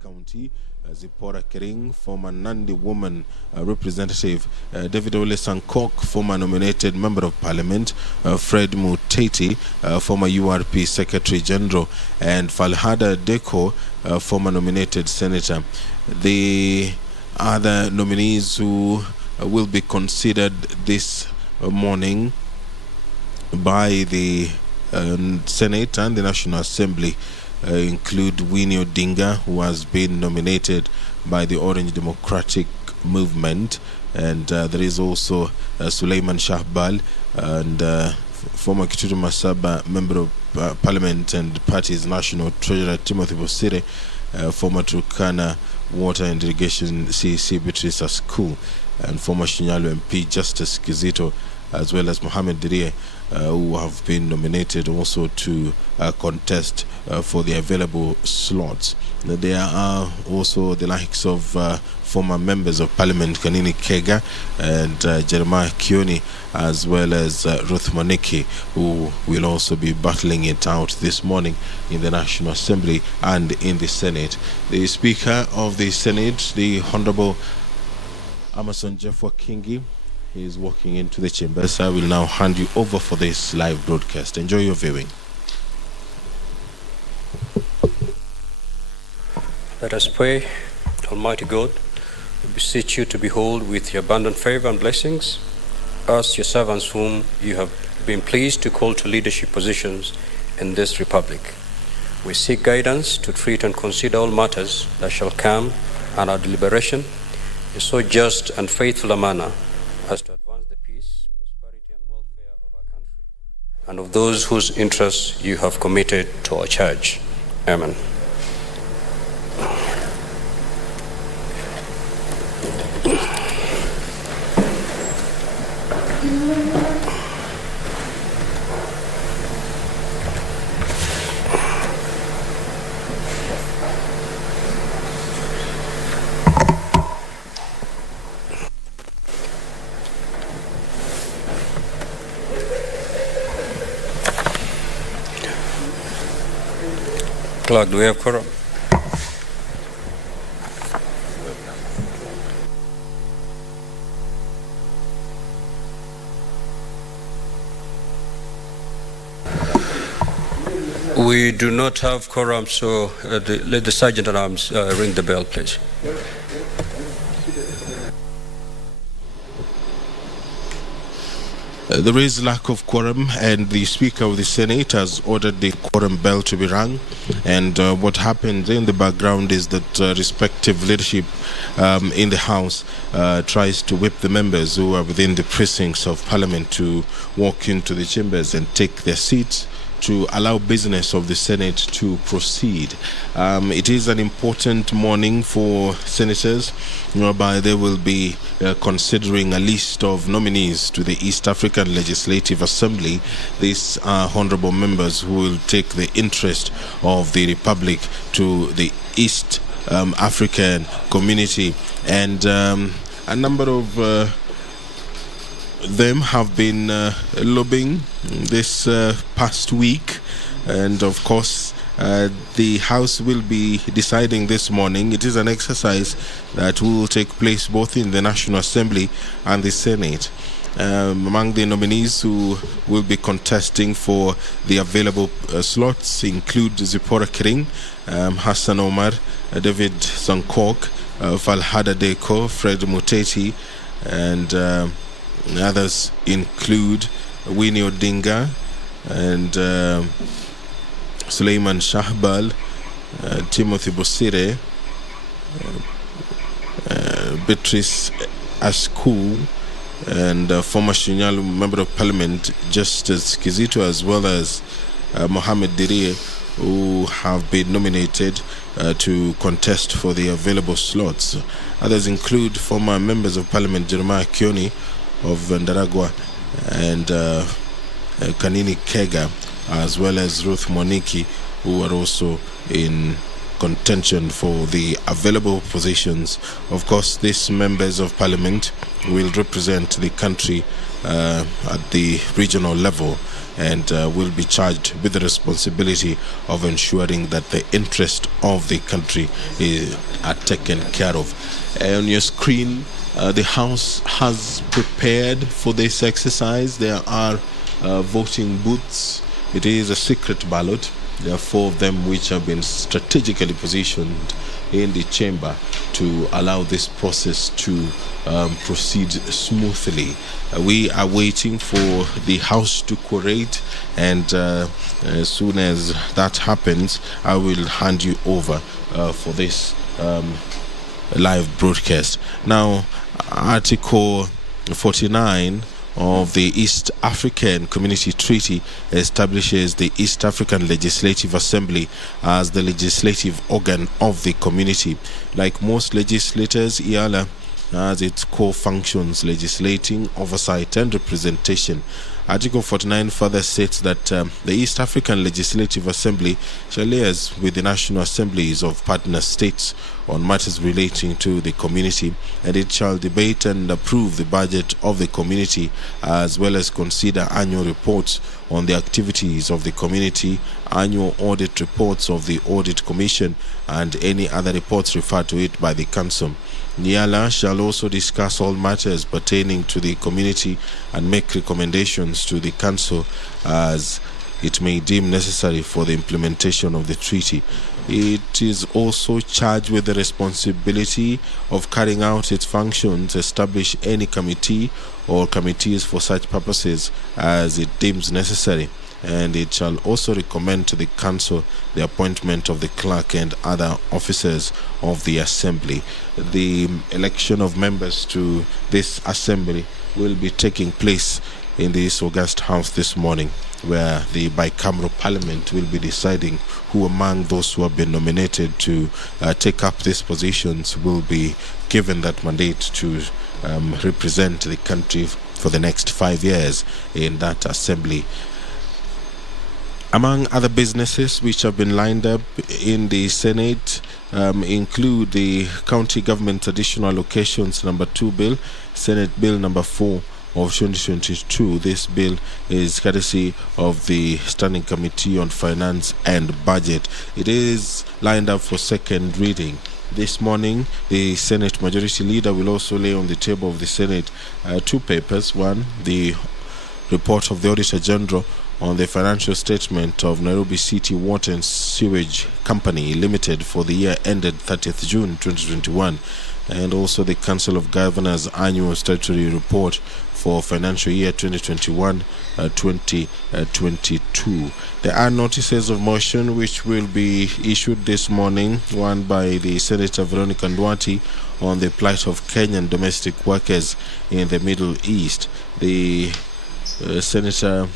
County, Zipporah Kering, former Nandi woman representative, David Ole Sankok, former nominated member of parliament, Fred Muteti, former URP secretary general, and Falhada Deko, former nominated senator. The other nominees who will be considered this morning by the Senate and the National Assembly include Winnie Odinga, who has been nominated by the Orange Democratic Movement, and there is also Suleiman Shahbal and former Kitutu Masaba member of Parliament and Party's National Treasurer Timothy Bosire, former Turkana Water and Irrigation CEC Beatrice Asku, and former Shinyalu MP Justice Kizito, as well as Mohamed Dirie, who have been nominated also to contest for the available slots. There are also the likes of former members of Parliament Kanini Kega and Jeremiah Kioni, as well as Ruth Moniki, who will also be battling it out this morning in the National Assembly and in the Senate. The Speaker of the Senate, the Honorable Amason Jeffwa Kingi, he is walking into the chambers. I will now hand you over for this live broadcast. Enjoy your viewing. Let us pray. Almighty God, we beseech you to behold with your abundant favor and blessings us, your servants, whom you have been pleased to call to leadership positions in this republic. We seek guidance to treat and consider all matters that shall come, and our deliberation is so just and faithful a manner as to advance the peace, prosperity, and welfare of our country, and of those whose interests you have committed to our charge. Amen. Clerk, do we have quorum? We do not have quorum, so let the Sergeant at Arms ring the bell, please. There is lack of quorum, and the Speaker of the Senate has ordered the quorum bell to be rung. And what happens in the background is that respective leadership in the House tries to whip the members who are within the precincts of Parliament to walk into the chambers and take their seats to allow business of the Senate to proceed. It is an important morning for senators, whereby they will be considering a list of nominees to the East African Legislative Assembly. These are honorable members who will take the interest of the Republic to the East African community, and a number of them have been lobbying this past week, and of course the House will be deciding this morning. It is an exercise that will take place both in the National Assembly and the Senate. Among the nominees who will be contesting for the available slots include Zipporah Kering, Hassan Omar, David Sankok, Falhada Deko, Fred Muteti, and others include Winnie Odinga and Suleiman Shahbal, Timothy Bosire, Beatrice Asku, and former Shinyalu Member of Parliament Justice Kizito, as well as Mohamed Dirie, who have been nominated to contest for the available slots. Others include former members of Parliament Jeremiah Kioni of Ndaragwa and Kanini Kega, as well as Ruth Moniki, who are also in contention for the available positions. Of course, these members of Parliament will represent the country at the regional level, and will be charged with the responsibility of ensuring that the interest of the country are taken care of. On your screen, the House has prepared for this exercise. There are voting booths. It is a secret ballot. There are 4 of them which have been strategically positioned in the chamber to allow this process to proceed smoothly. We are waiting for the House to quorate, and as soon as that happens, I will hand you over for this live broadcast. Now, Article 49 of the East African Community Treaty establishes the East African Legislative Assembly as the legislative organ of the community. Like most legislators, EALA has its core functions: legislating, oversight, and representation. Article 49 further states that the East African Legislative Assembly shall liaise with the national assemblies of partner states on matters relating to the community, and it shall debate and approve the budget of the community, as well as consider annual reports on the activities of the community, annual audit reports of the Audit Commission, and any other reports referred to it by the Council. EALA shall also discuss all matters pertaining to the community and make recommendations to the Council as it may deem necessary for the implementation of the treaty. It is also charged with the responsibility of carrying out its functions, establish any committee or committees for such purposes as it deems necessary, and it shall also recommend to the Council the appointment of the clerk and other officers of the Assembly. The election of members to this Assembly will be taking place in this august House this morning, where the bicameral Parliament will be deciding who among those who have been nominated to take up these positions will be given that mandate to represent the country for the next 5 years in that Assembly. Among other businesses which have been lined up in the Senate include the County Government Additional Allocations Number 2 Bill, Senate Bill Number 4 of 2022. This bill is courtesy of the Standing Committee on Finance and Budget. It is lined up for second reading. This morning, the Senate Majority Leader will also lay on the table of the Senate 2 papers. One, the report of the Auditor General on the financial statement of Nairobi City Water and Sewage Company Limited for the year ended 30th June 2021, and also the Council of Governors Annual Statutory Report for financial year 2021-2022. There are notices of motion which will be issued this morning, one by the Senator Veronica Ndwati on the plight of Kenyan domestic workers in the Middle East. The Senator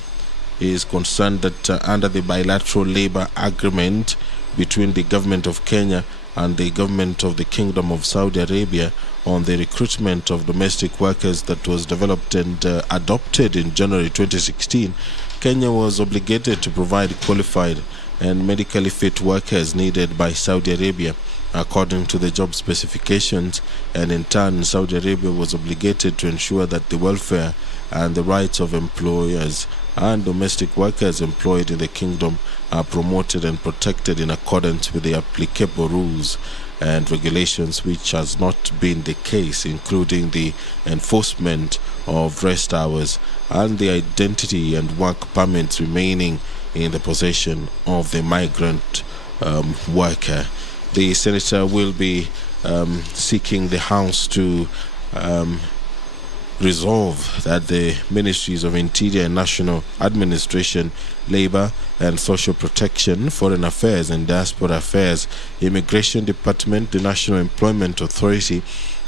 is concerned that under the bilateral labor agreement between the government of Kenya and the government of the Kingdom of Saudi Arabia on the recruitment of domestic workers that was developed and adopted in January 2016, Kenya was obligated to provide qualified and medically fit workers needed by Saudi Arabia according to the job specifications, and in turn Saudi Arabia was obligated to ensure that the welfare and the rights of employers and domestic workers employed in the kingdom are promoted and protected in accordance with the applicable rules and regulations, which has not been the case, including the enforcement of rest hours and the identity and work permits remaining in the possession of the migrant worker. The Senator will be seeking the House to resolve that the Ministries of Interior and National Administration, Labour and Social Protection, Foreign Affairs and Diaspora Affairs, Immigration Department, the National Employment Authority,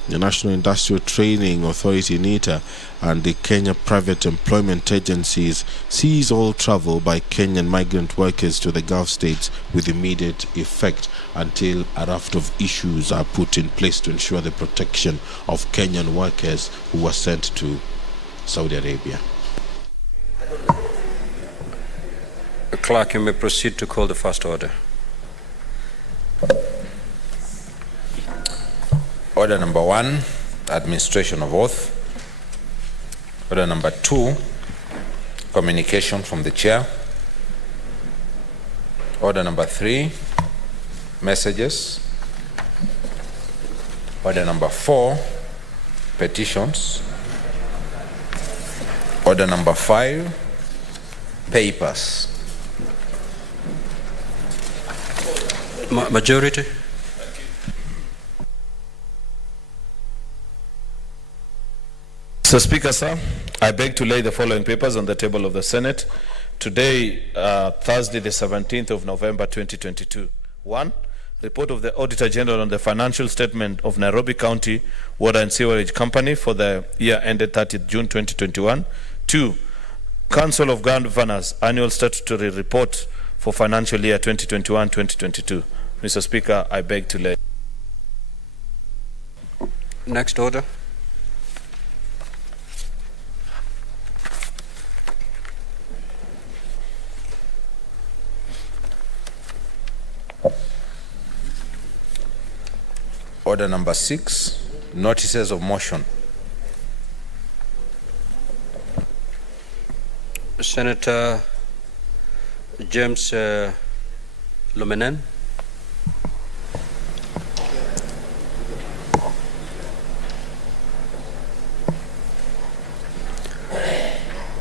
the National Industrial Training Authority (NITA), and the Kenya Private Employment Agencies cease all travel by Kenyan migrant workers to the Gulf states with immediate effect until a raft of issues are put in place to ensure the protection of Kenyan workers who were sent to Saudi Arabia. Clerk, you may proceed to call the first order. Order number 1, administration of oath. Order number 2, Communication from the chair. Order number 3, messages. Order number 4, petitions. Order number 5, papers. Majority. Mr. Speaker, sir, I beg to lay the following papers on the table of the Senate today, Thursday, the 17th of November, 2022. 1. Report of the Auditor General on the financial statement of Nairobi County Water and Sewerage Company for the year ended 30th June 2021. 2. Council of Governors Annual Statutory Report for financial year 2021-2022. Mr. Speaker, I beg to lay. Next order. Order number 6, notices of motion. Senator James Lumenen.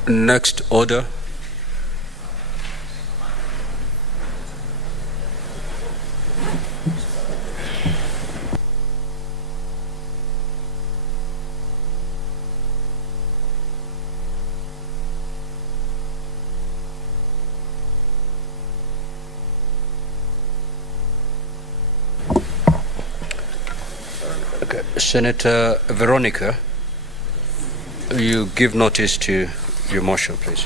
Next order. Okay. Senator Veronica, you give notice to your motion, please.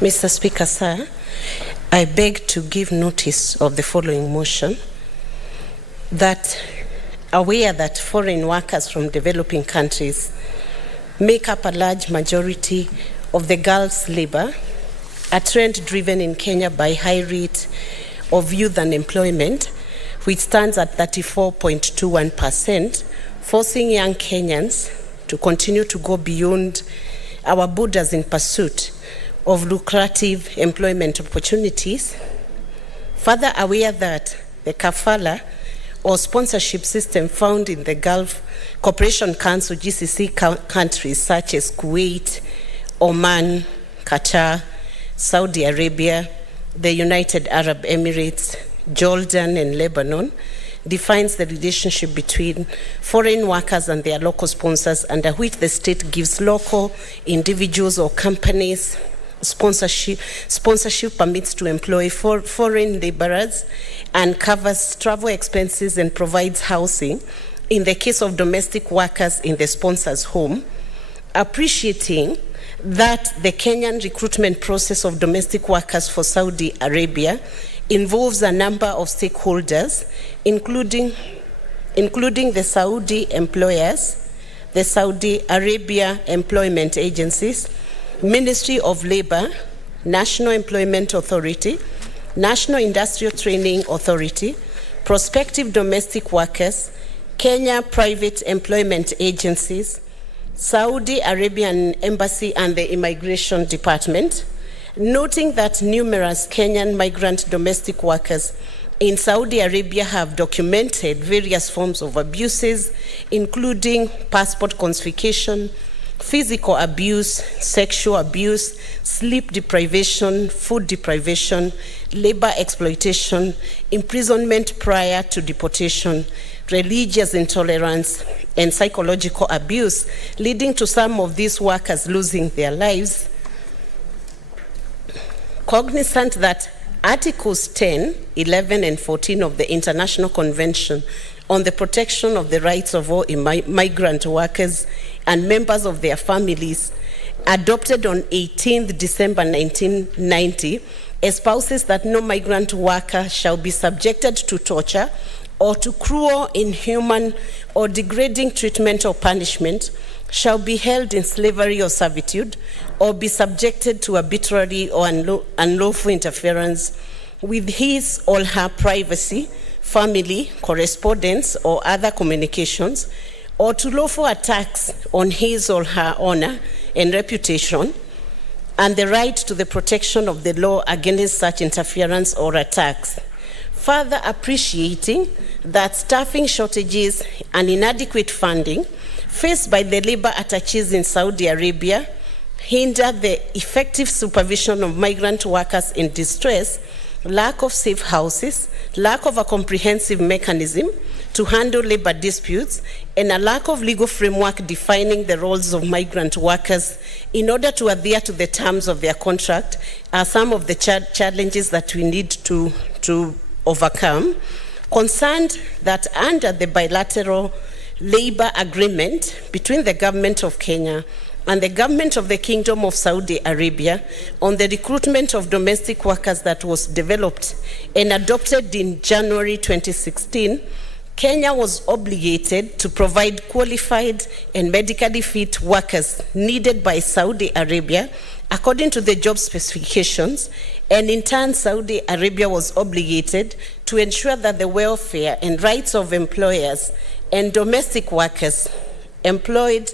Mr. Speaker, sir, I beg to give notice of the following motion, that aware that foreign workers from developing countries make up a large majority of the Gulf's labor, a trend driven in Kenya by high rate of youth unemployment, which stands at 34.21%, forcing young Kenyans to continue to go beyond our borders in pursuit of lucrative employment opportunities. Further aware that the kafala or sponsorship system found in the Gulf Cooperation Council GCC countries such as Kuwait, Oman, Qatar, Saudi Arabia, the United Arab Emirates, Jordan, and Lebanon defines the relationship between foreign workers and their local sponsors, under which the state gives local individuals or companies sponsorship permits to employ foreign laborers and covers travel expenses and provides housing in the case of domestic workers in the sponsor's home. Appreciating that the Kenyan recruitment process of domestic workers for Saudi Arabia involves a number of stakeholders, including the Saudi employers, the Saudi Arabia employment agencies, Ministry of Labor, National Employment Authority, National Industrial Training Authority, prospective domestic workers, Kenya private employment agencies, Saudi Arabian Embassy and the Immigration Department, noting that numerous Kenyan migrant domestic workers in Saudi Arabia have documented various forms of abuses, including passport confiscation, physical abuse, sexual abuse, sleep deprivation, food deprivation, labor exploitation, imprisonment prior to deportation, religious intolerance, and psychological abuse, leading to some of these workers losing their lives. Cognizant that Articles 10, 11, and 14 of the International Convention on the Protection of the Rights of all Migrant Workers and members of their families adopted on 18th December 1990, espouses that no migrant worker shall be subjected to torture or to cruel, inhuman, or degrading treatment or punishment, shall be held in slavery or servitude, or be subjected to arbitrary or unlawful interference with his or her privacy, family, correspondence, or other communications, or to lawful attacks on his or her honor and reputation, and the right to the protection of the law against such interference or attacks. Further appreciating that staffing shortages and inadequate funding faced by the labor attaches in Saudi Arabia hinder the effective supervision of migrant workers in distress, lack of safe houses, lack of a comprehensive mechanism to handle labor disputes, and a lack of legal framework defining the roles of migrant workers in order to adhere to the terms of their contract are some of the challenges that we need to overcome. Concerned that under the bilateral labor agreement between the government of Kenya and the government of the Kingdom of Saudi Arabia on the recruitment of domestic workers that was developed and adopted in January 2016, Kenya was obligated to provide qualified and medically fit workers needed by Saudi Arabia according to the job specifications, and in turn Saudi Arabia was obligated to ensure that the welfare and rights of employers and domestic workers employed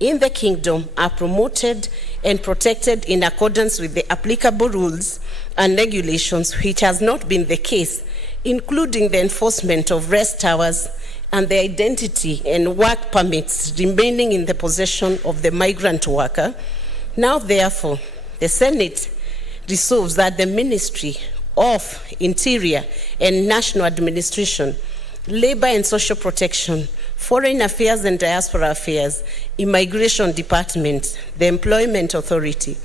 in the kingdom are promoted and protected in accordance with the applicable rules and regulations, which has not been the case, including the enforcement of rest hours and the identity and work permits remaining in the possession of the migrant worker. Now, therefore, the Senate resolves that the Ministry of Interior and National Administration, Labor and Social Protection, Foreign Affairs and Diaspora Affairs, Immigration Department, the Employment Authority,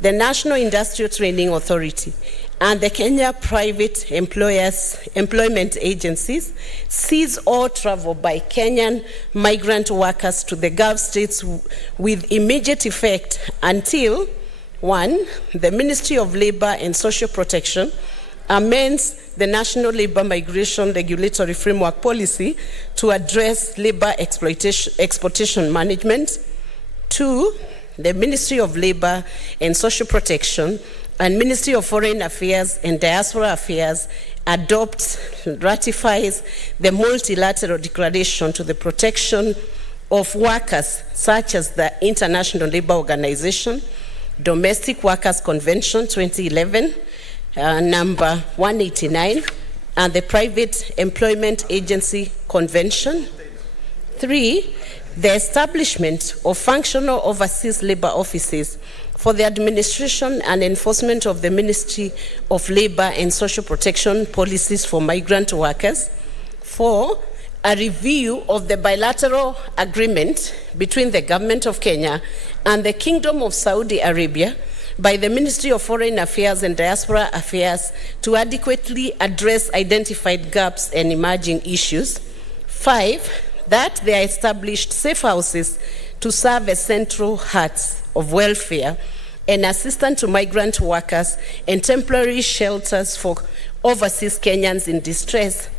the National Industrial Training Authority, and the Kenya Private Employment Agencies cease all travel by Kenyan migrant workers to the Gulf states with immediate effect until 1. The Ministry of Labor and Social Protection amends the National Labor Migration Regulatory Framework Policy to address labor exploitation management. 2. The Ministry of Labor and Social Protection and Ministry of Foreign Affairs and Diaspora Affairs ratifies the multilateral declaration to the protection of workers, such as the International Labour Organization, Domestic Workers Convention 2011, number 189, and the Private Employment Agency Convention. 3. The establishment of functional overseas labor offices for the administration and enforcement of the Ministry of Labor and Social Protection policies for migrant workers. 4. A review of the bilateral agreement between the Government of Kenya and the Kingdom of Saudi Arabia by the Ministry of Foreign Affairs and Diaspora Affairs to adequately address identified gaps and emerging issues. 5. That they are established safe houses to serve as central hearts of welfare and assistance to migrant workers and temporary shelters for overseas Kenyans in distress.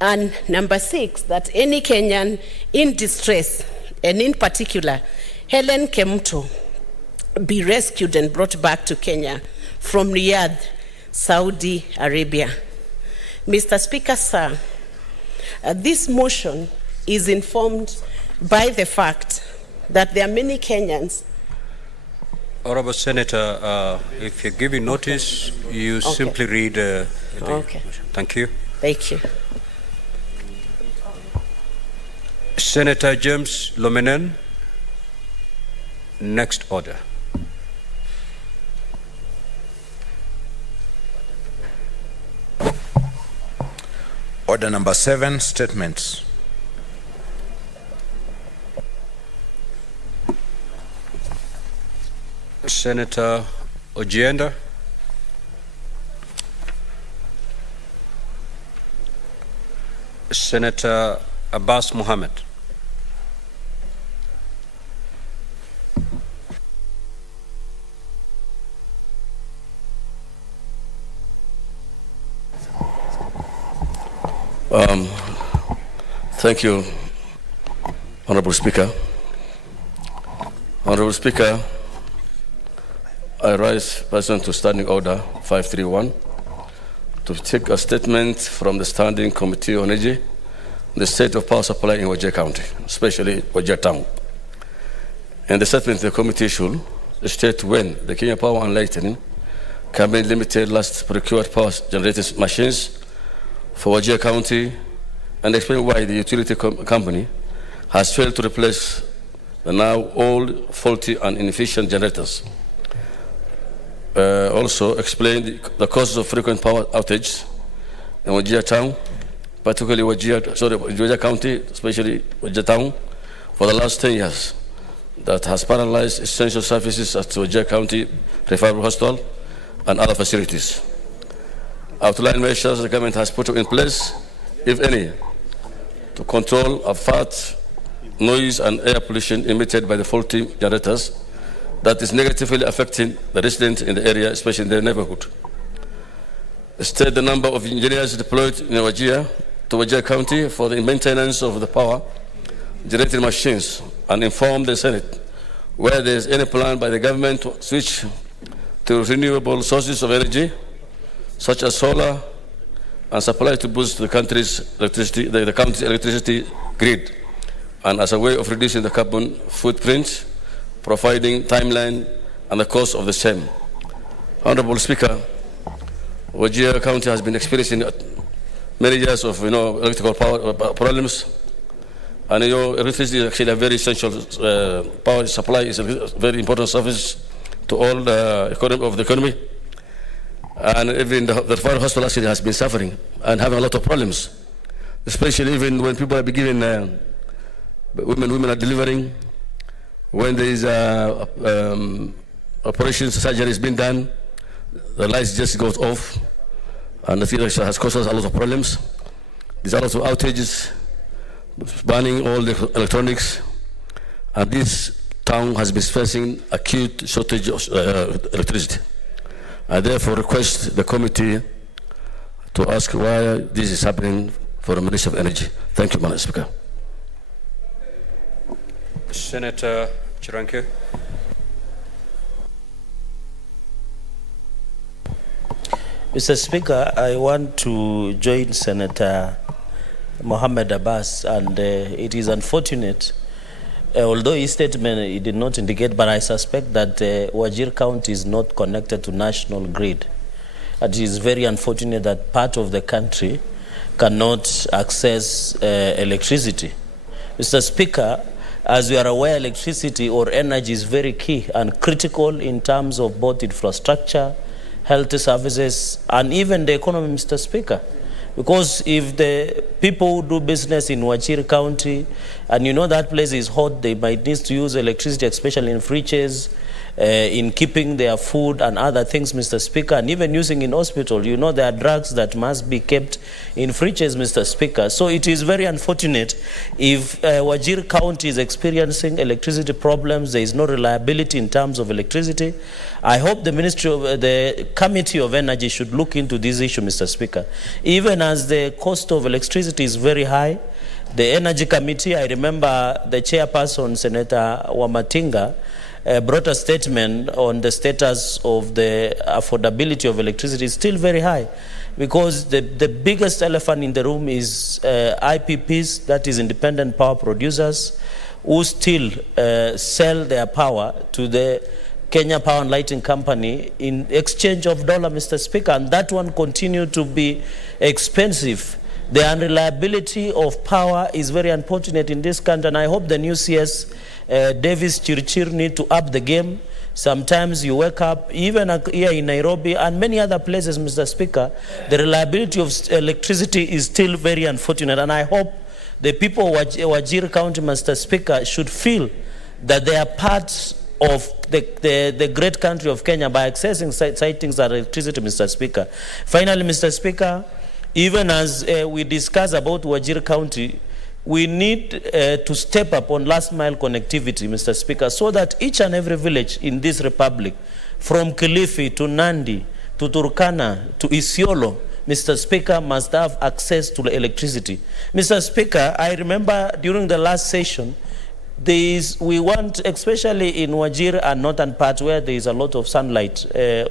And number 6, that any Kenyan in distress, and in particular, Helen Kemuto, be rescued and brought back to Kenya from Riyadh, Saudi Arabia. Mr. Speaker, sir, this motion is informed by the fact that there are many Kenyans. Honorable Senator, if you're giving notice, you simply read the motion. Thank you. Thank you. Senator James Lominen, next order. Order number 7, statements. Senator Ojienda. Senator Abbas Mohammed. Thank you, Honorable Speaker. Honorable Speaker, I rise pursuant to Standing Order 531 to take a statement from the Standing Committee on Energy, the state of power supply in Wajir County, especially Wajir Town. In the statement, the committee should state when the Kenya Power and Lighting Company Limited last procured power generating machines for Wajir County, and explain why the utility company has failed to replace the now old, faulty, and inefficient generators. Also, explain the causes of frequent power outage in Wajir Town, particularly Wajir County, especially Wajir Town, for the last 10 years, that has paralyzed essential services at Wajir County Referral Hospital and other facilities. Outline measures the government has put in place, if any, to control of fat, noise, and air pollution emitted by the faulty generators that is negatively affecting the residents in the area, especially in their neighborhood. State the number of engineers deployed in Wajir County for the maintenance of the power generating machines, and inform the Senate whether there is any plan by the government to switch to renewable sources of energy, such as solar, and supply to boost the country's electricity, the county's electricity grid, and as a way of reducing the carbon footprint, providing timeline and the cost of the same. Honorable Speaker, Wajir County has been experiencing many years of electrical power problems, and electricity is actually a very essential power supply is a very important service to all the economy. And even the referral hospital actually has been suffering and having a lot of problems, especially even when people are beginning, women are delivering, when there is operation surgery is being done, the lights just goes off, and the thing has caused us a lot of problems. There's a lot of outages, burning all the electronics, and this town has been facing acute shortage of electricity. I therefore request the committee to ask why this is happening for the Ministry of Energy. Thank you, Madam Speaker. Senator Chiranke. Mr. Speaker, I want to join Senator Mohammed Abbas, and it is unfortunate, although his statement it did not indicate, but I suspect that Wajir County is not connected to national grid. It is very unfortunate that part of the country cannot access electricity. Mr. Speaker, as we are aware, electricity or energy is very key and critical in terms of both infrastructure, health services, and even the economy, Mr. Speaker. Because if the people who do business in Wajir County, and that place is hot, they might need to use electricity, especially in fridges, in keeping their food and other things, Mr. Speaker, and even using in hospital. There are drugs that must be kept in fridges, Mr. Speaker. So it is very unfortunate if Wajir County is experiencing electricity problems. There is no reliability in terms of electricity. I hope the Committee of Energy should look into this issue, Mr. Speaker. Even as the cost of electricity is very high, the Energy Committee, I remember the chairperson, Senator Wamatinga, brought a statement on the status of the affordability of electricity is still very high, because the biggest elephant in the room is IPPs, that is independent power producers, who still sell their power to the Kenya Power and Lighting Company in exchange of dollar, Mr. Speaker, and that one continue to be expensive. The unreliability of power is very unfortunate in this country, and I hope the new CS, Davis Chirchir, need to up the game. Sometimes you wake up, even here in Nairobi and many other places, Mr. Speaker, the reliability of electricity is still very unfortunate, and I hope the people of Wajir County, Mr. Speaker, should feel that they are part of the great country of Kenya by accessing sightings of electricity, Mr. Speaker. Finally, Mr. Speaker, even as we discuss about Wajir County, we need to step up on last mile connectivity, Mr. Speaker, so that each and every village in this republic, from Kilifi to Nandi to Turkana to Isiolo, Mr. Speaker, must have access to electricity. Mr. Speaker, I remember during the last session, we want, especially in Wajir and northern parts where there is a lot of sunlight, there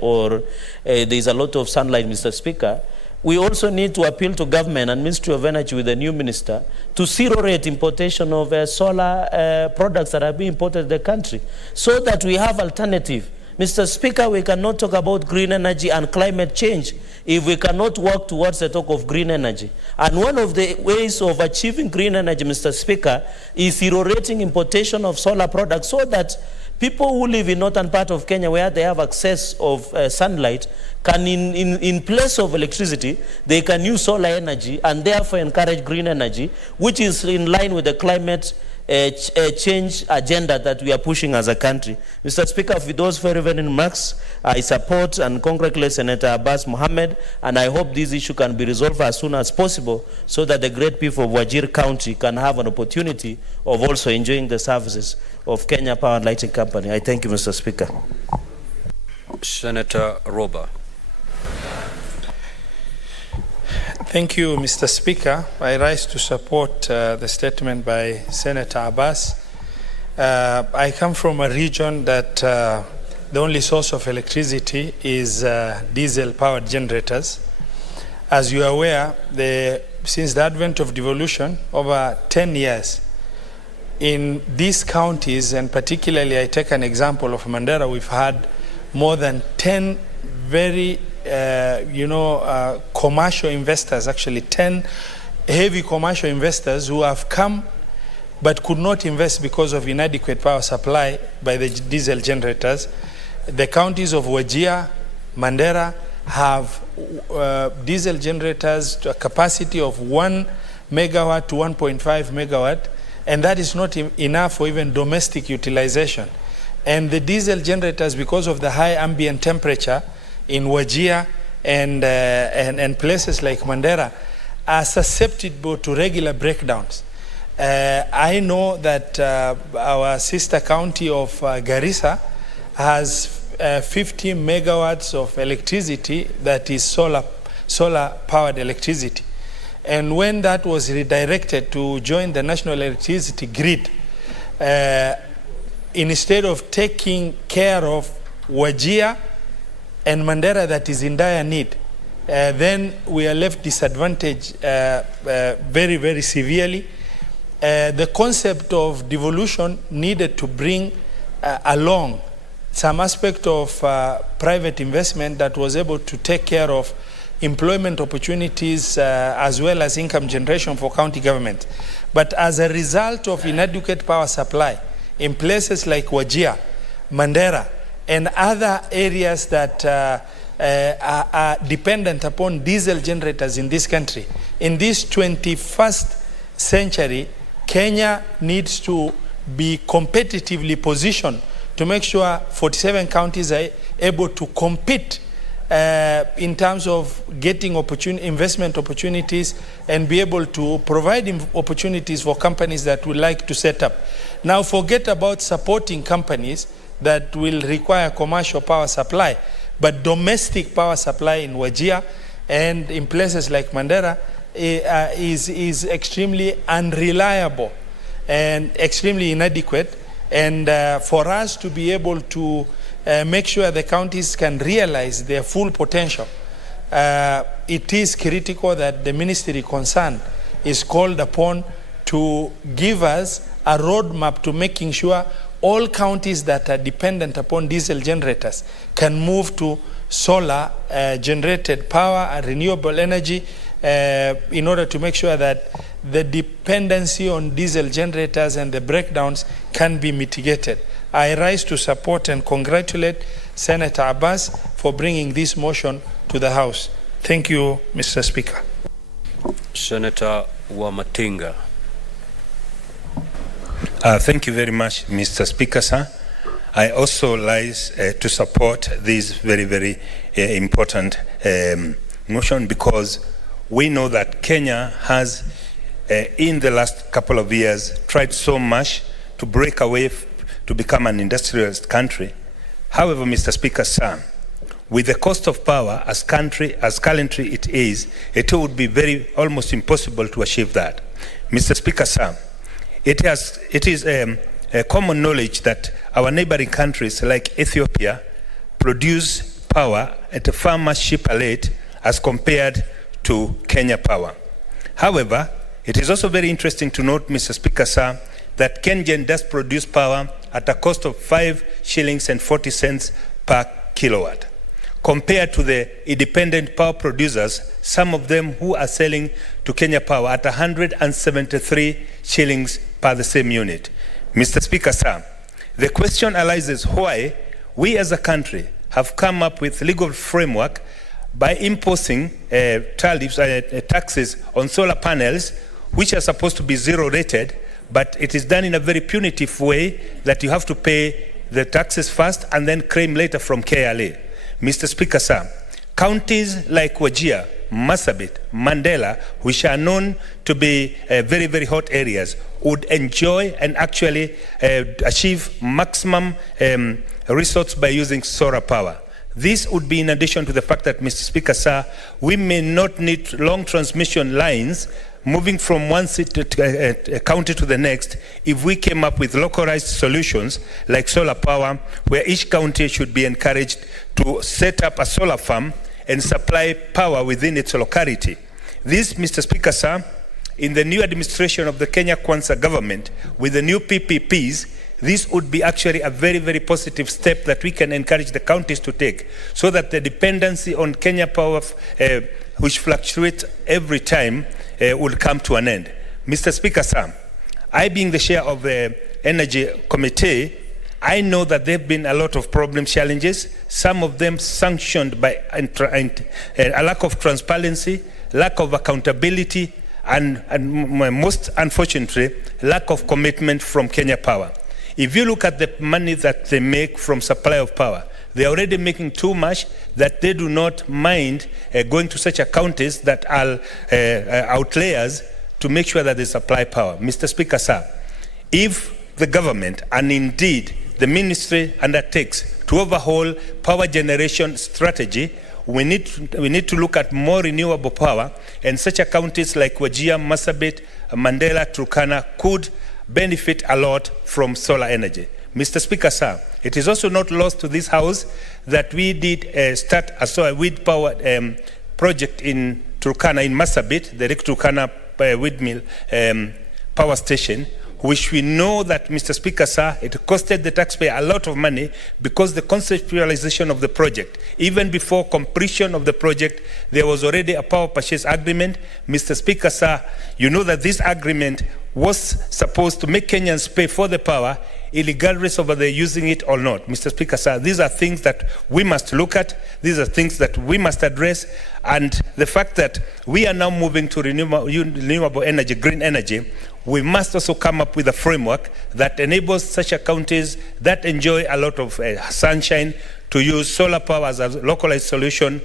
is a lot of sunlight, Mr. Speaker, we also need to appeal to government and Ministry of Energy with the new minister to zero rate importation of solar products that are being imported to the country so that we have alternative. Mr. Speaker, we cannot talk about green energy and climate change if we cannot work towards the talk of green energy. And one of the ways of achieving green energy, Mr. Speaker, is zero rating importation of solar products so that people who live in northern part of Kenya where they have access of sunlight can, in place of electricity, they can use solar energy and therefore encourage green energy, which is in line with the climate change agenda that we are pushing as a country. Mr. Speaker, with those very, very remarks, I support and congratulate Senator Abbas Mohammed, and I hope this issue can be resolved as soon as possible so that the great people of Wajir County can have an opportunity of also enjoying the services of Kenya Power and Lighting Company. I thank you, Mr. Speaker. Senator Roba. Thank you, Mr. Speaker. I rise to support the statement by Senator Abbas. I come from a region that the only source of electricity is diesel-powered generators. As you are aware, since the advent of devolution, over 10 years, in these counties, and particularly I take an example of Mandera, we've had more than 10 very commercial investors, actually 10 heavy commercial investors who have come but could not invest because of inadequate power supply by the diesel generators. The counties of Wajir, Mandera have diesel generators to a capacity of 1 megawatt to 1.5 megawatt, and that is not enough for even domestic utilization. And the diesel generators, because of the high ambient temperature in Wajir and places like Mandera, are susceptible to regular breakdowns. I know that our sister county of Garissa has 50 megawatts of electricity that is solar-powered electricity. And when that was redirected to join the national electricity grid, instead of taking care of Wajir and Mandera that is in dire need, then we are left disadvantaged very, very severely. The concept of devolution needed to bring along some aspect of private investment that was able to take care of employment opportunities as well as income generation for county government. But as a result of inadequate power supply in places like Wajir, Mandera, and other areas that are dependent upon diesel generators in this country, in this 21st century, Kenya needs to be competitively positioned to make sure 47 counties are able to compete in terms of getting investment opportunities and be able to provide opportunities for companies that would like to set up. Now, forget about supporting companies that will require commercial power supply, but domestic power supply in Wajir and in places like Mandera is extremely unreliable and extremely inadequate. And for us to be able to make sure the counties can realize their full potential, it is critical that the ministry concerned is called upon to give us a roadmap to making sure all counties that are dependent upon diesel generators can move to solar generated power and renewable energy in order to make sure that the dependency on diesel generators and the breakdowns can be mitigated. I rise to support and congratulate Senator Abbas for bringing this motion to the House. Thank you, Mr. Speaker. Senator Wamatinga. Thank you very much, Mr. Speaker, sir. I also rise to support this very, very important motion because we know that Kenya has, in the last couple of years, tried so much to break away to become an industrialist country. However, Mr. Speaker, sir, with the cost of power as currently it is, it would be almost impossible to achieve that. Mr. Speaker, sir, it is a common knowledge that our neighboring countries like Ethiopia produce power at a far much cheaper rate as compared to Kenya power. However, it is also very interesting to note, Mr. Speaker, sir, that Kenyan does produce power at a cost of 5 shillings and 40 cents per kilowatt, compared to the independent power producers, some of them who are selling to Kenya Power at 173 shillings per the same unit. Mr. Speaker, sir, the question arises why we as a country have come up with legal framework by imposing tariffs, taxes on solar panels, which are supposed to be zero rated, but it is done in a very punitive way that you have to pay the taxes first and then claim later from KRA. Mr. Speaker, sir, counties like Wajir, Marsabit, Mandela, which are known to be very, very hot areas, would enjoy and actually achieve maximum results by using solar power. This would be in addition to the fact that, Mr. Speaker, sir, we may not need long transmission lines moving from one county to the next if we came up with localized solutions like solar power, where each county should be encouraged to set up a solar farm and supply power within its locality. This, Mr. Speaker, sir, in the new administration of the Kenya Kwanza government with the new PPPs, this would be actually a very, very positive step that we can encourage the counties to take, so that the dependency on Kenya Power, which fluctuates every time, will come to an end. Mr. Speaker, sir, I being the chair of the Energy Committee, I know that there have been a lot of problem challenges, some of them sanctioned by a lack of transparency, lack of accountability, and most unfortunately, lack of commitment from Kenya Power. If you look at the money that they make from supply of power, they are already making too much that they do not mind going to such counties that are outliers to make sure that they supply power. Mr. Speaker, sir, if the government and indeed the ministry undertakes to overhaul power generation strategy, we need to look at more renewable power, and such counties like Wajir, Marsabit, Mandela, Turkana could benefit a lot from solar energy. Mr. Speaker, sir, it is also not lost to this House that we did start a solar wind power project in Turkana, in Marsabit, the Lake Turkana windmill power station, which we know that, Mr. Speaker, sir, it costed the taxpayer a lot of money because the conceptualization of the project, even before completion of the project, there was already a power purchase agreement. Mr. Speaker, sir, you know that this agreement was supposed to make Kenyans pay for the power, regardless of whether they're using it or not. Mr. Speaker, sir, these are things that we must look at. These are things that we must address. And the fact that we are now moving to renewable energy, green energy, we must also come up with a framework that enables such counties that enjoy a lot of sunshine to use solar power as a localized solution.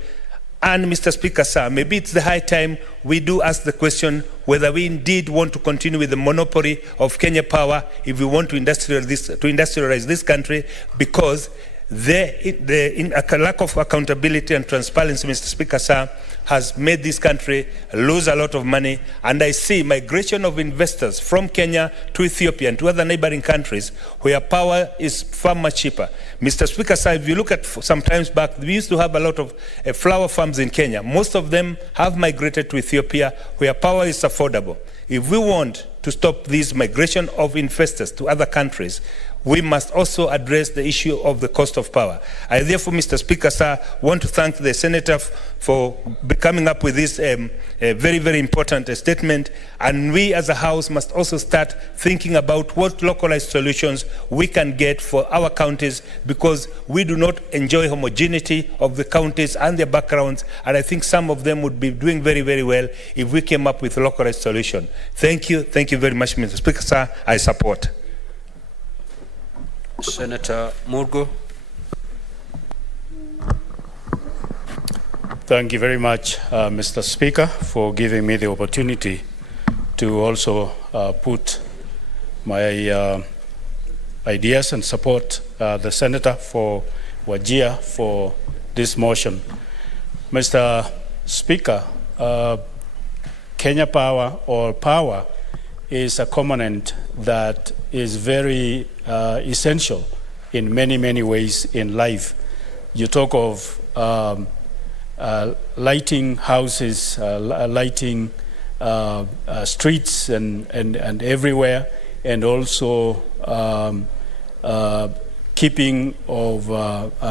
And, Mr. Speaker, sir, maybe it's the high time we do ask the question whether we indeed want to continue with the monopoly of Kenya Power if we want to industrialize this country, because a lack of accountability and transparency, Mr. Speaker, sir, has made this country lose a lot of money. And I see migration of investors from Kenya to Ethiopia and to other neighboring countries where power is far much cheaper. Mr. Speaker, sir, if you look at some times back, we used to have a lot of flower farms in Kenya. Most of them have migrated to Ethiopia where power is affordable. If we want to stop this migration of investors to other countries, we must also address the issue of the cost of power. I therefore, Mr. Speaker, sir, want to thank the Senator for coming up with this very, very important statement. And we as a House must also start thinking about what localized solutions we can get for our counties, because we do not enjoy homogeneity of the counties and their backgrounds. And I think some of them would be doing very, very well if we came up with a localized solution. Thank you. Thank you very much, Mr. Speaker, sir. I support. Senator Murgo. Thank you very much, Mr. Speaker, for giving me the opportunity to also put my ideas and support the Senator for Wajir for this motion. Mr. Speaker, Kenya Power or power is a component that is very essential in many, many ways in life. You talk of lighting houses, lighting streets and everywhere, and also keeping of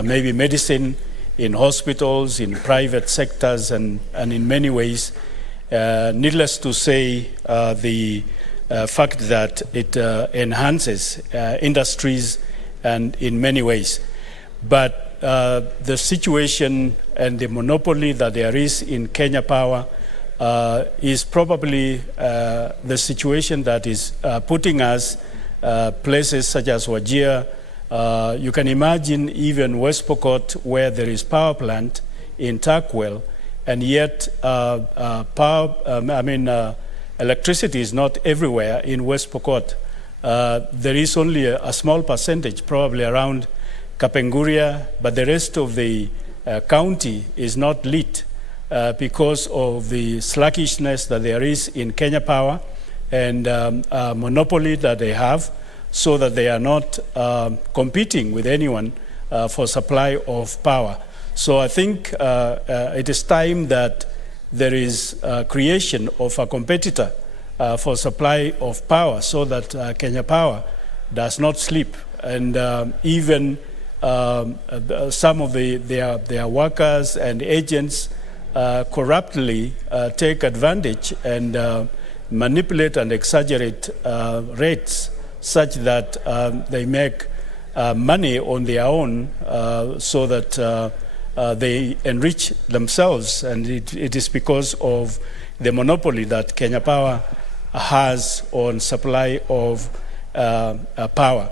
maybe medicine in hospitals, in private sectors, and in many ways. Needless to say, the fact that it enhances industries and in many ways. But the situation and the monopoly that there is in Kenya Power is probably the situation that is putting us places such as Wajir. You can imagine even West Pokot, where there is power plant in Takwel, and yet electricity is not everywhere in West Pokot. There is only a small percentage, probably around Kapenguria, but the rest of the county is not lit because of the sluggishness that there is in Kenya Power and monopoly that they have, so that they are not competing with anyone for supply of power. So I think it is time that there is creation of a competitor for supply of power, so that Kenya Power does not sleep. And even some of their workers and agents corruptly take advantage and manipulate and exaggerate rates such that they make money on their own, so that they enrich themselves. And it is because of the monopoly that Kenya Power has on supply of power.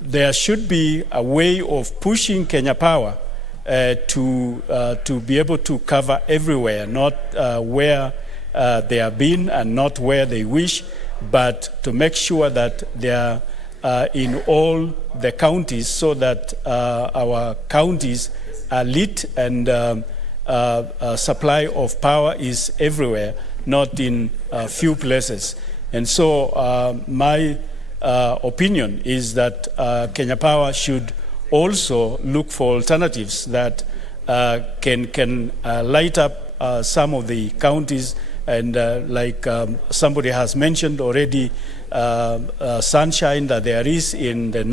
There should be a way of pushing Kenya Power to be able to cover everywhere, not where they have been and not where they wish, but to make sure that they are in all the counties, so that our counties are lit and supply of power is everywhere, not in a few places. And so my opinion is that Kenya Power should also look for alternatives that can light up some of the counties, and like somebody has mentioned already, sunshine that there is in the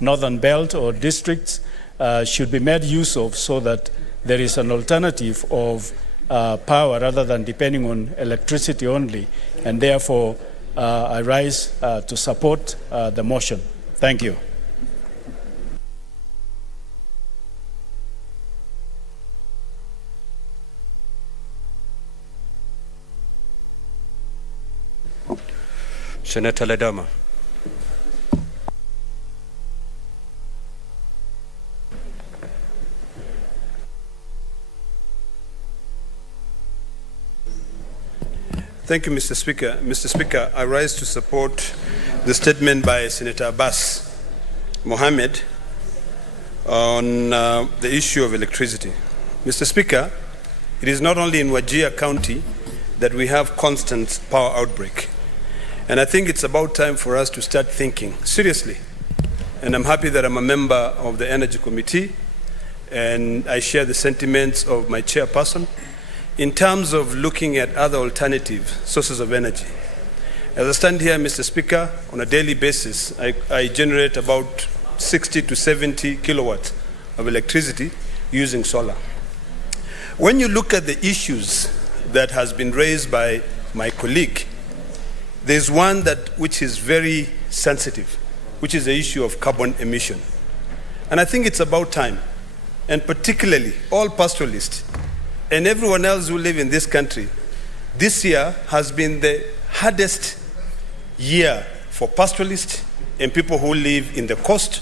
northern belt or districts should be made use of, so that there is an alternative of power rather than depending on electricity only. And therefore, I rise to support the motion. Thank you. Senator Ledama. Thank you, Mr. Speaker. Mr. Speaker, I rise to support the statement by Senator Abbas Mohammed on the issue of electricity. Mr. Speaker, it is not only in Wajir County that we have constant power outbreak. And I think it's about time for us to start thinking seriously. And I'm happy that I'm a member of the Energy Committee, and I share the sentiments of my chairperson in terms of looking at other alternative sources of energy. As I stand here, Mr. Speaker, on a daily basis, I generate about 60 to 70 kilowatts of electricity using solar. When you look at the issues that has been raised by my colleague, there's one which is very sensitive, which is the issue of carbon emission. And I think it's about time, and particularly all pastoralists and everyone else who live in this country, this year has been the hardest year for pastoralists and people who live in the coast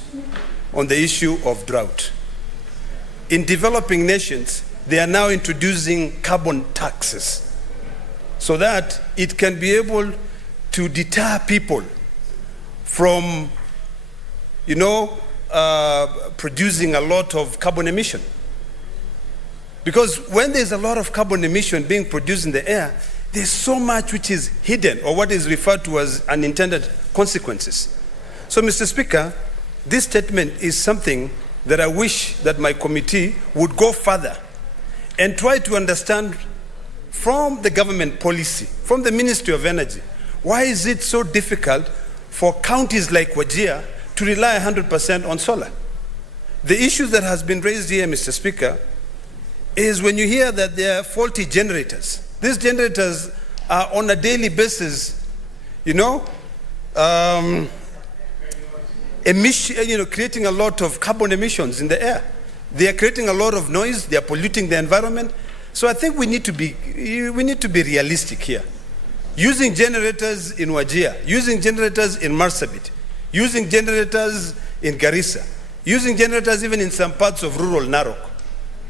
on the issue of drought. In developing nations, they are now introducing carbon taxes so that it can be able to deter people from, producing a lot of carbon emission. Because when there's a lot of carbon emission being produced in the air, there's so much which is hidden, or what is referred to as unintended consequences. So, Mr. Speaker, this statement is something that I wish that my committee would go further and try to understand from the government policy, from the Ministry of Energy, why is it so difficult for counties like Wajir to rely 100% on solar? The issue that has been raised here, Mr. Speaker, is when you hear that there are faulty generators. These generators are on a daily basis, creating a lot of carbon emissions in the air. They are creating a lot of noise. They are polluting the environment. So I think we need to be realistic here. Using generators in Wajir, using generators in Marsabit, using generators in Garissa, using generators even in some parts of rural Narok,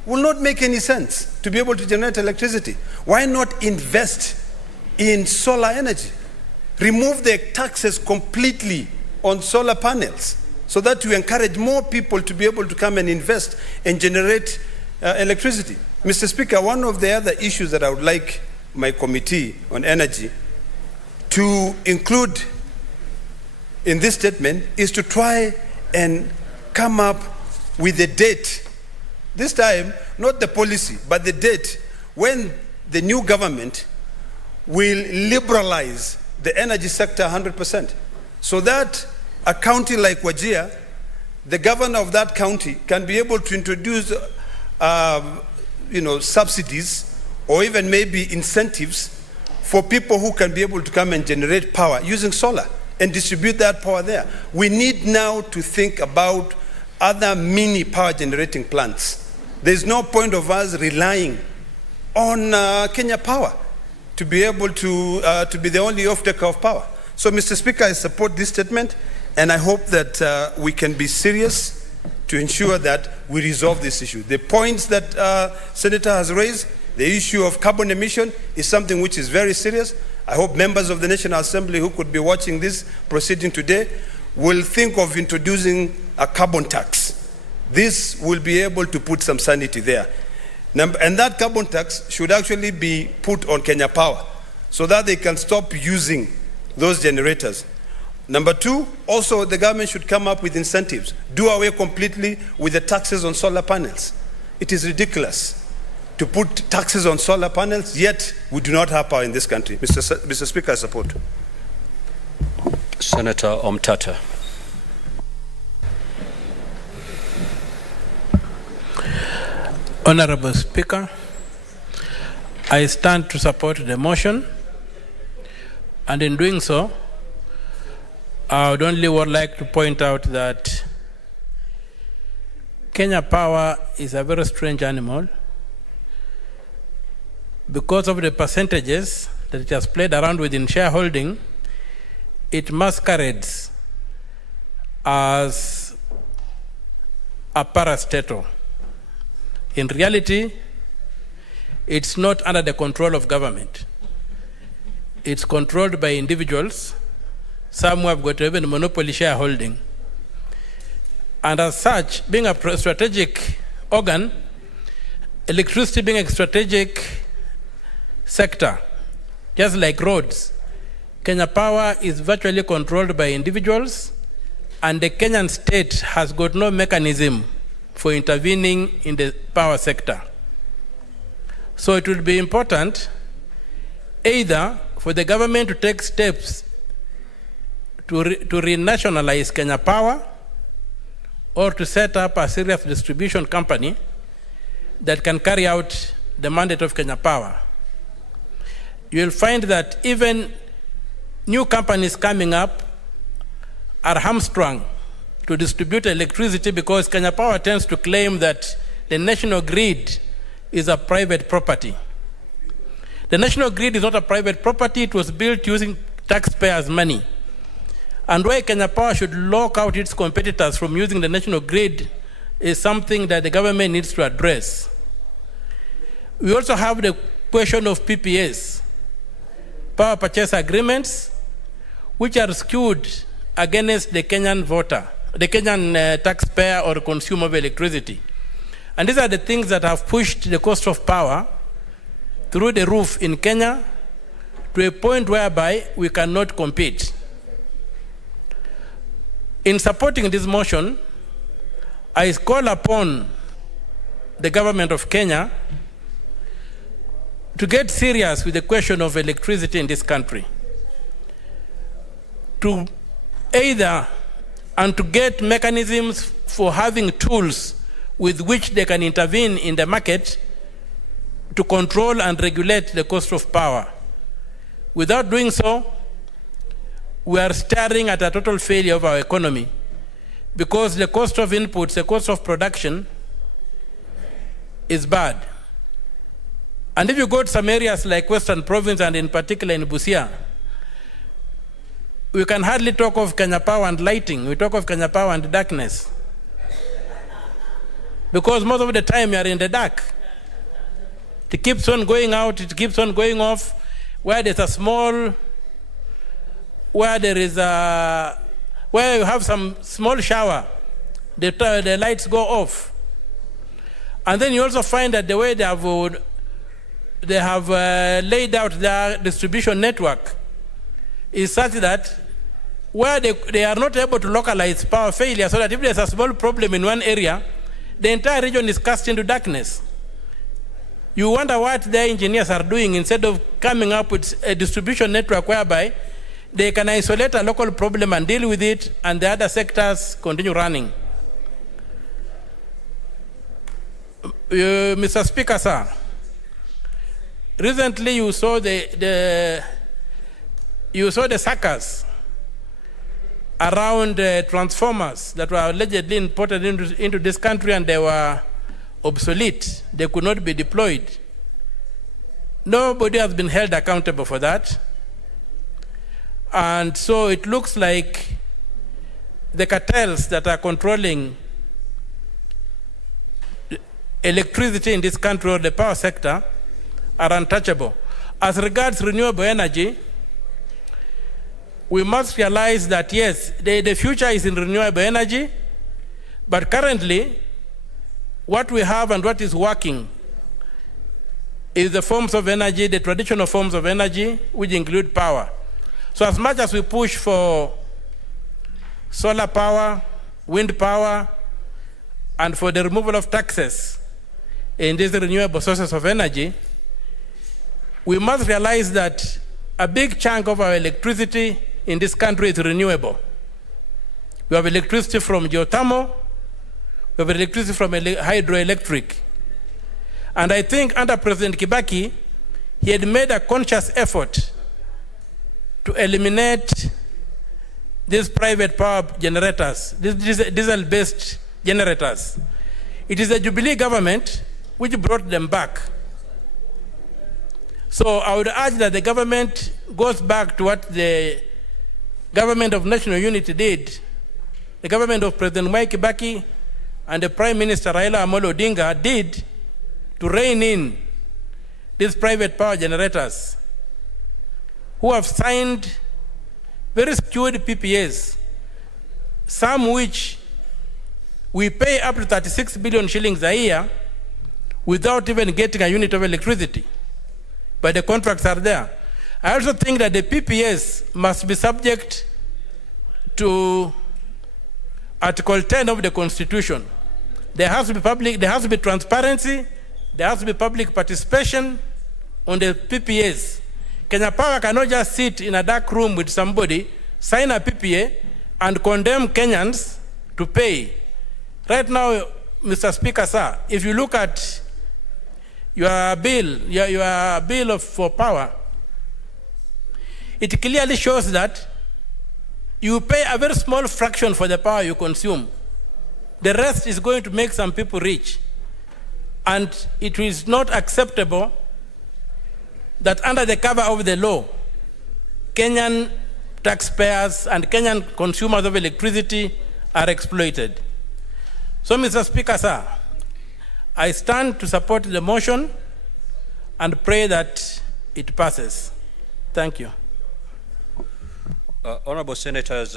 will not make any sense to be able to generate electricity. Why not invest in solar energy? Remove the taxes completely on solar panels so that you encourage more people to be able to come and invest and generate electricity. Mr. Speaker, one of the other issues that I would like my committee on energy to include in this statement is to try and come up with a date. This time, not the policy, but the date when the new government will liberalize the energy sector 100%. So that a county like Wajir, the governor of that county can be able to introduce subsidies or even maybe incentives for people who can be able to come and generate power using solar and distribute that power there. We need now to think about other mini power generating plants. There's no point of us relying on Kenya Power to be able to be the only off-taker of power. So, Mr. Speaker, I support this statement, and I hope that we can be serious to ensure that we resolve this issue. The points that Senator has raised, the issue of carbon emission is something which is very serious. I hope members of the National Assembly who could be watching this proceeding today will think of introducing a carbon tax. This will be able to put some sanity there. And that carbon tax should actually be put on Kenya Power so that they can stop using those generators. Number two, also the government should come up with incentives. Do away completely with the taxes on solar panels. It is ridiculous to put taxes on solar panels, yet we do not have power in this country. Mr. Speaker, I support. Senator Omtata. Honorable Speaker, I stand to support the motion, and in doing so, I would only like to point out that Kenya Power is a very strange animal because of the percentages that it has played around with in shareholding. It masquerades as a parastatal. In reality, it's not under the control of government. It's controlled by individuals, some who have got even monopoly shareholding. And as such, being a strategic organ, electricity being a strategic sector, just like roads, Kenya Power is virtually controlled by individuals, and the Kenyan state has got no mechanism for intervening in the power sector. So it will be important either for the government to take steps to renationalize Kenya Power, or to set up a serious distribution company that can carry out the mandate of Kenya Power. You'll find that even new companies coming up are hamstrung to distribute electricity because Kenya Power tends to claim that the national grid is a private property. The national grid is not a private property. It was built using taxpayers' money. And why Kenya Power should lock out its competitors from using the national grid is something that the government needs to address. We also have the question of PPAs, power purchase agreements, which are skewed against the Kenyan voter the Kenyan taxpayer or consumer of electricity. And these are the things that have pushed the cost of power through the roof in Kenya to a point whereby we cannot compete. In supporting this motion, I call upon the government of Kenya to get serious with the question of electricity in this country. To either, and to get mechanisms for having tools with which they can intervene in the market to control and regulate the cost of power. Without doing so, we are staring at a total failure of our economy, because the cost of inputs, the cost of production is bad. And if you go to some areas like Western Province and in particular in Busia, we can hardly talk of Kenya Power and lighting. We talk of Kenya Power and darkness. Because most of the time you are in the dark. It keeps on going out, it keeps on going off. Where there's a small, where there is a, where you have some small shower, the lights go off. And then you also find that the way they have laid out their distribution network is such that where they are not able to localize power failure, so that if there's a small problem in one area, the entire region is cast into darkness. You wonder what their engineers are doing instead of coming up with a distribution network whereby they can isolate a local problem and deal with it, and the other sectors continue running. Mr. Speaker, sir, recently you saw the suckers around transformers that were allegedly imported into this country, and they were obsolete. They could not be deployed. Nobody has been held accountable for that. And so it looks like the cartels that are controlling electricity in this country, or the power sector, are untouchable. As regards renewable energy, we must realize that yes, the future is in renewable energy, but currently what we have and what is working is the forms of energy, the traditional forms of energy, which include power. So as much as we push for solar power, wind power, and for the removal of taxes in these renewable sources of energy, we must realize that a big chunk of our electricity in this country is renewable. We have electricity from geothermal, we have electricity from hydroelectric. And I think under President Kibaki, he had made a conscious effort to eliminate these private power generators, these diesel-based generators. It is the Jubilee government which brought them back. So I would urge that the government goes back to what the government of national unity did. The government of President Mwai Kibaki and the Prime Minister Raila Amolo Odinga did to rein in these private power generators who have signed very skewed PPAs, some which we pay up to 36 billion shillings a year without even getting a unit of electricity. But the contracts are there. I also think that the PPAs must be subject to Article 10 of the Constitution. There has to be transparency, there has to be public participation on the PPAs. Kenya Power cannot just sit in a dark room with somebody, sign a PPA, and condemn Kenyans to pay. Right now, Mr. Speaker, sir, if you look at your bill for power, it clearly shows that you pay a very small fraction for the power you consume. The rest is going to make some people rich. And it is not acceptable that under the cover of the law, Kenyan taxpayers and Kenyan consumers of electricity are exploited. So, Mr. Speaker, sir, I stand to support the motion and pray that it passes. Thank you. Honorable Senators,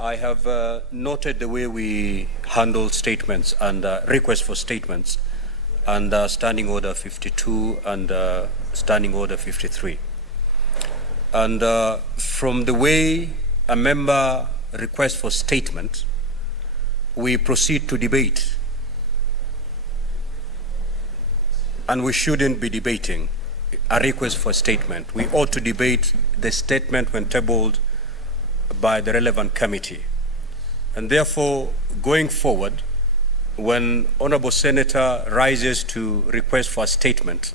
I have noted the way we handle statements and requests for statements under Standing Order 52 and Standing Order 53. And from the way a member requests for statement, we proceed to debate. And we shouldn't be debating a request for statement. We ought to debate the statement when tabled by the relevant committee. And therefore, going forward, when Honorable Senator rises to request for a statement,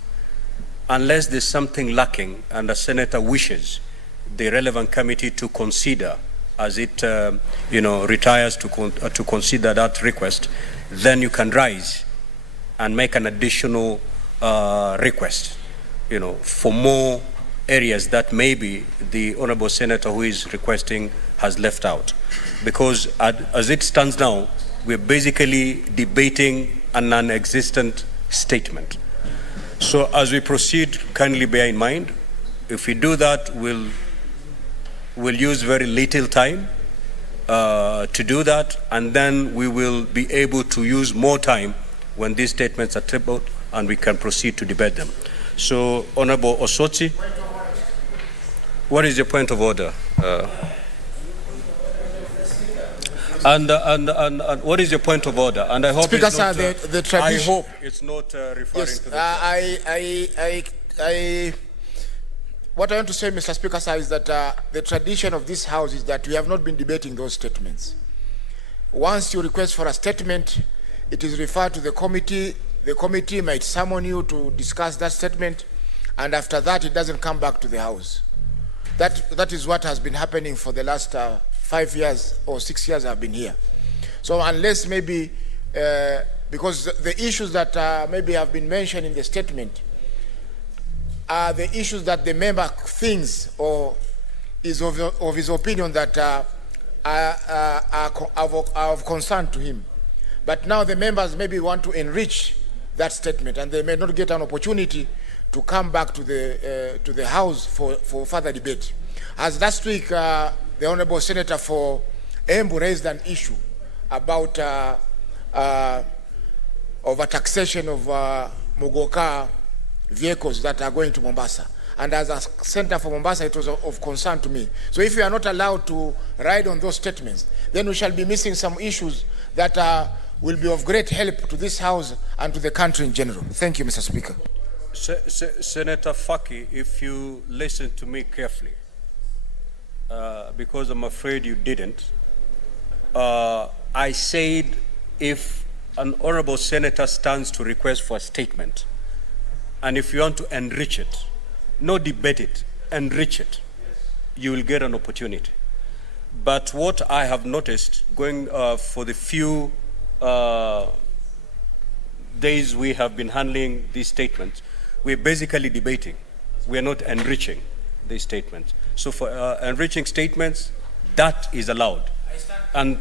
unless there's something lacking and the Senator wishes the relevant committee to consider as it retires to consider that request, then you can rise and make an additional request, for more areas that maybe the Honorable Senator who is requesting has left out. Because as it stands now, we're basically debating a non-existent statement. So as we proceed, kindly bear in mind, if we do that, we'll use very little time to do that, and then we will be able to use more time when these statements are tabled and we can proceed to debate them. So, Honorable Osotsi, what is your point of order? And what is your point of order? And I hope Speaker, it's not, sir, the tradition. I hope it's not referring Yes, to the. What I want to say, Mr. Speaker, sir, is that the tradition of this House is that we have not been debating those statements. Once you request for a statement, it is referred to the committee. The committee might summon you to discuss that statement, and after that, it doesn't come back to the House. That is what has been happening for the last 5 years or 6 years I've been here. So unless maybe, because the issues that maybe have been mentioned in the statement are the issues that the member thinks or is of his opinion that are of concern to him. But now the members maybe want to enrich that statement, and they may not get an opportunity to come back to the House for further debate. As last week, the Honourable Senator for Embu raised an issue about over-taxation of Mugoka vehicles that are going to Mombasa. And as a Senator for Mombasa, it was of concern to me. So if we are not allowed to ride on those statements, then we shall be missing some issues that will be of great help to this House and to the country in general. Thank you, Mr. Speaker. Senator Faki, if you listen to me carefully, because I'm afraid you didn't, I said if an honorable senator stands to request for a statement, and if you want to enrich it, not debate it, enrich it, you will get an opportunity. But what I have noticed going for the few days we have been handling these statements, we're basically debating. We're not enriching these statements. So for enriching statements, that is allowed. And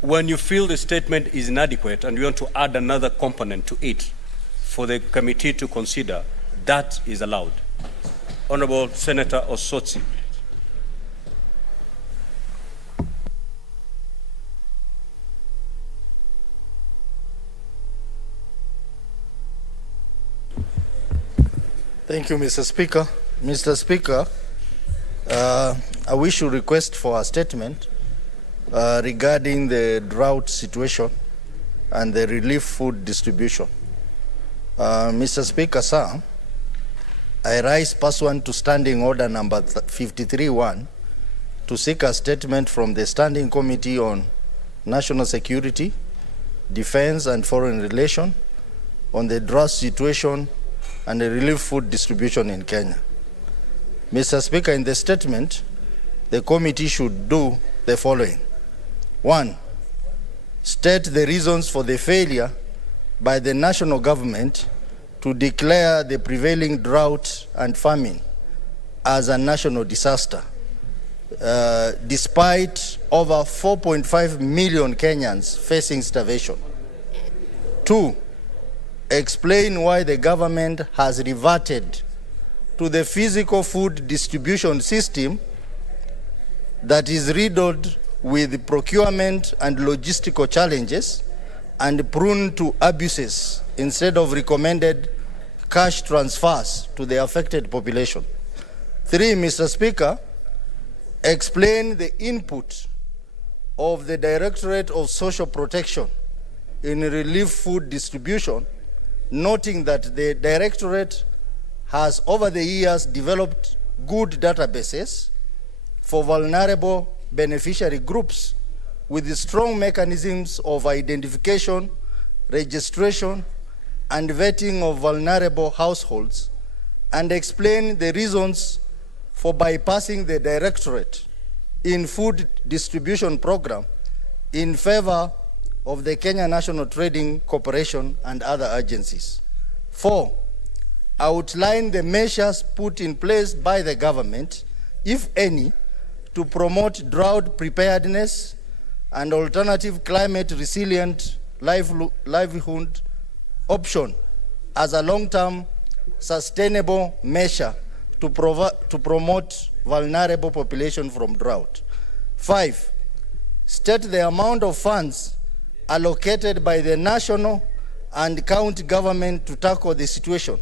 when you feel the statement is inadequate and you want to add another component to it for the committee to consider, that is allowed. Honorable Senator Osotsi. Thank you, Mr. Speaker. Mr. Speaker, I wish to request for a statement regarding the drought situation and the relief food distribution. Mr. Speaker, sir, I rise pursuant to Standing Order number 53-1 to seek a statement from the Standing Committee on National Security, Defense and Foreign Relations on the drought situation and the relief food distribution in Kenya. Mr. Speaker, in the statement, the committee should do the following. 1, state the reasons for the failure by the national government to declare the prevailing drought and famine as a national disaster, despite over 4.5 million Kenyans facing starvation. 2, explain why the government has reverted to the physical food distribution system that is riddled with procurement and logistical challenges and prone to abuses instead of recommended cash transfers to the affected population. 3, Mr. Speaker, explain the input of the Directorate of Social Protection in relief food distribution, noting that the Directorate has over the years developed good databases for vulnerable beneficiary groups with strong mechanisms of identification, registration, and vetting of vulnerable households, and explain the reasons for bypassing the Directorate in food distribution program in favor of the Kenya National Trading Corporation and other agencies. 4, outline the measures put in place by the government, if any, to promote drought preparedness and alternative climate resilient livelihood option as a long-term sustainable measure to promote vulnerable population from drought. 5, state the amount of funds allocated by the national and county government to tackle the situation,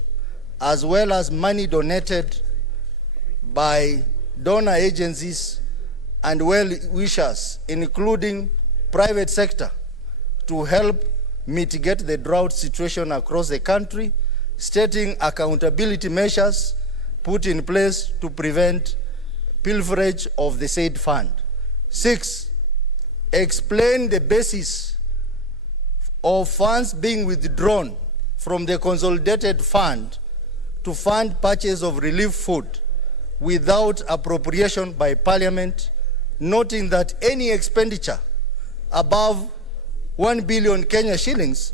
as well as money donated by donor agencies and well-wishers, including private sector, to help mitigate the drought situation across the country, stating accountability measures put in place to prevent pilferage of the said fund. 6, explain the basis of funds being withdrawn from the consolidated fund to fund purchase of relief food without appropriation by Parliament, noting that any expenditure above 1 billion Kenya shillings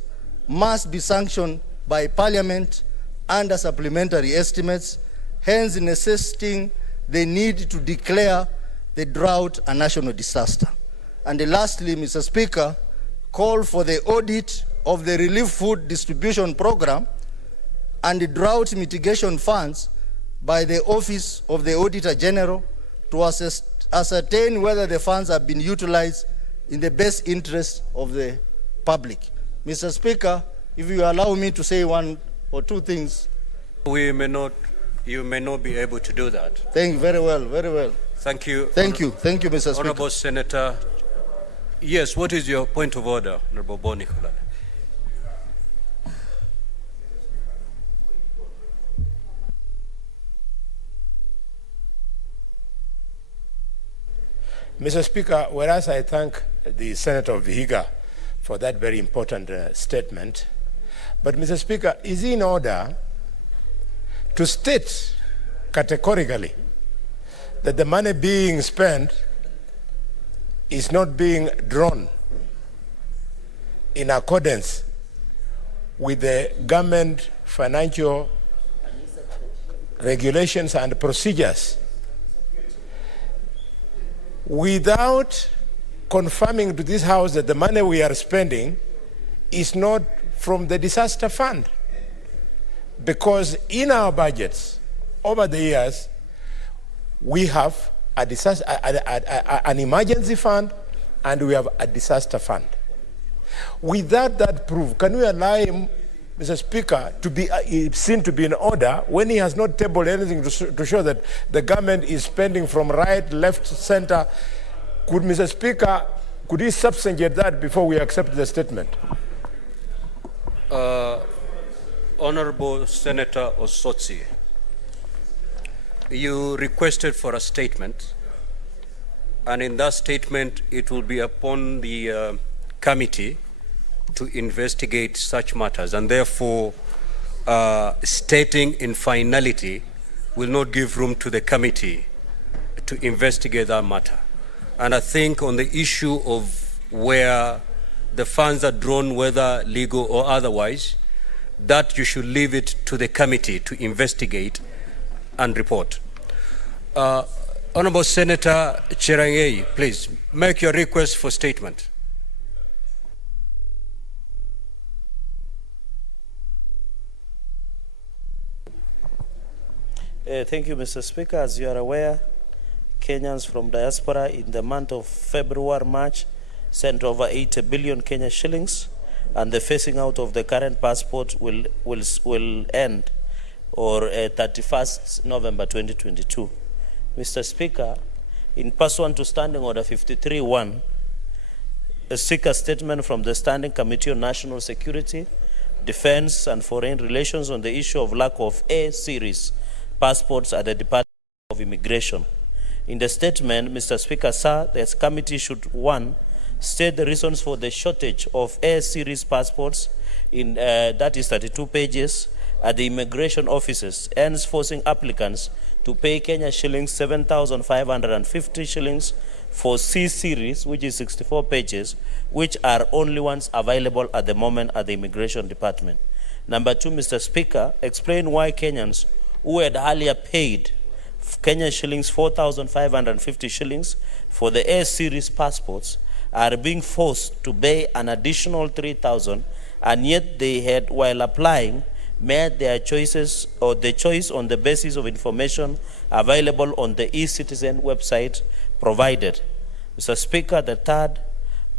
must be sanctioned by Parliament under supplementary estimates, hence necessitating the need to declare the drought a national disaster. And lastly, Mr. Speaker, call for the audit of the relief food distribution program and the drought mitigation funds by the Office of the Auditor General to ascertain whether the funds have been utilized in the best interest of the public. Mr. Speaker, if you allow me to say one or two things. You may not be able to do that. Thank you, very well, very well. Thank you. Thank you, Mr. Speaker. Honorable Senator, yes, what is your point of order, Honorable Boni Kolale? Mr. Speaker, whereas I thank the Senator of Vihiga for that very important statement, but Mr. Speaker, is it in order to state categorically that the money being spent is not being drawn in accordance with the government financial regulations and procedures, without confirming to this House that the money we are spending is not from the disaster fund? Because in our budgets over the years, we have a disaster, an emergency fund, and we have a disaster fund. Without that proof, can we allow him, Mr. Speaker, to be seen to be in order when he has not tabled anything to show that the government is spending from right, left, center? Could Mr. Speaker, could he substantiate that before we accept the statement? Honorable Senator Osotsi, you requested for a statement, and in that statement it will be upon the committee to investigate such matters, and therefore stating in finality will not give room to the committee to investigate that matter. And I think on the issue of where the funds are drawn, whether legal or otherwise, that you should leave it to the committee to investigate and report. Honorable Senator Cherangei, please make your request for statement. Thank you, Mr. Speaker. As you are aware, Kenyans from diaspora in the month of February, March, sent over 80 billion Kenya shillings, and the phasing out of the current passport will end or 31st November 2022. Mr. Speaker, in pursuant to Standing Order 53.1, I seek a statement from the Standing Committee on National Security, Defense and Foreign Relations on the issue of lack of A-series passports at the Department of Immigration. In the statement, Mr. Speaker, sir, the committee should, 1, state the reasons for the shortage of A-series passports in, that is 32 pages, at the immigration offices, hence forcing applicants to pay Kenya shillings 7,550 shillings for C-series, which is 64 pages, which are only ones available at the moment at the Immigration Department. Number 2, Mr. Speaker, explain why Kenyans who had earlier paid Kenya shillings 4,550 shillings for the A-series passports are being forced to pay an additional 3,000, and yet they had, while applying, made their choices or the choice on the basis of information available on the e-citizen website provided. Mr. Speaker, the third,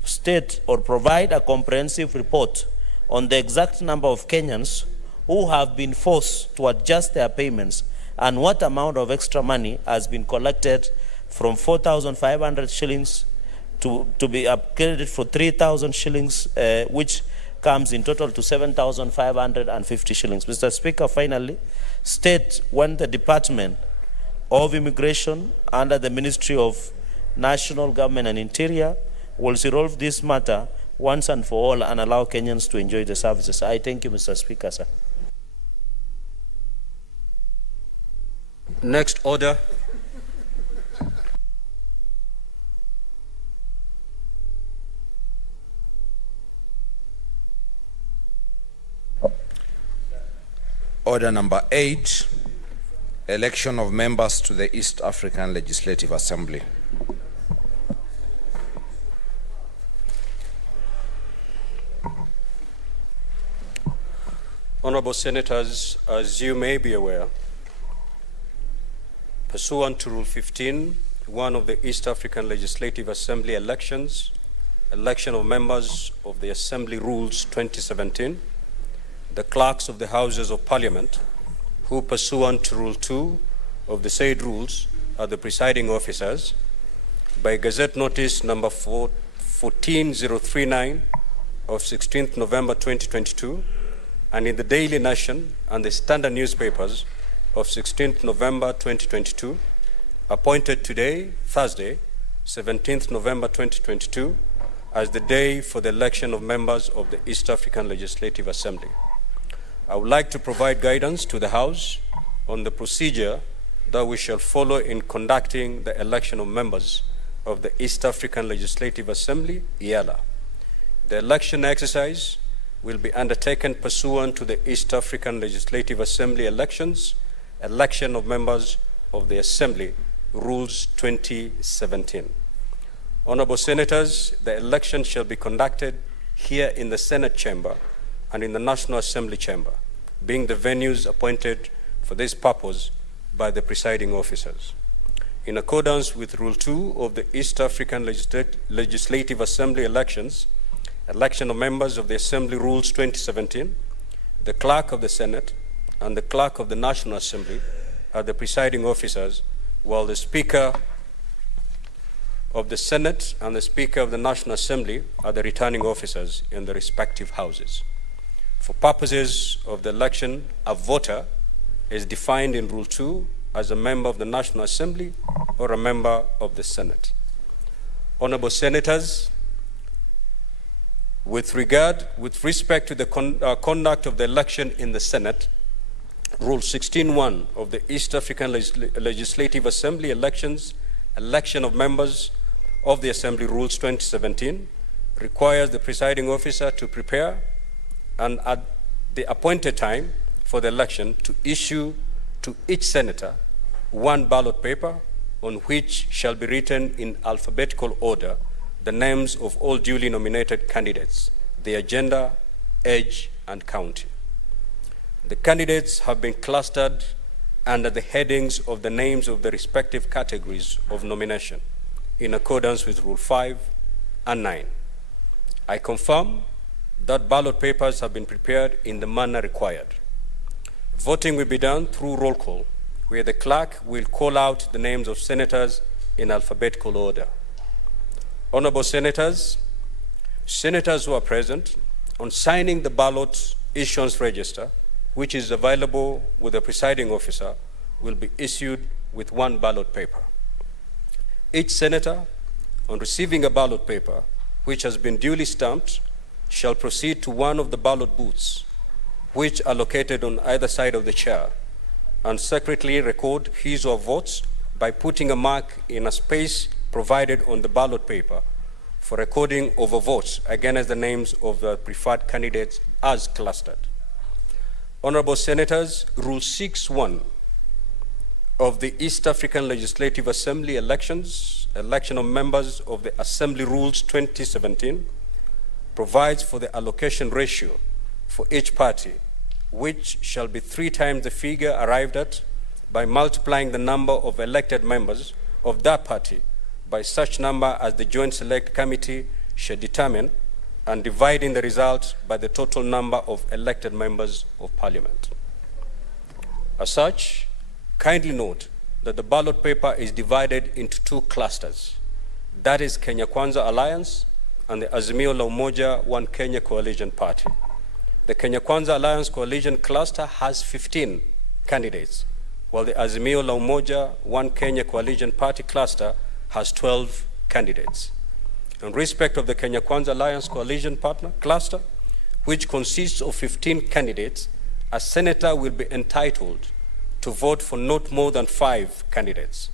state or provide a comprehensive report on the exact number of Kenyans who have been forced to adjust their payments and what amount of extra money has been collected from 4,500 shillings to be upgraded for 3,000 shillings, which comes in total to 7,550 shillings. Mr. Speaker, finally, state when the Department of Immigration under the Ministry of National Government and Interior will resolve this matter once and for all and allow Kenyans to enjoy the services. I thank you, Mr. Speaker, sir. Next order. Order number 8, election of members to the East African Legislative Assembly. Honorable Senators, as you may be aware, pursuant to Rule 15, one of the East African Legislative Assembly elections, election of members of the Assembly Rules 2017, the clerks of the Houses of Parliament, who pursuant to Rule 2 of the said rules are the presiding officers, by Gazette Notice number 14039 of 16th November 2022, and in the Daily Nation and the Standard newspapers of 16th November 2022, appointed today, Thursday, 17th November 2022, as the day for the election of members of the East African Legislative Assembly. I would like to provide guidance to the House on the procedure that we shall follow in conducting the election of members of the East African Legislative Assembly, EALA. The election exercise will be undertaken pursuant to the East African Legislative Assembly elections, election of members of the Assembly, Rules 2017. Honorable Senators, the election shall be conducted here in the Senate chamber and in the National Assembly chamber, being the venues appointed for this purpose by the presiding officers. In accordance with Rule 2 of the East African Legislative Assembly elections, election of members of the Assembly Rules 2017, the Clerk of the Senate and the Clerk of the National Assembly are the presiding officers, while the Speaker of the Senate and the Speaker of the National Assembly are the returning officers in the respective houses. For purposes of the election, a voter is defined in Rule 2 as a member of the National Assembly or a member of the Senate. Honorable Senators, with respect to the conduct of the election in the Senate, Rule 16.1 of the East African Legislative Assembly elections, election of members of the Assembly Rules 2017, requires the presiding officer to prepare and at the appointed time for the election to issue to each senator one ballot paper on which shall be written in alphabetical order the names of all duly nominated candidates, their gender, age, and county. The candidates have been clustered under the headings of the names of the respective categories of nomination in accordance with Rule 5 and 9. I confirm that ballot papers have been prepared in the manner required. Voting will be done through roll call, where the clerk will call out the names of senators in alphabetical order. Honorable senators, senators who are present, on signing the ballot issuance register, which is available with the presiding officer, will be issued with one ballot paper. Each senator, on receiving a ballot paper, which has been duly stamped, shall proceed to one of the ballot booths, which are located on either side of the chair, and secretly record his or her votes by putting a mark in a space provided on the ballot paper for recording of votes against the names of the preferred candidates as clustered. Honorable Senators, Rule 6.1 of the East African Legislative Assembly election of members of the Assembly Rules 2017 provides for the allocation ratio for each party, which shall be 3 times the figure arrived at by multiplying the number of elected members of that party by such number as the Joint Select Committee shall determine, and dividing the result by the total number of elected members of Parliament. As such, kindly note that the ballot paper is divided into 2 clusters. That is Kenya Kwanza Alliance and the Azimio la Umoja One Kenya Coalition Party. The Kenya Kwanza Alliance Coalition cluster has 15 candidates, while the Azimio la Umoja One Kenya Coalition Party cluster has 12 candidates. In respect of the Kenya Kwanza Alliance Coalition Partner cluster, which consists of 15 candidates, a senator will be entitled to vote for not more than 5 candidates.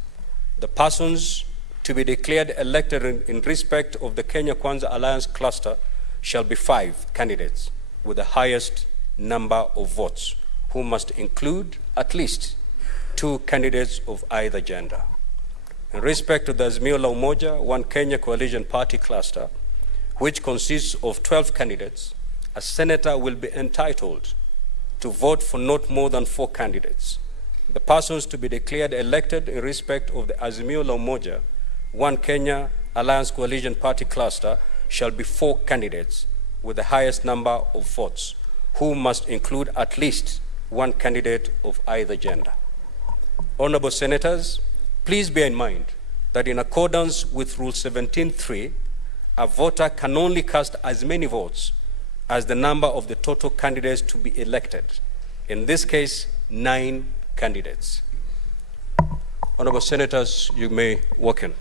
The persons to be declared elected in respect of the Kenya Kwanza Alliance cluster shall be 5 candidates with the highest number of votes, who must include at least 2 candidates of either gender. In respect to the Azimio la Umoja One Kenya Coalition Party cluster, which consists of 12 candidates, a senator will be entitled to vote for not more than 4 candidates. The persons to be declared elected in respect of the Azimio la Umoja One Kenya Alliance Coalition Party cluster shall be 4 candidates with the highest number of votes, who must include at least 1 candidate of either gender. Honorable Senators, please bear in mind that in accordance with Rule 17.3, a voter can only cast as many votes as the number of the total candidates to be elected. In this case, 9 candidates. Honorable Senators, you may walk in.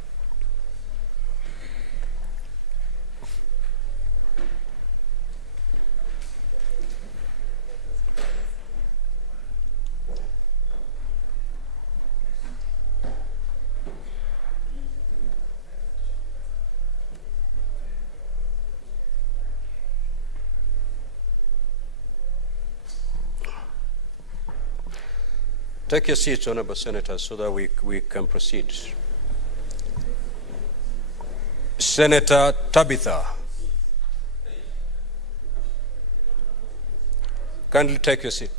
Take your seats, Honorable Senators, so that we can proceed. Senator Tabitha. Kindly take your seat.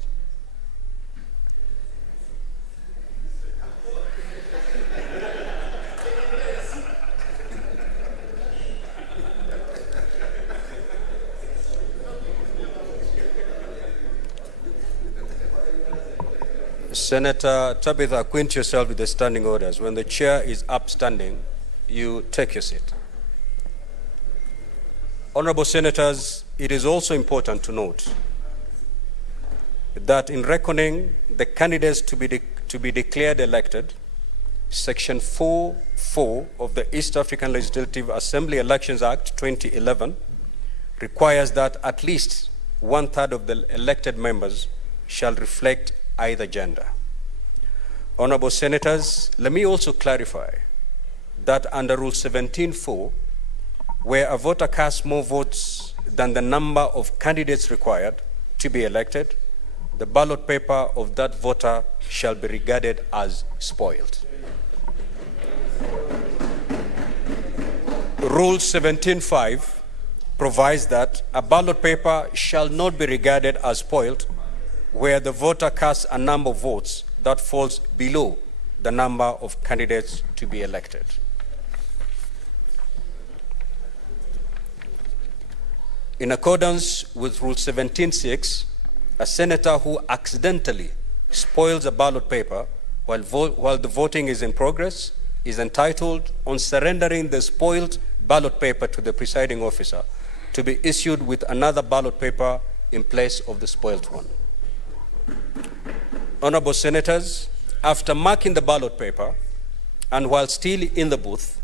Senator Tabitha, acquaint yourself with the standing orders. When the chair is upstanding, you take your seat. Honorable Senators, it is also important to note that in reckoning the candidates to be declared elected, Section 4.4 of the East African Legislative Assembly Elections Act 2011 requires that at least 1/3 of the elected members shall reflect either gender. Honorable Senators, let me also clarify that under Rule 17.4, where a voter casts more votes than the number of candidates required to be elected, the ballot paper of that voter shall be regarded as spoiled. Rule 17.5 provides that a ballot paper shall not be regarded as spoiled where the voter casts a number of votes that falls below the number of candidates to be elected. In accordance with Rule 17.6, a senator who accidentally spoils a ballot paper while the voting is in progress is entitled, on surrendering the spoiled ballot paper to the presiding officer, to be issued with another ballot paper in place of the spoiled one. Honorable Senators, after marking the ballot paper and while still in the booth,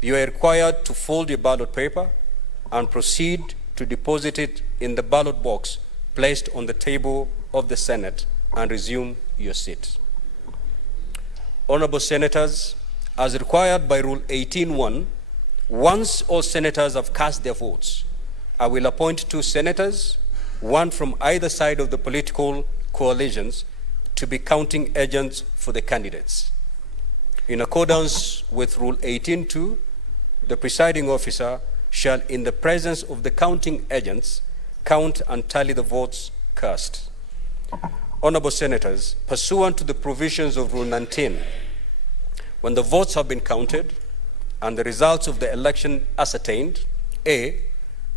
you are required to fold your ballot paper and proceed to deposit it in the ballot box placed on the table of the Senate and resume your seat. Honorable Senators, as required by Rule 18.1, once all senators have cast their votes, I will appoint 2 senators, one from either side of the political coalitions, to be counting agents for the candidates. In accordance with Rule 18.2, the presiding officer shall, in the presence of the counting agents, count and tally the votes cast. Honorable Senators, pursuant to the provisions of Rule 19, when the votes have been counted and the results of the election ascertained, A,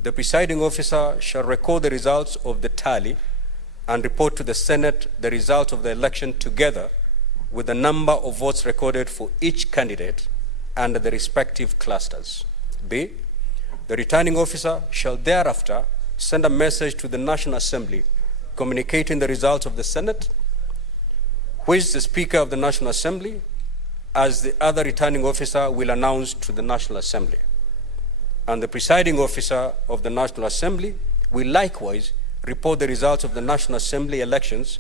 the presiding officer shall record the results of the tally and report to the Senate the result of the election together with the number of votes recorded for each candidate under the respective clusters. B, the returning officer shall thereafter send a message to the National Assembly communicating the results of the Senate, which the Speaker of the National Assembly, as the other returning officer, will announce to the National Assembly. And the presiding officer of the National Assembly will likewise report the results of the National Assembly elections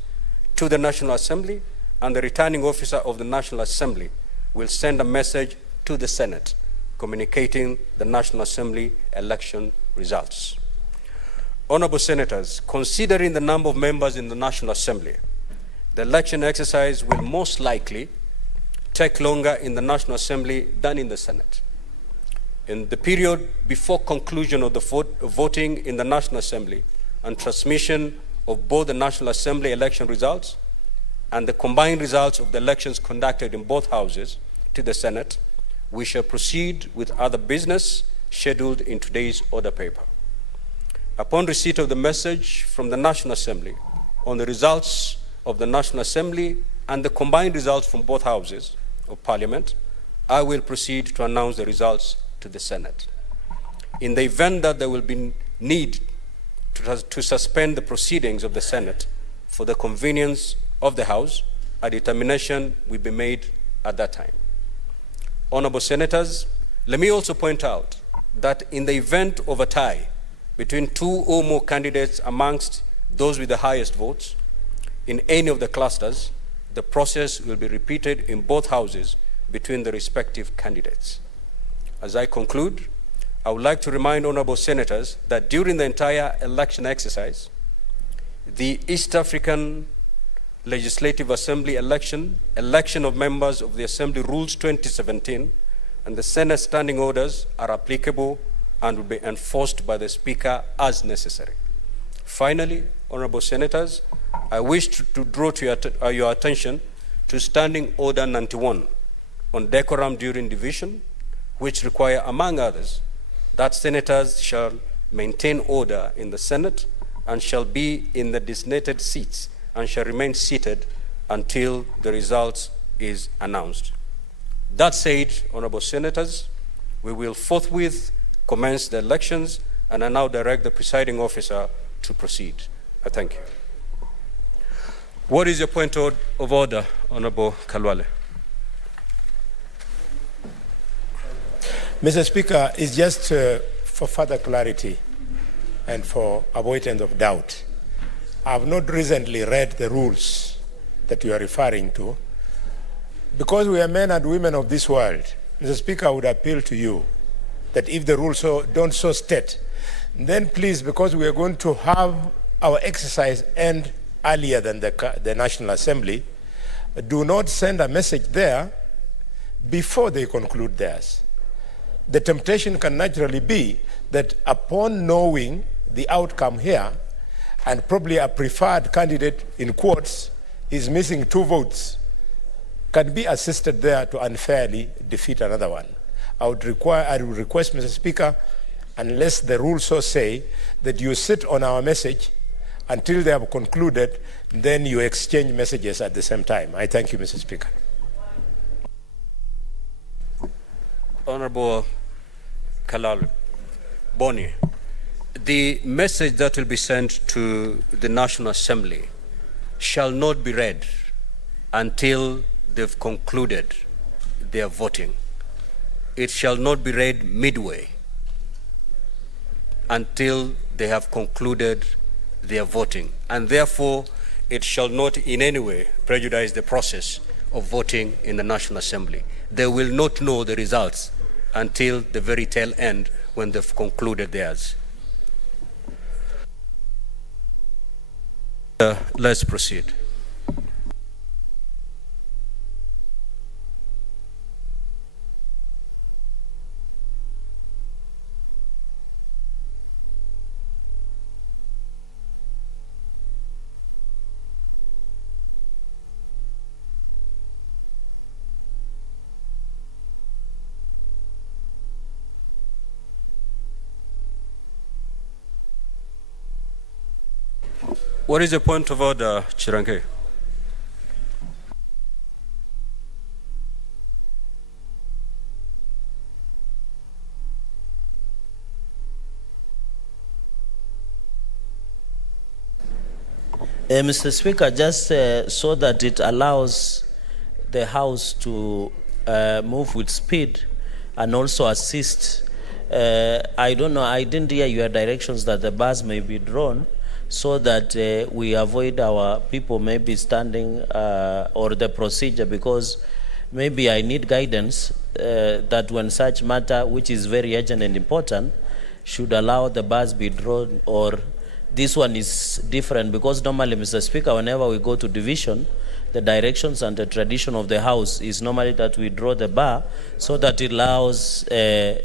to the National Assembly, and the returning officer of the National Assembly will send a message to the Senate communicating the National Assembly election results. Honorable Senators, considering the number of members in the National Assembly, the election exercise will most likely take longer in the National Assembly than in the Senate. In the period before conclusion of the voting in the National Assembly and transmission of both the National Assembly election results and the combined results of the elections conducted in both houses to the Senate, we shall proceed with other business scheduled in today's order paper. Upon receipt of the message from the National Assembly on the results of the National Assembly and the combined results from both houses of Parliament, I will proceed to announce the results to the Senate. In the event that there will be need to suspend the proceedings of the Senate for the convenience of the House, a determination will be made at that time. Honorable Senators, let me also point out that in the event of a tie between 2 or more candidates amongst those with the highest votes in any of the clusters, the process will be repeated in both houses between the respective candidates. As I conclude, I would like to remind honorable senators that during the entire election exercise, the East African Legislative Assembly election of members of the Assembly Rules 2017 and the Senate standing orders are applicable and will be enforced by the Speaker as necessary. Finally, honorable senators, I wish to draw to your attention to Standing Order 91 on decorum during division, which require, among others, that senators shall maintain order in the Senate and shall be in the designated seats and shall remain seated until the results is announced. That said, honorable senators, we will forthwith commence the elections, and I now direct the presiding officer to proceed. I thank you. What is your point of order, Honorable Kalwale? Mr. Speaker, it's just for further clarity and for avoidance of doubt. I have not recently read the rules that you are referring to. Because we are men and women of this world, Mr. Speaker, I would appeal to you that if the rules don't so state, then please, because we are going to have our exercise end earlier than the National Assembly, do not send a message there before they conclude theirs. The temptation can naturally be that upon knowing the outcome here, and probably a preferred candidate in quotes is missing 2 votes can be assisted there to unfairly defeat another one. I would request, Mr. Speaker, unless the rules so say, that you sit on our message until they have concluded, then you exchange messages at the same time. I thank you, Mr. Speaker. Honorable Kalal Boni, the message that will be sent to the National Assembly shall not be read until they've concluded their voting. It shall not be read midway until they have concluded their voting. And therefore, it shall not in any way prejudice the process of voting in the National Assembly. They will not know the results until the very tail end when they've concluded theirs. Let's proceed. What is the point of order, Chiranke? Mr. Speaker, just so that it allows the House to move with speed and also assist. I don't know, I didn't hear your directions that the bars may be drawn so that we avoid our people maybe standing or the procedure, because maybe I need guidance that when such matter, which is very urgent and important, should allow the bars be drawn, or this one is different, because normally, Mr. Speaker, whenever we go to division, the directions and the tradition of the House is normally that we draw the bar so that it allows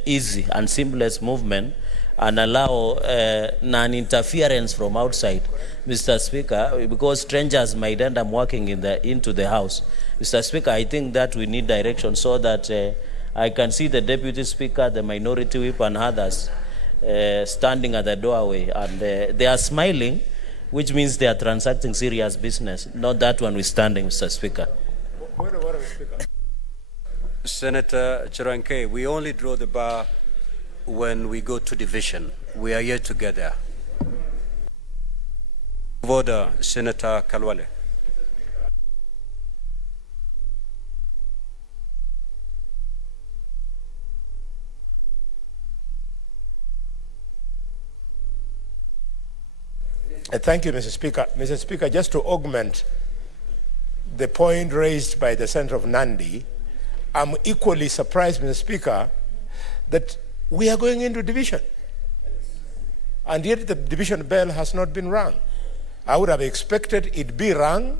easy and seamless movement and allow non-interference from outside, Mr. Speaker, because strangers might end up walking into the House. Mr. Speaker, I think that we need direction so that I can see the Deputy Speaker, the Minority Whip, and others standing at the doorway, and they are smiling, which means they are transacting serious business, not that one we're standing, Mr. Speaker. Senator Chiranke, we only draw the bar when we go to division. We are here together. Order, Senator Kalwale. Thank you, Mr. Speaker. Mr. Speaker, just to augment the point raised by the Senator of Nandi, I'm equally surprised, Mr. Speaker, that we are going into division. And yet the division bell has not been rung. I would have expected it be rung.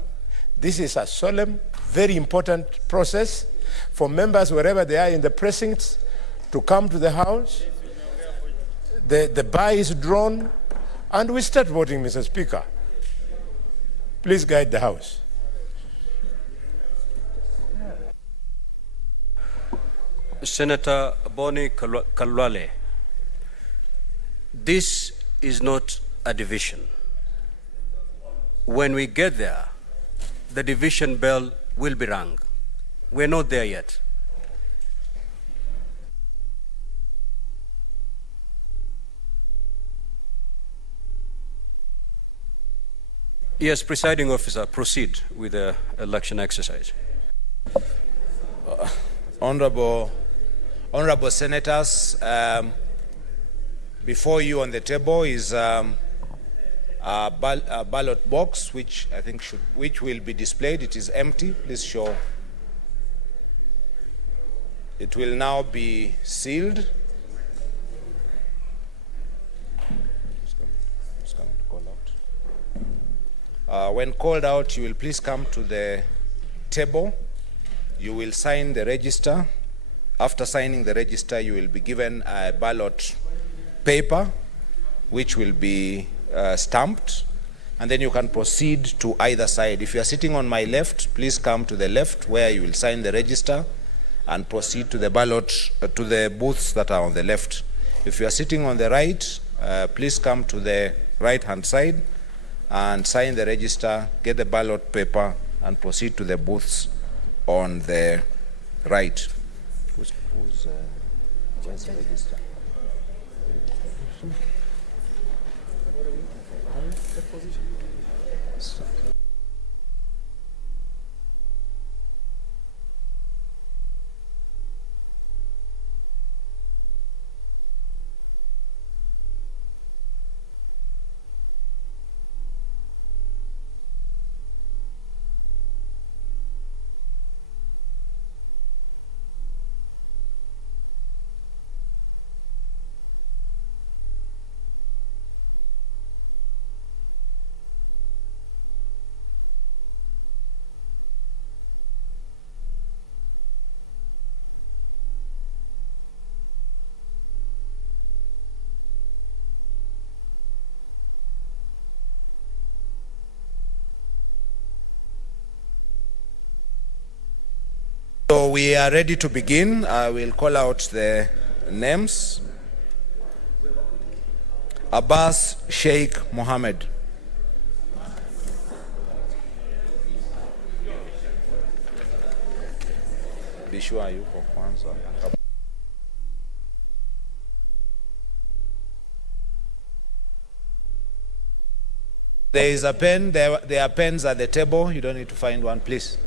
This is a solemn, very important process for members, wherever they are in the precincts, to come to the House. The bar is drawn, and we start voting, Mr. Speaker. Please guide the House. Senator Boni Kalwale, this is not a division. When we get there, the division bell will be rung. We're not there yet. Yes, presiding officer, proceed with the election exercise. Honorable Senators, before you on the table is a ballot box, which I think which will be displayed. It is empty. Please show. It will now be sealed. When called out, you will please come to the table. You will sign the register. After signing the register, you will be given a ballot paper, which will be stamped. and then you can proceed to either side. If you are sitting on my left, please come to the left where you will sign the register and proceed to the ballot, to the booths that are on the left. If you are sitting on the right, please come to the right-hand side and sign the register, get the ballot paper, and proceed to the booths on the right. Who's the register? So we are ready to begin. I will call out the names. Abbas Sheikh Mohammed. Bishwa yuko kwanza. There is a pen. There are pens at the table. You don't need to find one, please.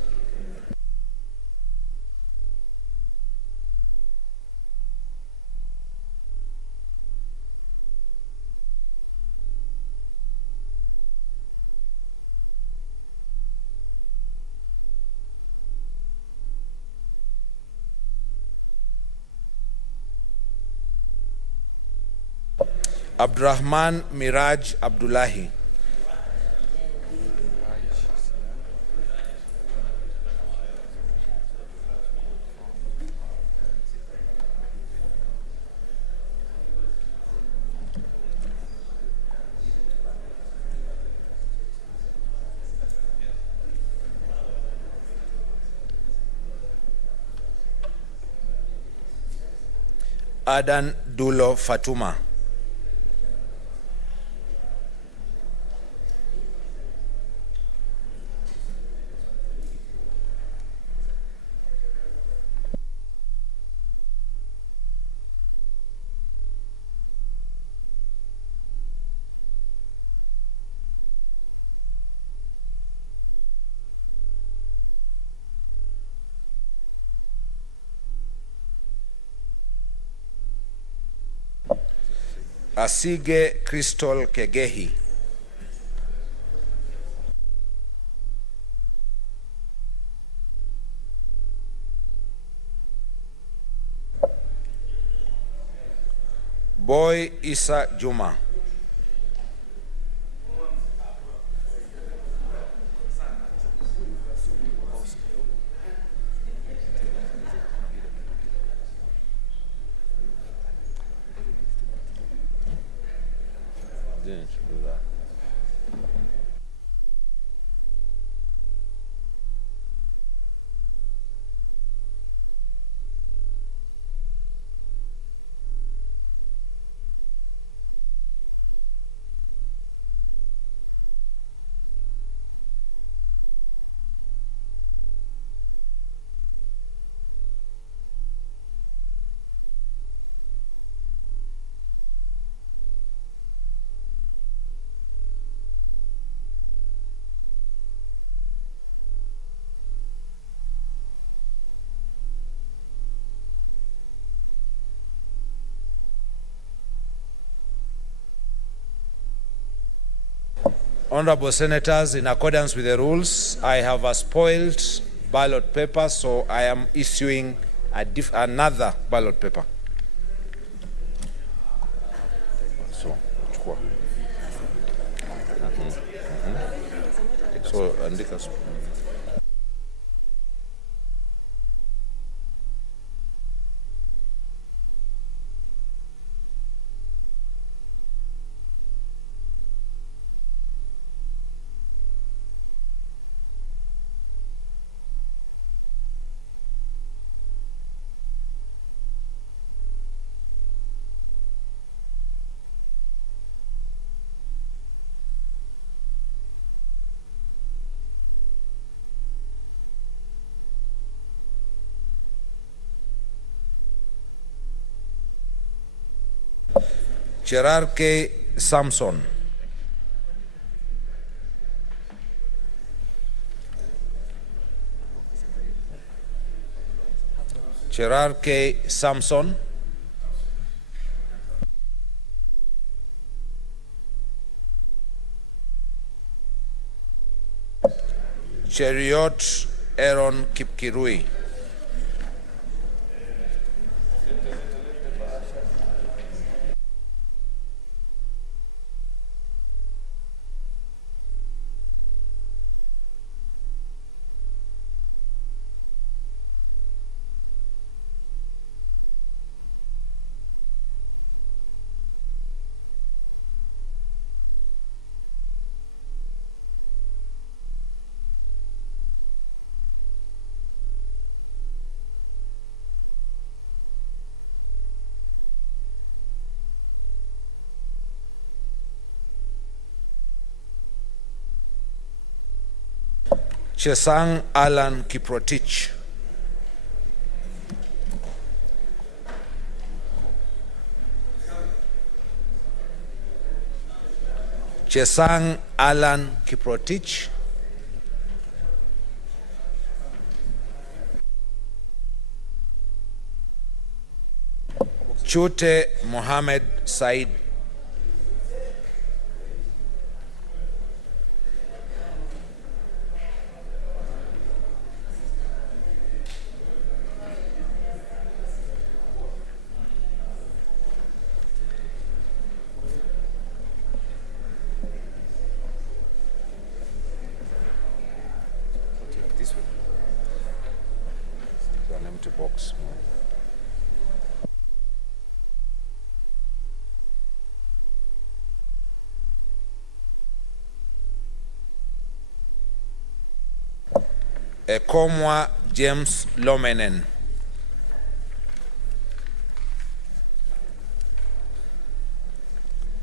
Abdurrahman Miraj Abdullahi. Adan Dulo Fatuma. Asige Crystal Kegehi. Boy Isa Juma. Didn't do that. Honorable Senators, in accordance with the rules, I have a spoiled ballot paper, so I am issuing another ballot paper. So, so andika. Cherarke Samson. Cherarke Samson. Cheriot Aaron Kipkirui. Chesang Alan Kiprotich. Chesang Alan Kiprotich. Chute Mohammed Said. An empty box. Ekomwa James Lomenen.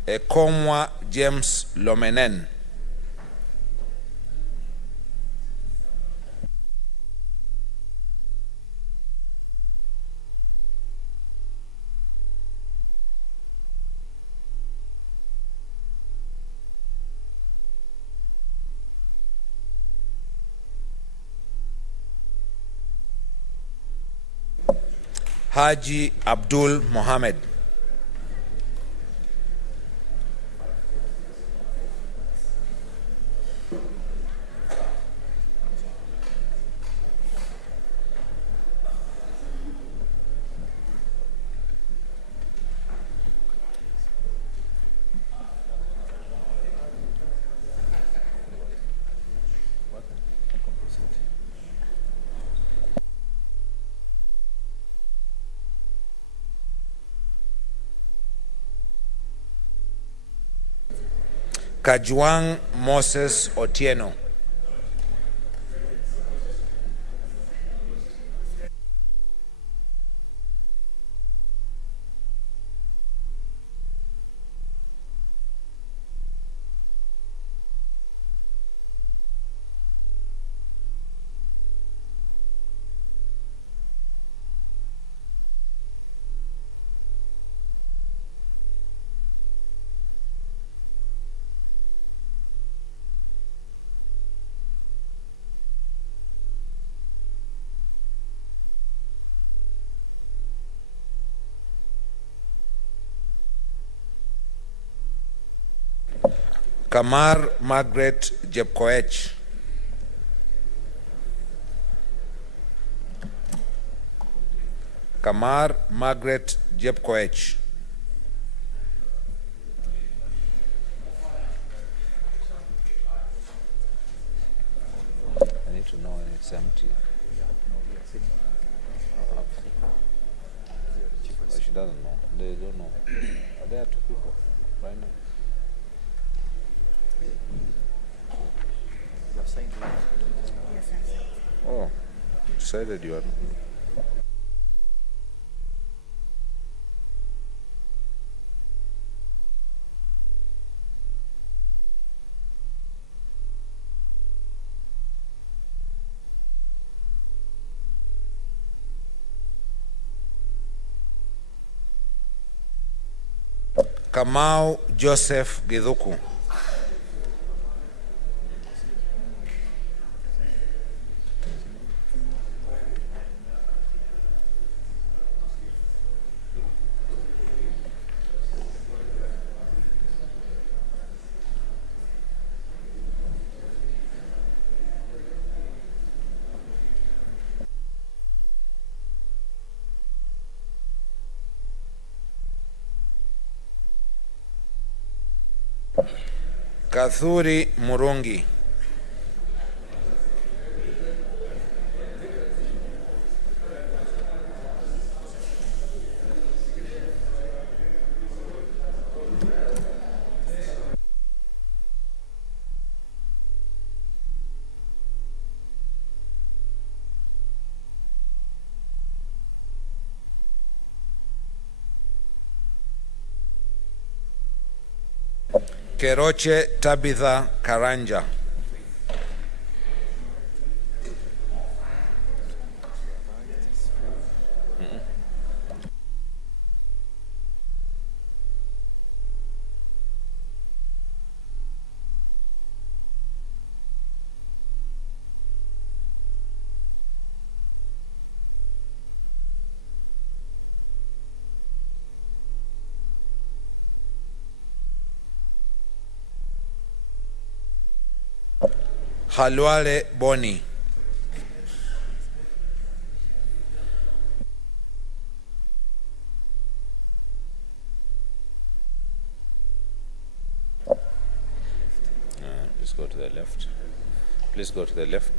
Ekomwa James Lomenen. Haji Abdul Mohammed. Kajwang Moses Otieno. Kamar Margaret Jepkoech. Kamar Margaret Jepkoech. I need to know when it's empty. Well, she doesn't know. They don't know. There are two people right now. Oh, you decided you are. Kamau Joseph Githuku. Kathuri Murungi. Keroche Tabitha Karanja. Halwale Boni. Please go to the left. Please go to the left.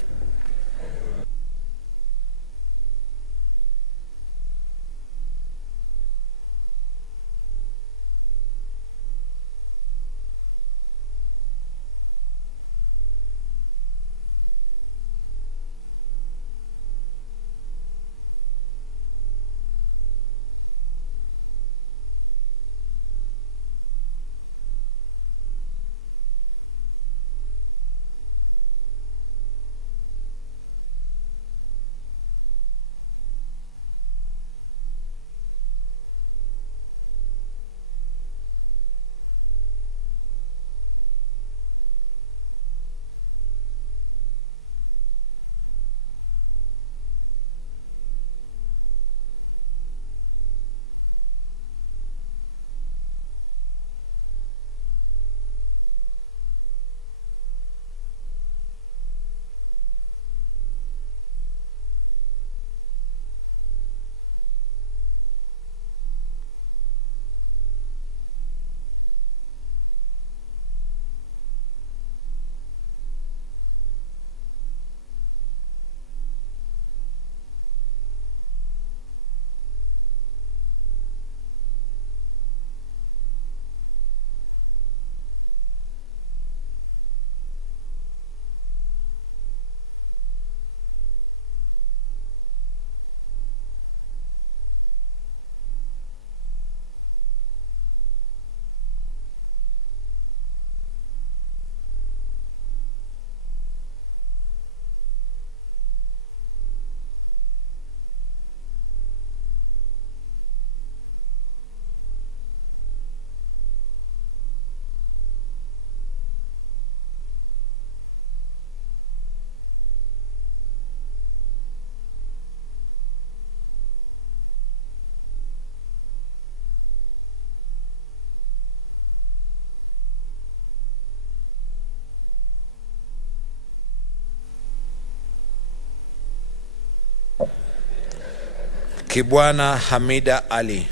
Kibwana Hamida Ali.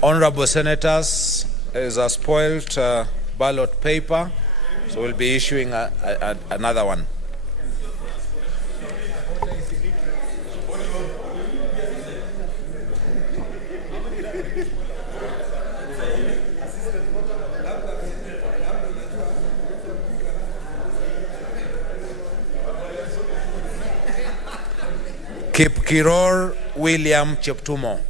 Honorable Senators, there is a spoiled ballot paper, so we'll be issuing another one. Kipkiror William Cheptumo.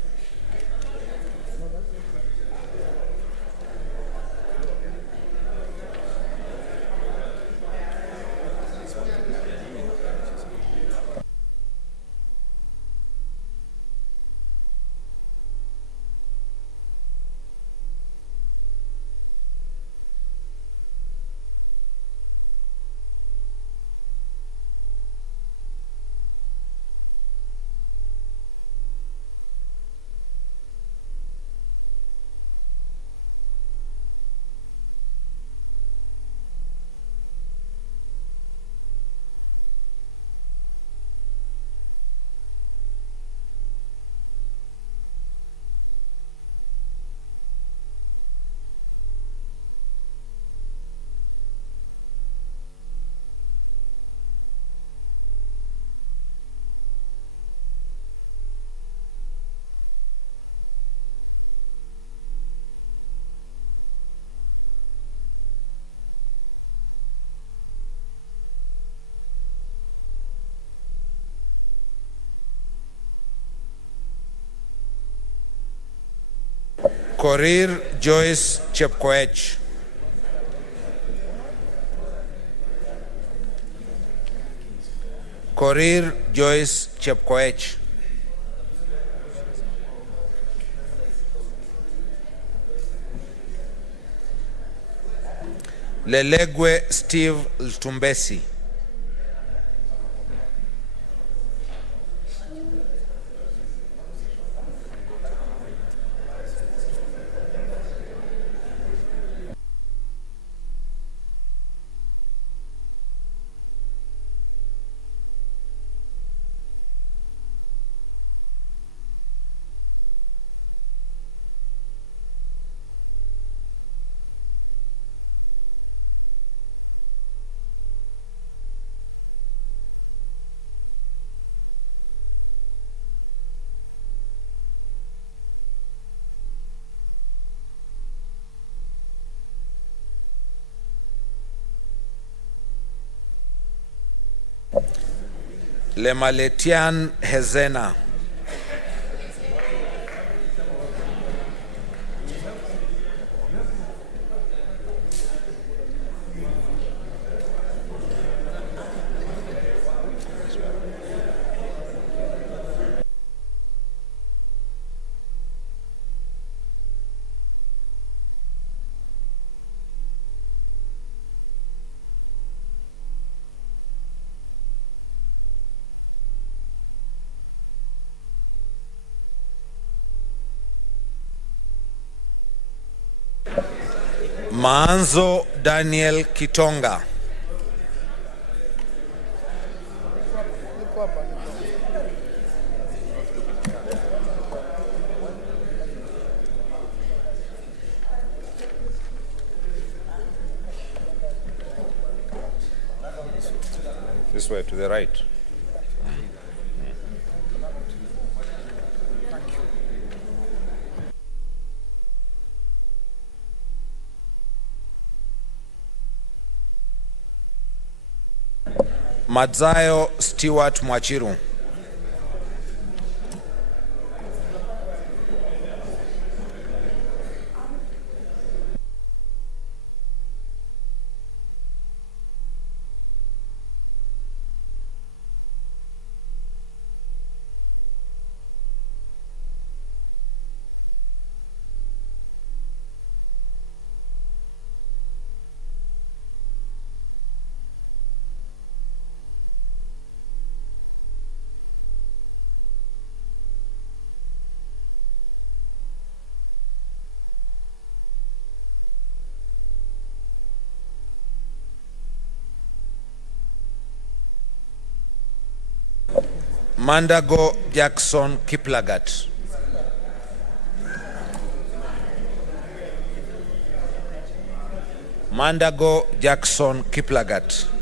Korir Joyce Chepkoech. Korir Joyce Chepkoech. Lelegwe Steve Ltumbesi. Lemaletian Hezena. Maanzo Daniel Kitonga. This way, to the right. Madzayo Stewart Mwachiru. Mandago Jackson Kiplagat. Mandago Jackson Kiplagat.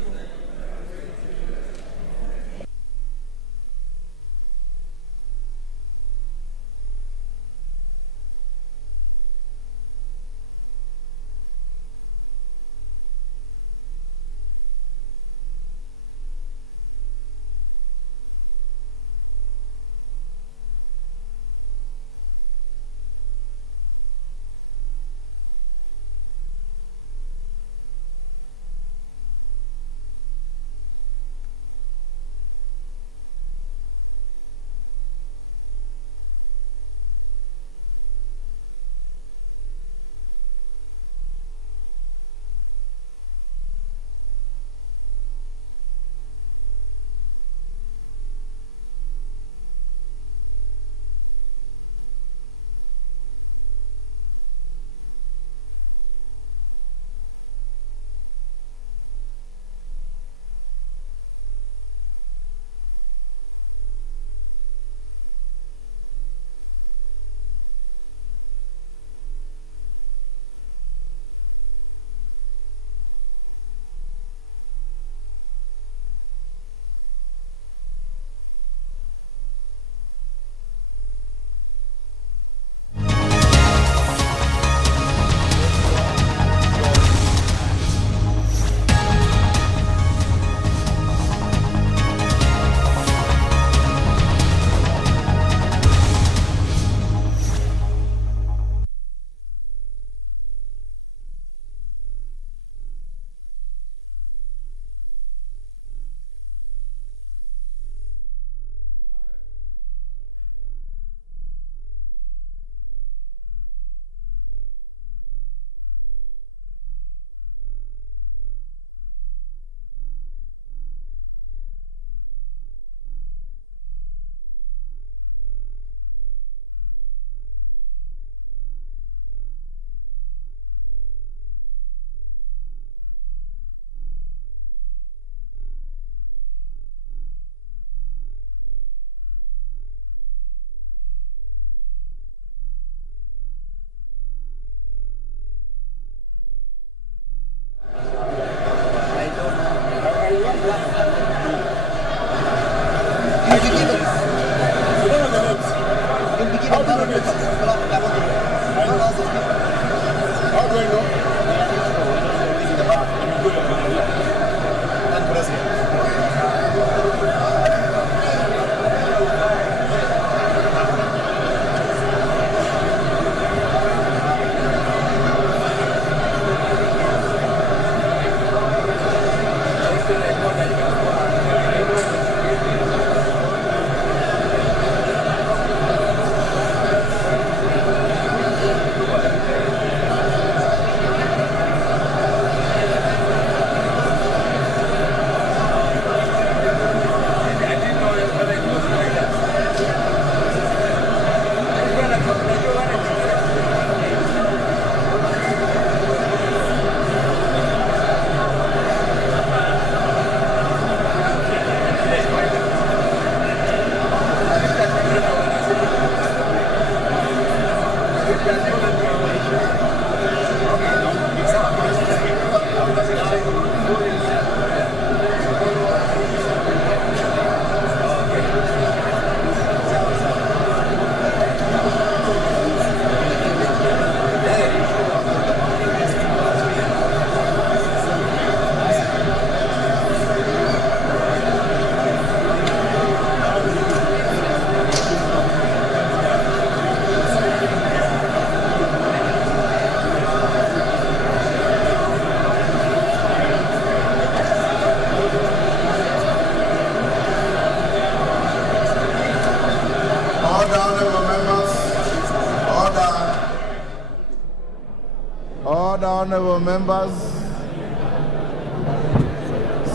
Honorable members,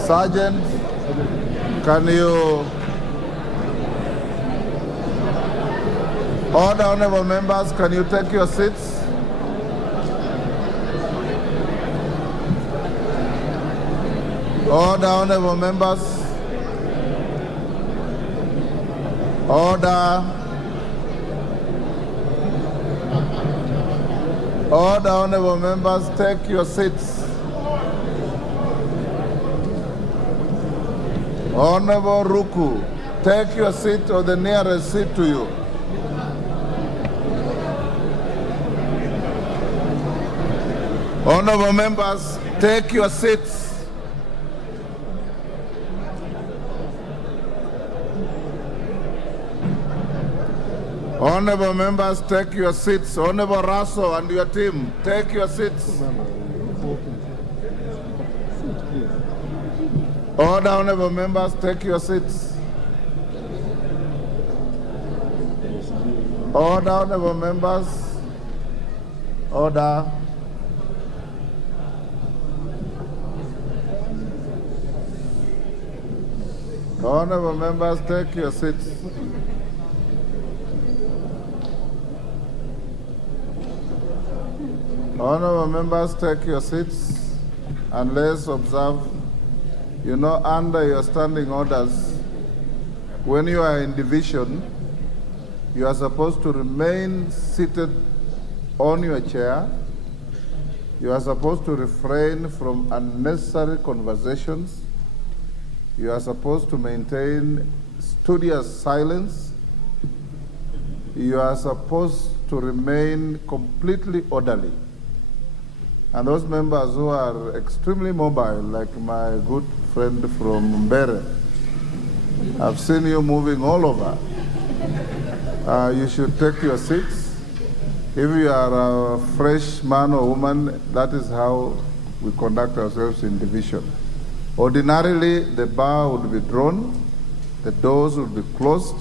Sergeant, can you... All the honorable members, can you take your seats? All the honorable members, order. All the honorable members, take your seats. Honorable Ruku, take your seat or the nearest seat to you. Honorable members, take your seats. Honorable members, take your seats. Honorable Raso and your team, take your seats. Order, honorable members, take your seats. Order, honorable members. Order. Honorable members, take your seats. Honorable members, take your seats and let's observe. You know, under your standing orders, when you are in division, you are supposed to remain seated on your chair. You are supposed to refrain from unnecessary conversations. You are supposed to maintain studious silence. You are supposed to remain completely orderly. And those members who are extremely mobile, like my good friend from Mbere, I've seen you moving all over. You should take your seats. If you are a fresh man or woman, that is how we conduct ourselves in division. Ordinarily, the bar would be drawn, the doors would be closed,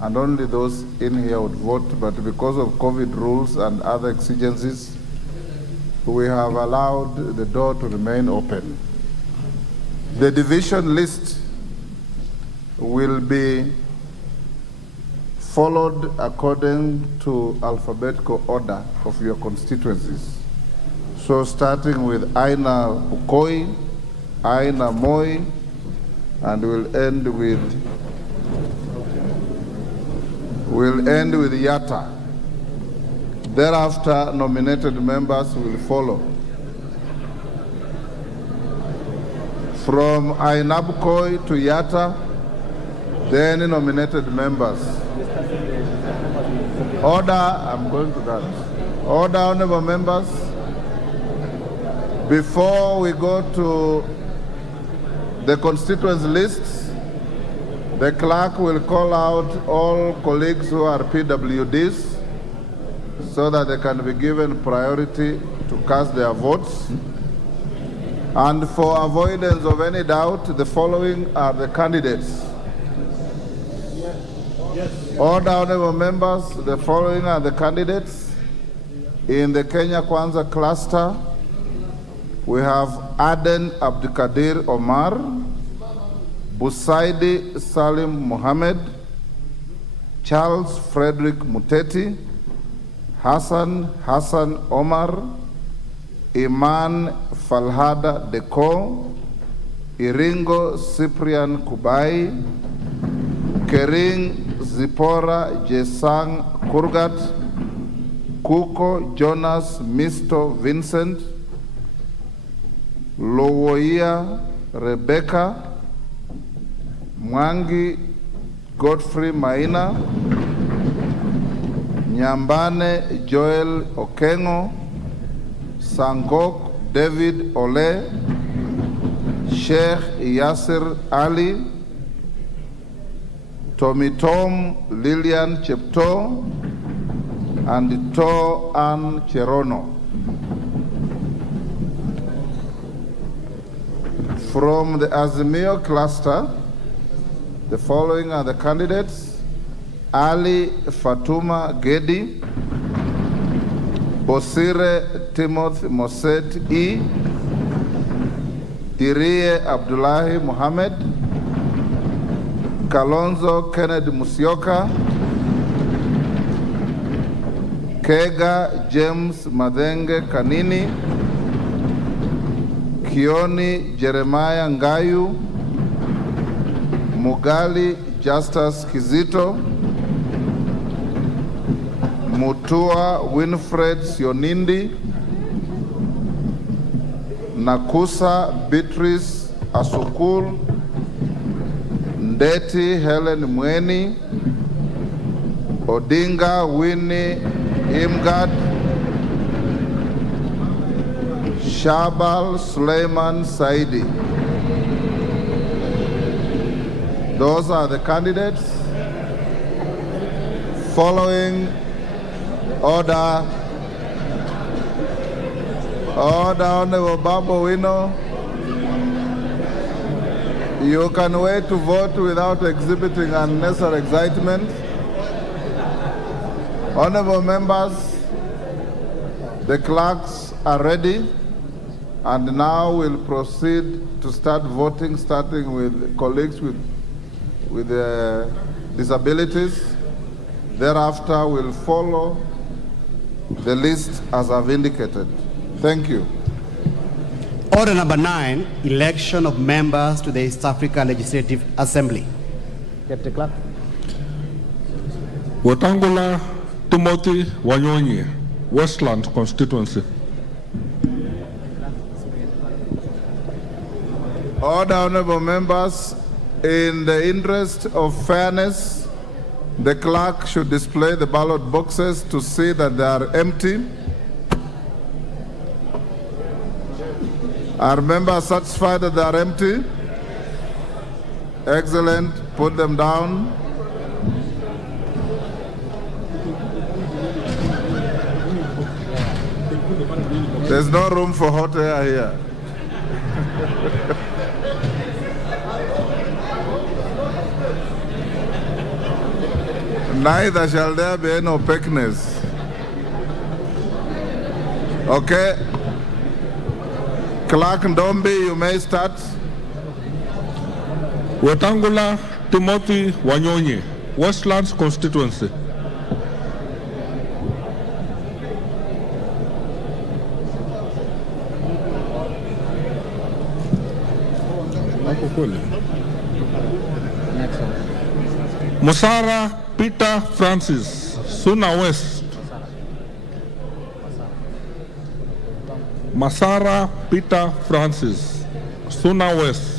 and only those in here would vote. But because of COVID rules and other exigencies, we have allowed the door to remain open. The division list will be followed according to alphabetical order of your constituencies. So starting with Aina Ukoi, Aina Moi, and we'll end with Yatta. Thereafter, nominated members will follow. From Ainabkoi to Yatta, then nominated members. Order, I'm going to that. Order, honorable members. Before we go to the constituents lists, the clerk will call out all colleagues who are PWDs so that they can be given priority to cast their votes. And for avoidance of any doubt, the following are the candidates. Order, honorable members, the following are the candidates. In the Kenya Kwanza cluster, we have Aden Abdikadir Omar, Busaidi Salim Mohammed, Charles Frederick Muteti, Hassan Omar, Iman Falhada Deko, Iringo Cyprian Kubai, Kering Zipora Jesang Kurgat, Kuko Jonas Misto Vincent, Lowoia Rebecca, Mwangi Godfrey Maina, Nyambane Joel Okengo, Sangok David Ole, Sheikh Yasser Ali, Tomitom Lilian Chepto, and To Ann Cherono. From the Azimio cluster, the following are the candidates: Ali Fatuma Gedi, Bosire Timothy Moset E, Dirie Abdullahi Mohammed, Kalonzo Kennedy Musyoka, Kega James Madenge Kanini, Kioni Jeremiah Ngayu, Mugali Justus Kizito, Mutua Winfred Sionindi, Nakusa Beatrice Asukul, Ndeti Helen Mweni, Odinga Winnie Imgad, Shabal Suleiman Saidi. Those are the candidates. Following order, Honorable Babu Wino, you can wait to vote without exhibiting unnecessary excitement. Honorable members, the clerks are ready, and now we'll proceed to start voting, starting with colleagues with disabilities. Thereafter, we'll follow the list as I've indicated. Thank you. Order number 9, election of members to the East Africa Legislative Assembly. Deputy Clerk. Wetangula Timothy Wanyonyi, Westland Constituency. Order, honorable members, in the interest of fairness, the clerk should display the ballot boxes to see that they are empty. Are members satisfied that they are empty? Excellent. Put them down. There's no room for hot air here. Neither shall there be any opaqueness. Okay. Clerk Ndombi, you may start. Wetangula Timothy Wanyonyi, Westlands Constituency. Musara Peter Francis, Suna West. Masara Peter Francis, Suna West.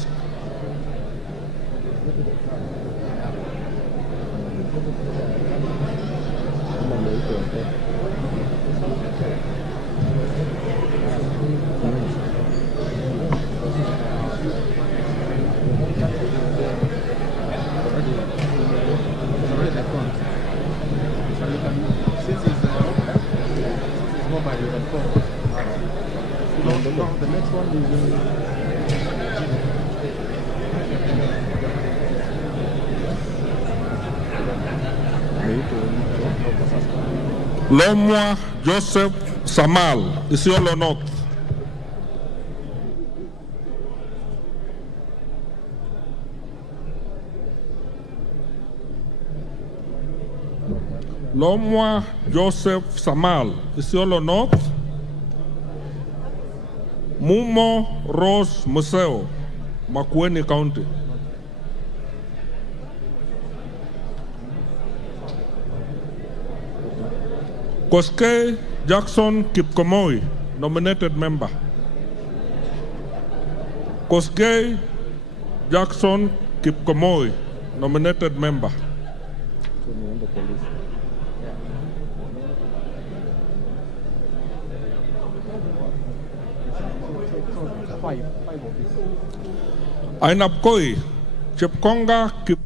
Lomwa Joseph Samal, Isiolo North. Lomwa Joseph Samal, Isiolo North. Mumo Rose Museo, Makueni County. Koske Jackson Kipkomoy, nominated member. Koske Jackson Kipkomoy, nominated member. Ainapkoi Chepkonga Kip.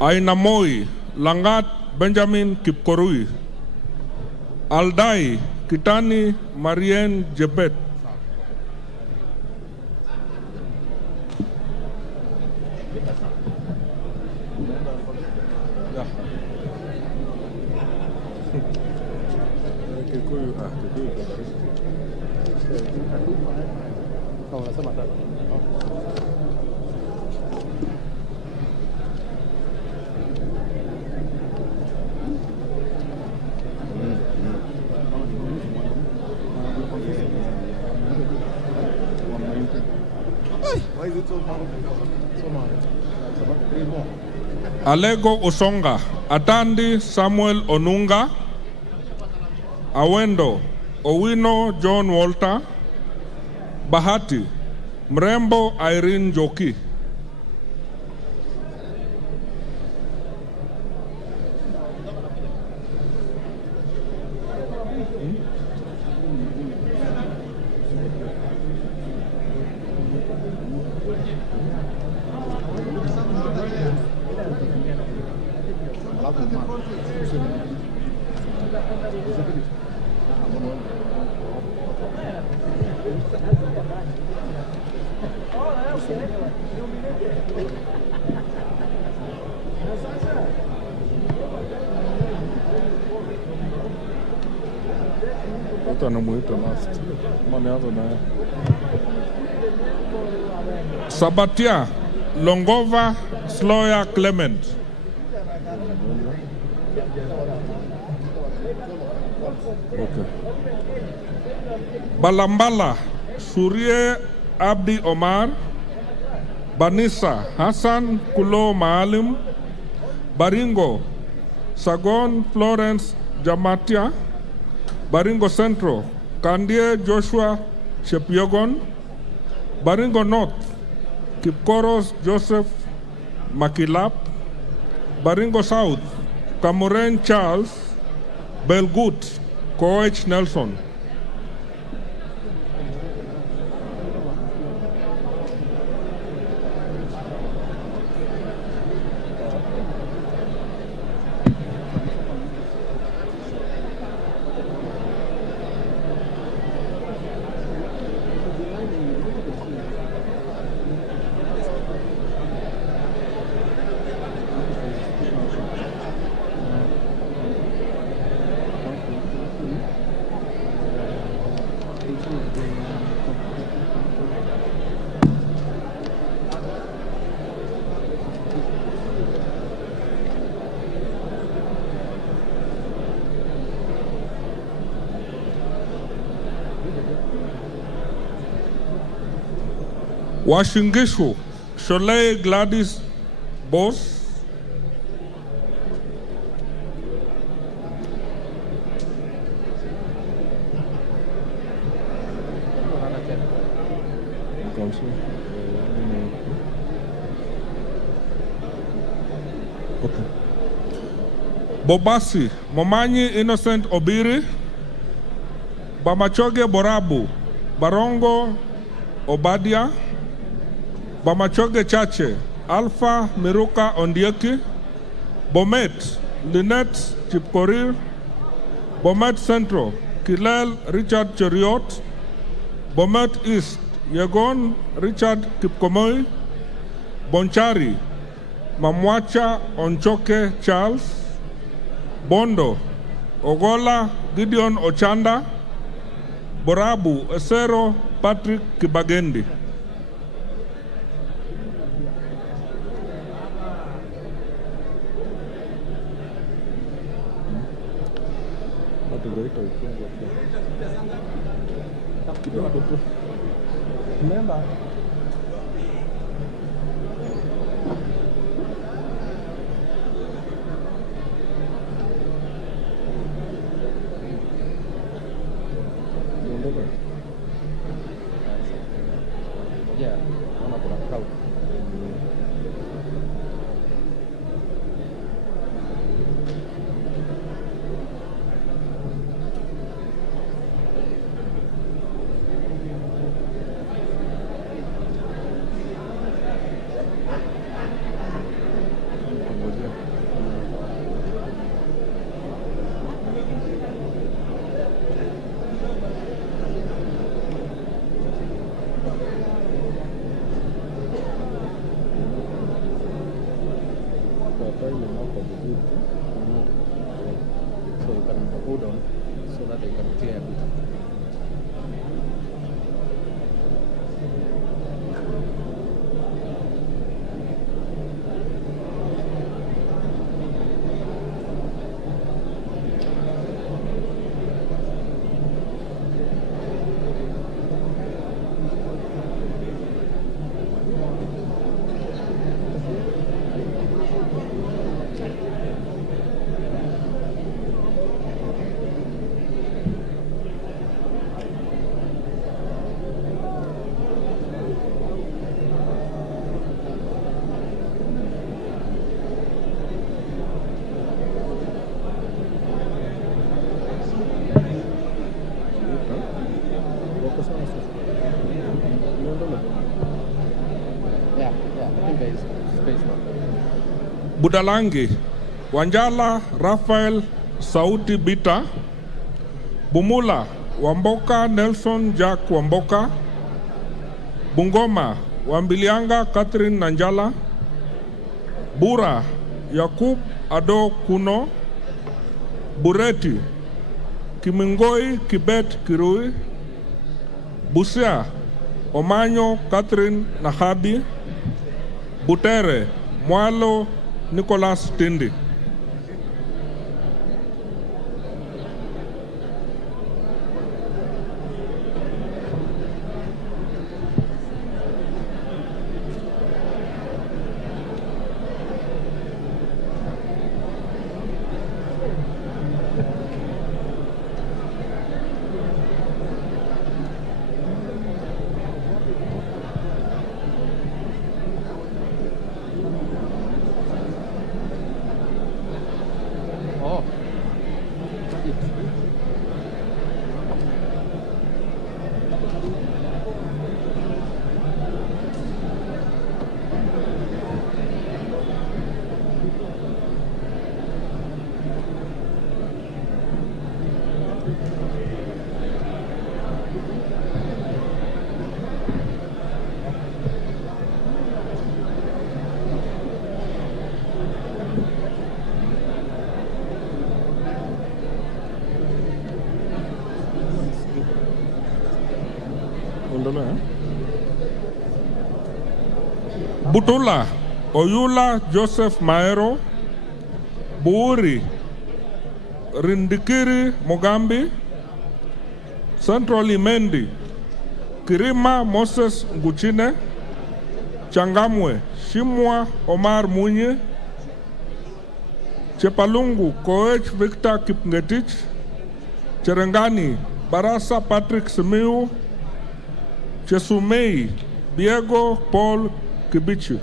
Ainamoi Langat Benjamin Kipkorui. Aldai Kitani Marien Jebet. Alego Usonga, Atandi Samuel Onunga, Awendo Owino John Walter, Bahati Mrembo Irene Joki. Sabatia Longova Sloya Clement. Balambala Surie Abdi Omar. Banisa Hassan Kulo Maalim. Baringo Sagon Florence Jamatia. Baringo Central Kandie Joshua Shepyogon. Baringo North Kipkoros Joseph Makilap. Baringo South Kamuren Charles. Belgut Koech Nelson. Washingishu Sholei Gladys Boss. Bobasi Momanyi Innocent Obiri. Bamachoge Borabu Barongo Obadia. Bamachoge Chache Alpha Miruka Ondieki. Bomet Lynette Chipkorir. Bomet Central Kilel Richard Cheriot. Bomet East Yegon Richard Kipkomoy. Bonchari Mamwacha Onchoke Charles. Bondo Ogola Gideon Ochanda. Borabu Esero Patrick Kibagendi. Remember. Yeah, Budalangi, Wanjala Rafael Sauti Bita, Bumula Wamboka Nelson Jack Wamboka, Bungoma Wambilianga Catherine Nanjala, Bura Yakub Ado Kuno, Bureti Kimingoi Kibet Kirui, Busia Omanyo Catherine Nahabi, Butere Mwalo Nicholas Tindi. Butula Oyula Joseph Maero, Buuri Rindikiri Mogambi, Central Imendi Kirima Moses Nguchine, Changamwe Shimwa Omar Munye, Chepalungu Koech Victor Kipngetich, Cherengani Barasa Patrick Simiu, Chesumei Diego Paul Kibichi.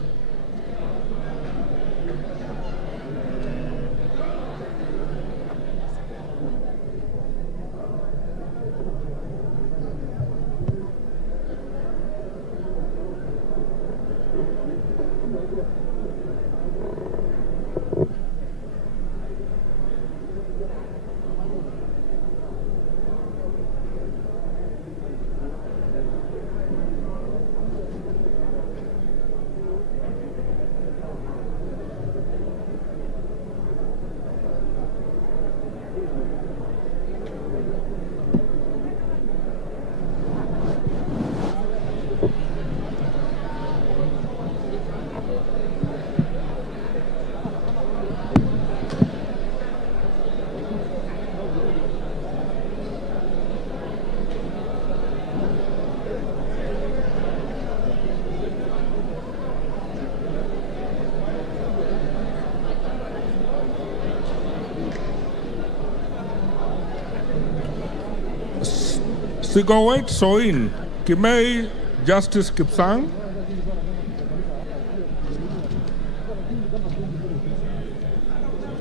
Sigowait Soin, Kimei Justice Kipsang,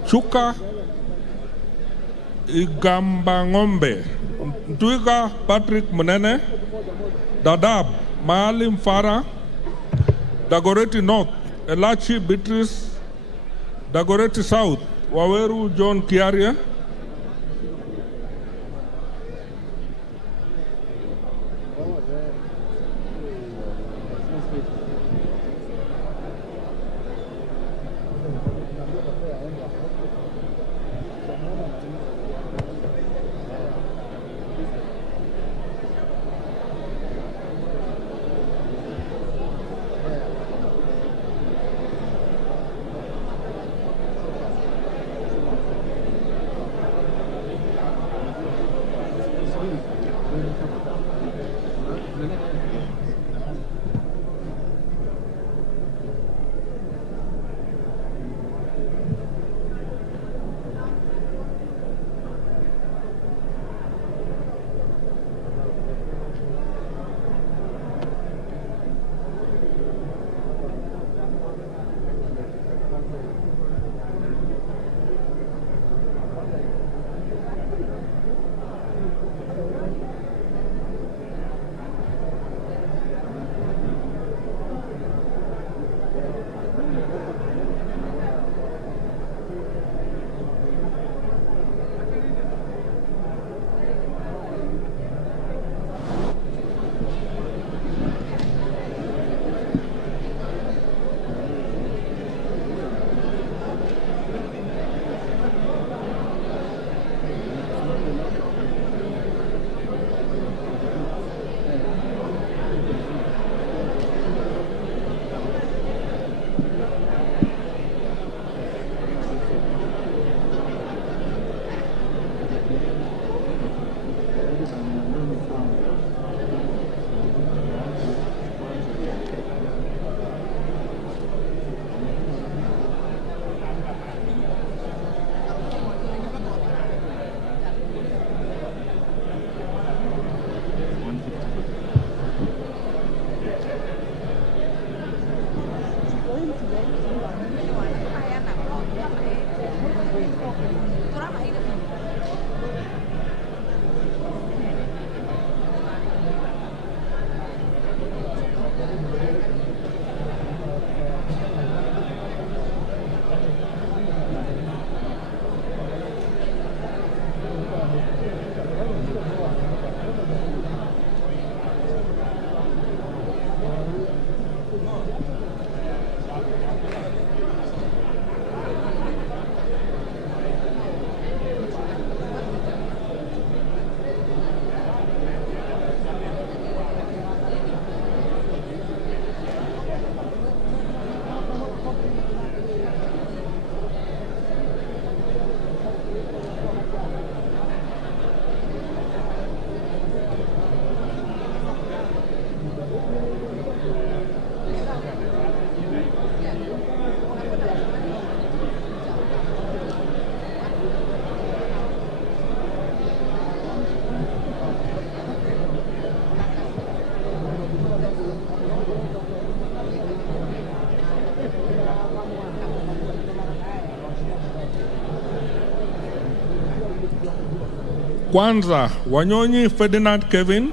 Chuka Igambangombe, Twiga Patrick Munene, Dadab Maalim Farah, Dagoretti North, Elachi Beatrice, Dagoretti South, Waweru John Kiaria, Kwanza, Wanyonyi Ferdinand Kevin,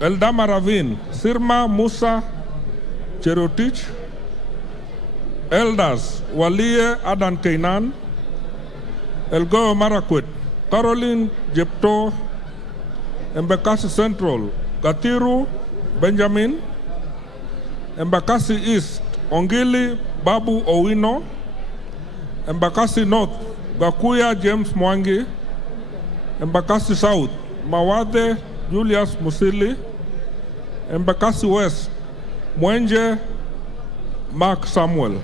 Eldama Ravin, Sirma Musa Cherotich, Elders Walie Adan Keinan, Elgoyo Marakwet, Caroline Jepto, Embakasi Central, Gatiru Benjamin, Embakasi East, Ongili Babu Owino, Embakasi North, Gakuya James Mwangi, Embakasi South, Mawade Julius Musili, Embakasi West, Mwenje Mark Samuel.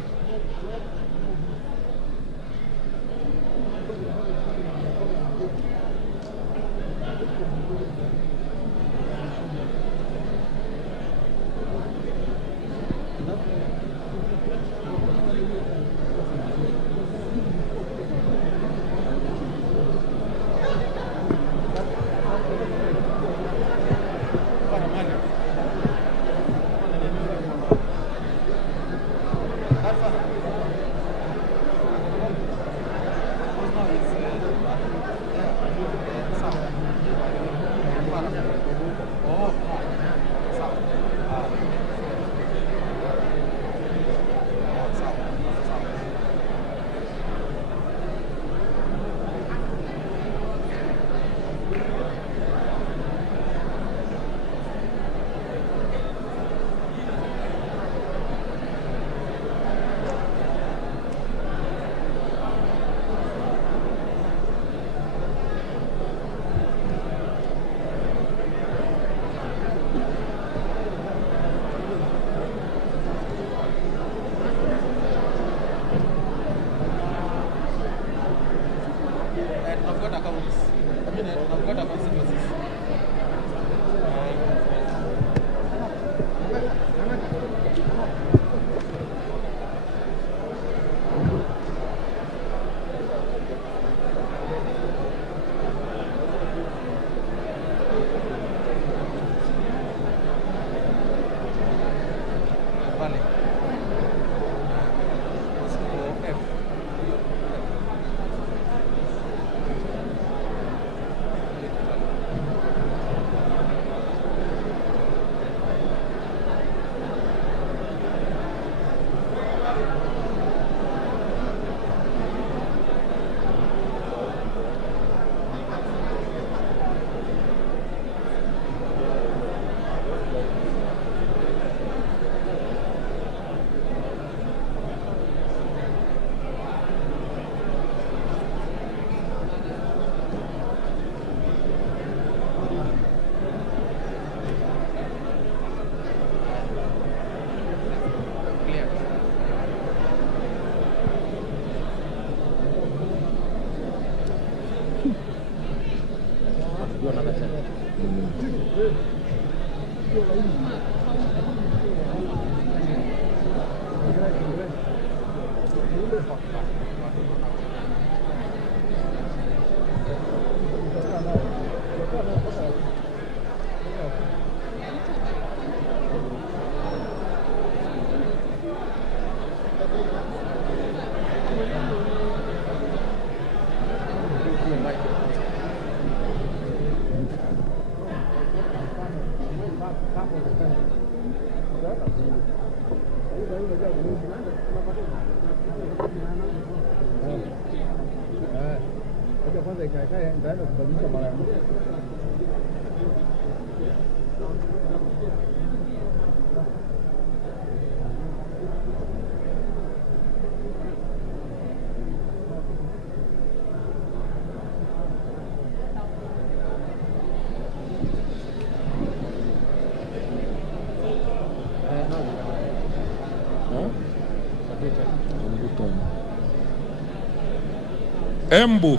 Embu,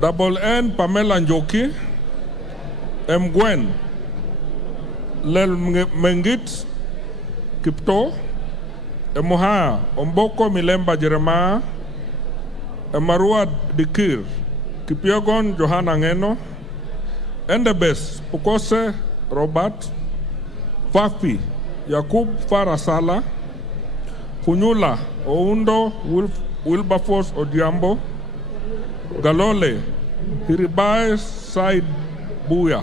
Double N Pamela Njoki, Mgwen, Lel Mengit Kipto, Emuha, Omboko Milemba Jeremiah, Emarua Dikir, Kipiogon Johanna Ngeno, Endebes Pukose Robert, Fafi Yakub Farasala, Funyula Oundo Wilberforce Odiambo, Galole, Hiribae Said Buya.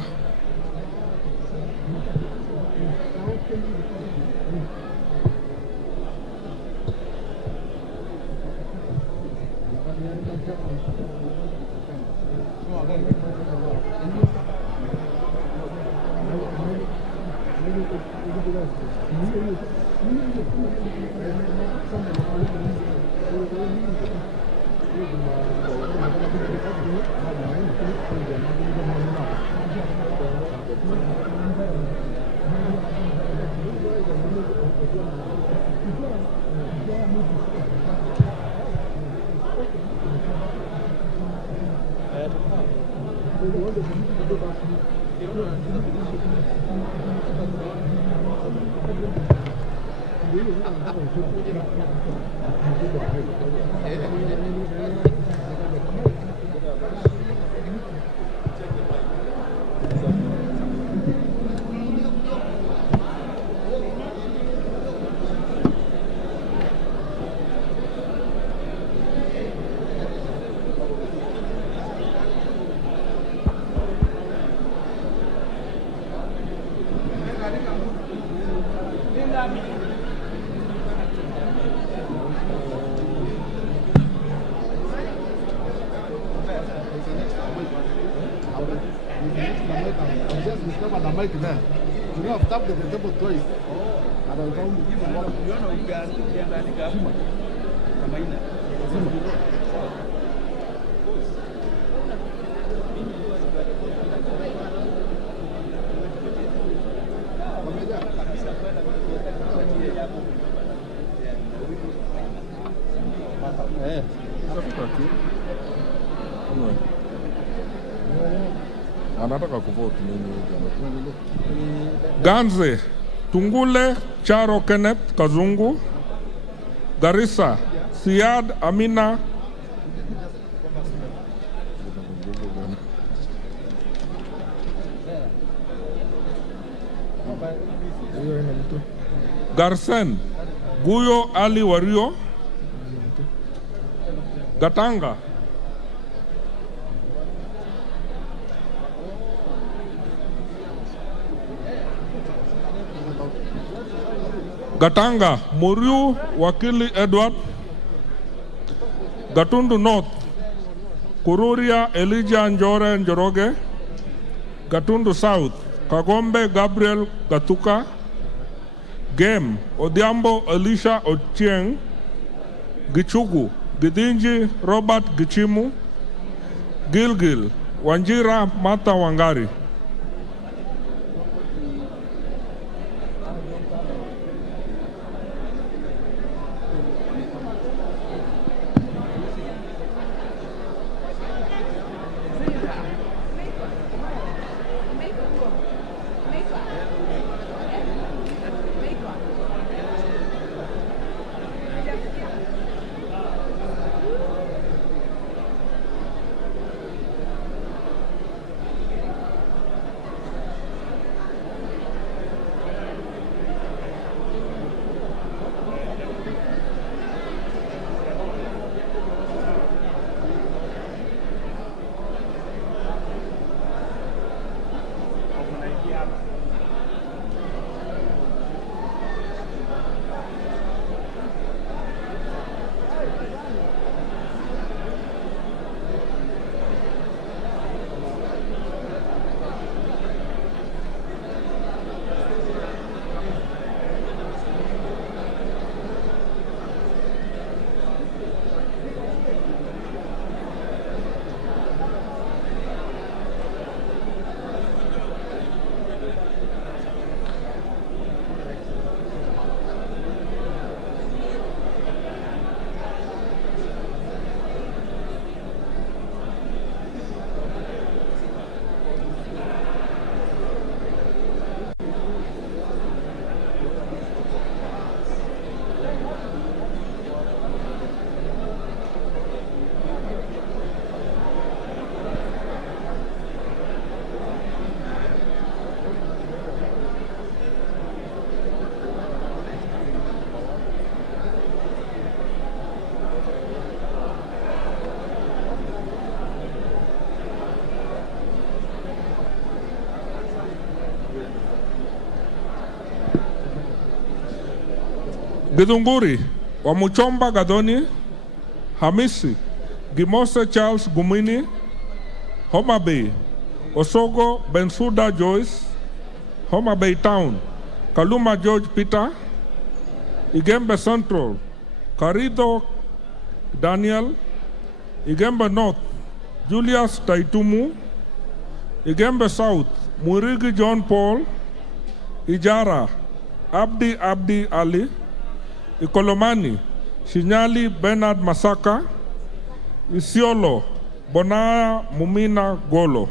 Anataka kuvote nini? Ganze, Tungule, Charo Kenneth Kazungu, Garissa, Siad Amina, Garsen, Guyo Ali Wario, Gatanga, Gatanga, Muriu Wakili Edward, Gatundu North, Kururia Elijah Njore Njoroge, Gatundu South, Kagombe Gabriel Gatuka, Game, Odiambo Elisha Ochieng, Gichugu, Gidinji Robert Gichimu, Gilgil, Wanjira Mata Wangari. Githunguri, Wamuchomba Gadoni, Hamisi, Gimose Charles Gumini, Homa Bay, Osogo Bensuda Joyce, Homa Bay Town, Kaluma George Peter, Igembe Central, Karido Daniel, Igembe North, Julius Taitumu, Igembe South, Murigi John Paul, Ijara, Abdi Ali, Ikolomani, Shinyali Bernard Masaka, Isiolo, Bonaya Mumina Golo.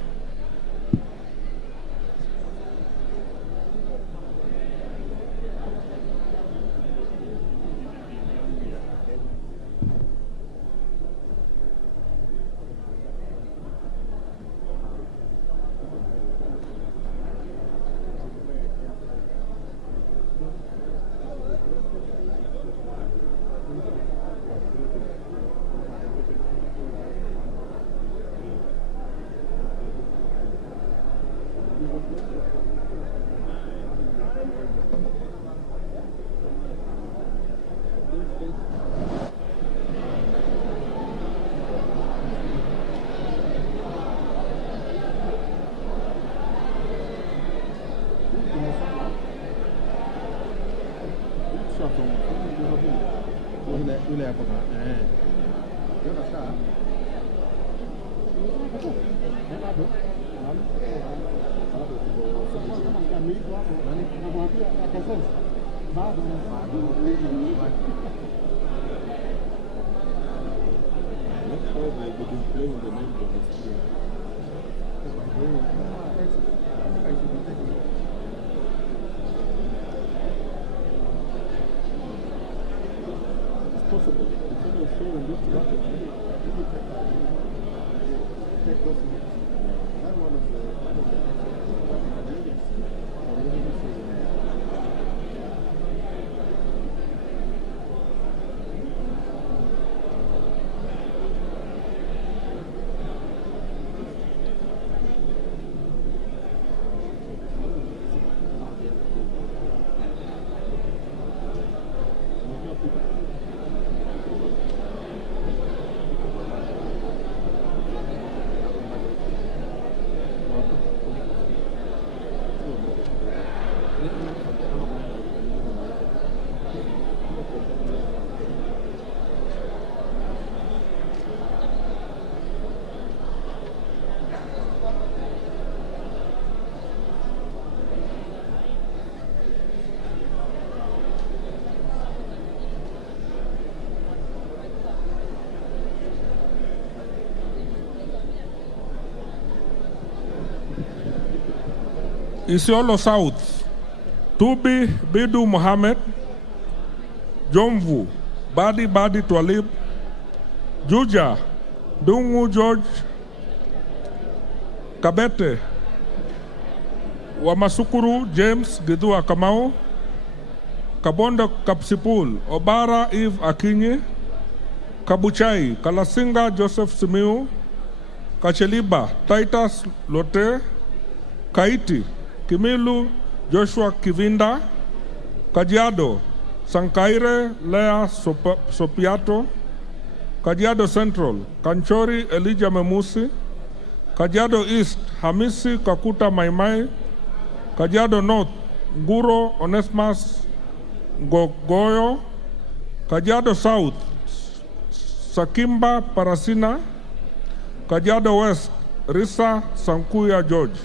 Isiolo South, Tubi Bidu Mohammed, Jomvu, Badi Twalib, Juja, Dungu George, Kabete, Wamasukuru James Gidua Kamau, Kabondo Kapsipul, Obara Eve Akinyi, Kabuchai, Kalasinga Joseph Simiu, Kacheliba Titus Lote, Kaiti, Kimilu Joshua Kivinda, Kajiado Sankaire Lea Sopiato, Kajiado Central Kanchori Elijah Memusi, Kajiado East Hamisi Kakuta Maimai, Kajiado North Nguro Onesmas Gogoyo, Kajiado South Sakimba Parasina, Kajiado West Risa Sankuya George.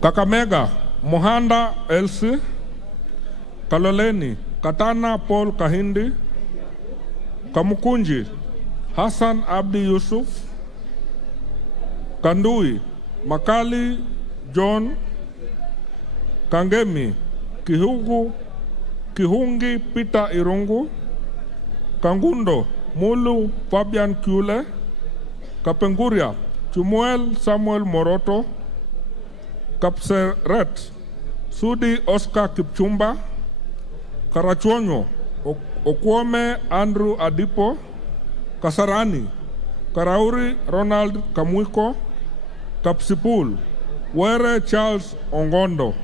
Kakamega, Mohanda Elsie, Kaloleni, Katana Paul Kahindi, Kamukunji, Hassan Abdi Yusuf, Kandui, Makali John, Kangemi, Kihungi Peter Irungu, Kangundo, Mulu Fabian Kule, Kapenguria, Chumuel Samuel Moroto, Kapseret, Sudi Oscar Kipchumba, Karachuonyo, Okwome Andrew Adipo, Kasarani, Karauri Ronald Kamuiko, Kapsipul, Were Charles Ongondo.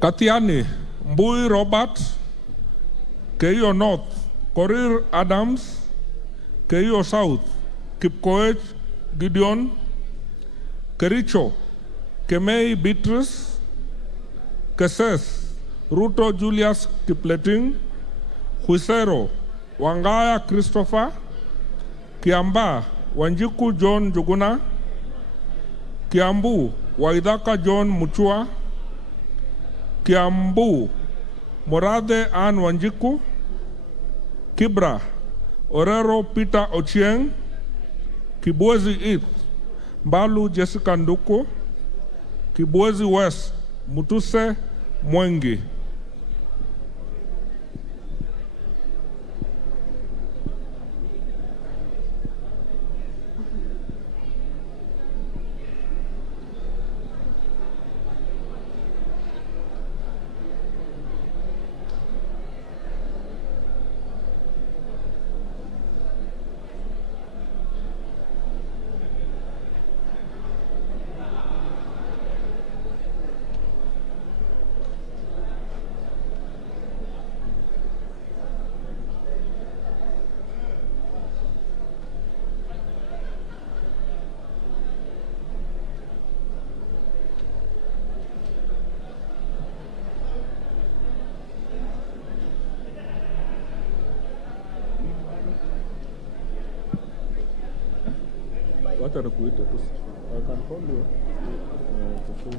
Katiani, Mbui Robert, Keio North, Korir Adams, Keio South, Kipkoech Gideon, Kericho, Kemei Beatrice, Keses, Ruto Julius Kipleting, Huisero, Wangaya Christopher, Kiamba, Wanjiku John Juguna, Kiambu, Waidaka John Muchua, Kiambu, Morade Ann Wanjiku, Kibra, Orero Peter Ochieng, Kibwezi East, Balu Jessica Nduku, Kibwezi West, Mutuse Mwengi. Wacha nakuita tu. I can call you. To see.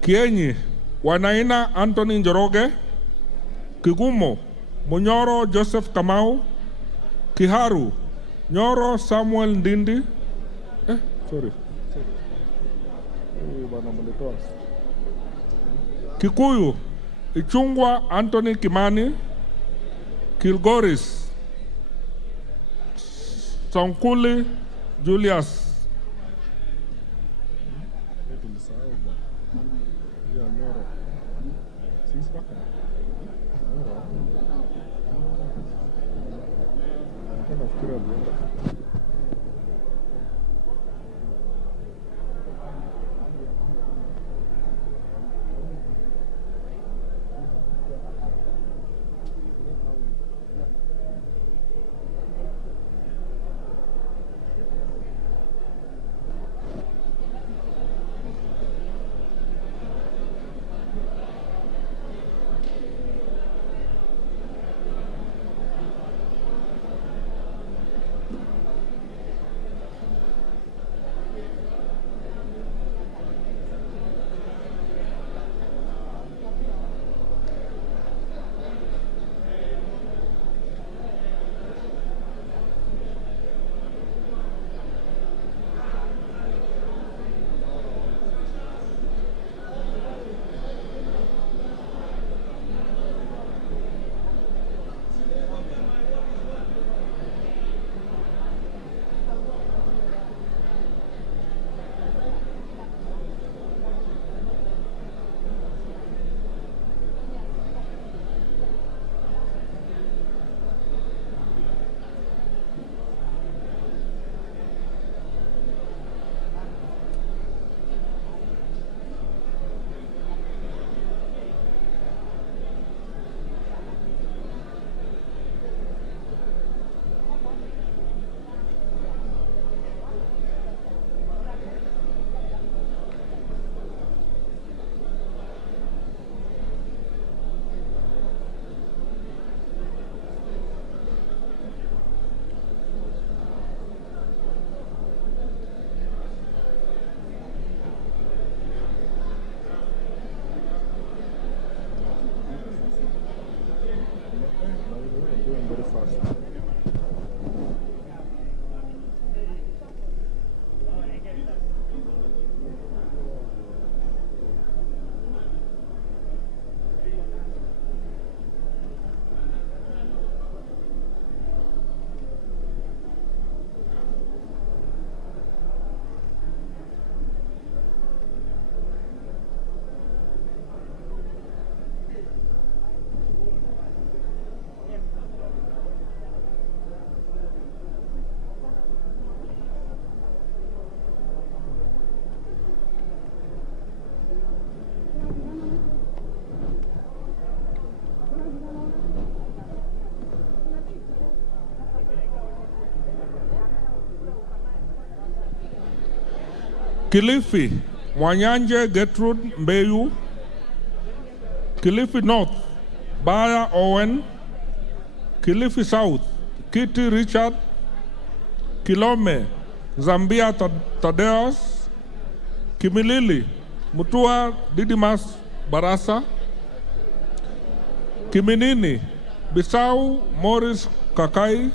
Kienyi, Wanaina Anthony Njoroge, Kigumo, Munyoro Joseph Kamau, Kiharu, Nyoro Samuel Ndindi, Kikuyu, Ichungwa Anthony Kimani, Kilgoris, Sankuli Julius, Kilifi, Mwanyanje Gertrude Mbeyu. Kilifi North, Baya Owen. Kilifi South, Kitty Richard. Kilome, Zambia Tadeus. Kimilili, Mutua Didimas Barasa. Kiminini, Bisau Morris Kakai.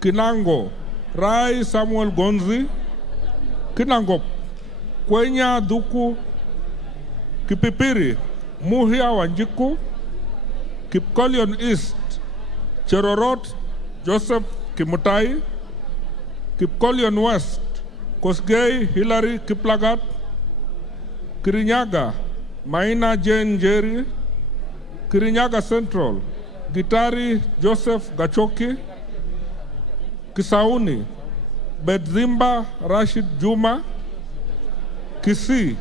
Kinango, Rai Samuel Gonzi. Kinangop, Kwenya Duku. Kipipiri, Muhia Wanjiku. Kipkolion East, Cherorot Joseph Kimutai. Kipkolion West, Kosgei Hilary Kiplagat. Kirinyaga, Maina Jane Jerry. Kirinyaga Central, Gitari Joseph Gachoki. Kisauni, Bedzimba Rashid Juma. Kisii,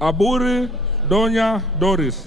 Aburi Donya Doris.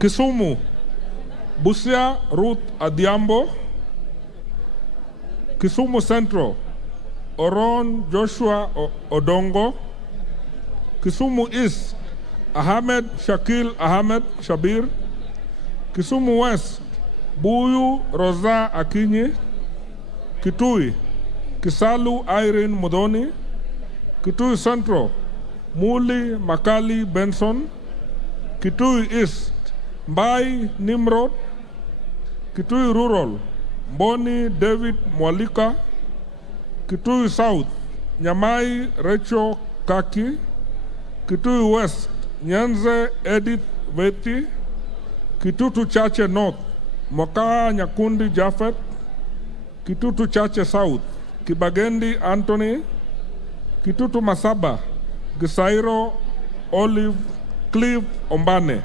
Kisumu, Busia Ruth Adiambo. Kisumu Central, Oron Joshua Odongo. Kisumu East, Ahmed Shakil Ahmed Shabir. Kisumu West, Buyu Rosa Akinyi. Kitui, Kisalu Irene Modoni. Kitui Central, Muli Makali Benson. Kitui East, Mbai Nimrod. Kitui Rural, Mboni David Mwalika. Kitui South, Nyamai Recho Kaki, Kitui West, Nyanze Edith Veti, Kitutu Chache North, Mokaa Nyakundi Jafet, Kitutu Chache South, Kibagendi Anthony, Kitutu Masaba, Gisairo Olive, Clive Ombane.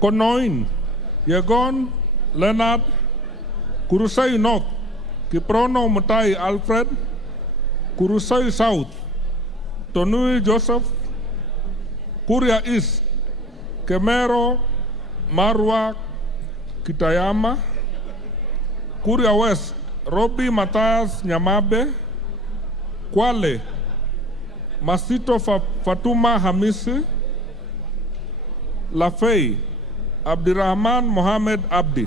Konoin, Yegon, Leonard, Kurusai North, Kiprono Mutai Alfred, Kurusai South, Tonui Joseph, Kuria East, Kemero, Marwa, Kitayama, Kuria West, Robi Matthias Nyamabe, Kwale, Masito Fatuma Hamisi, Lafay, Abdirahman Mohamed Abdi.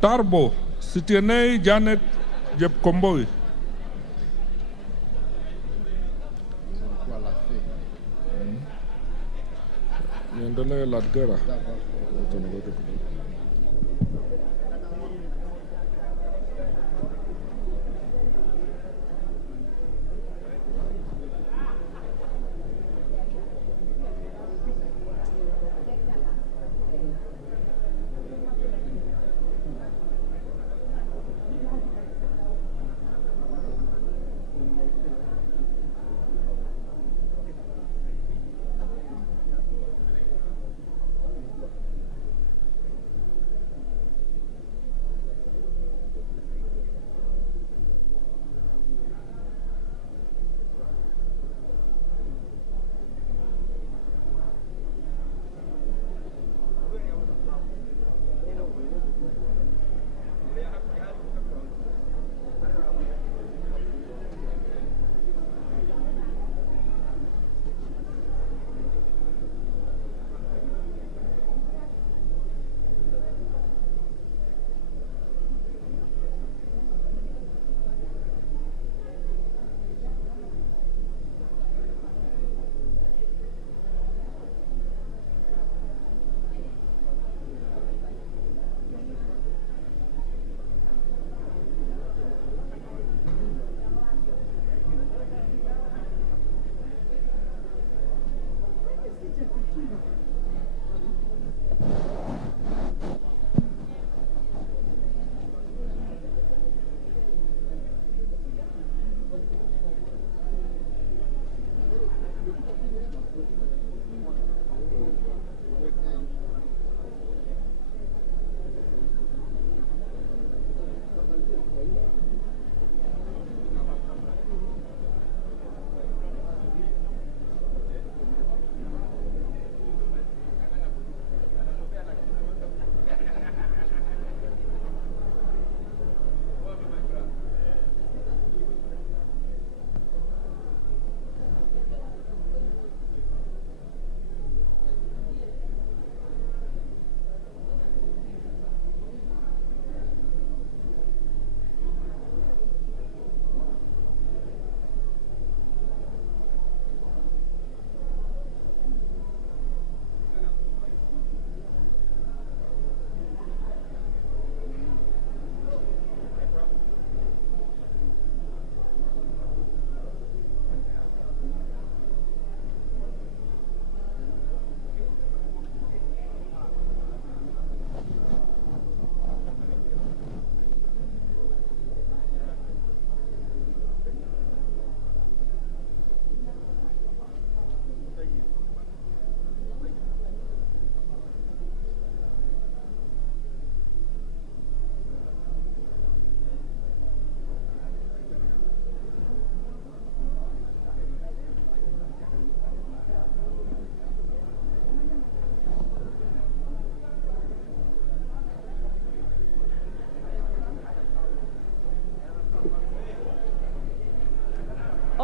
Tarbo, Sitienei Janet Jepkomboi. Niendelee Ladgera.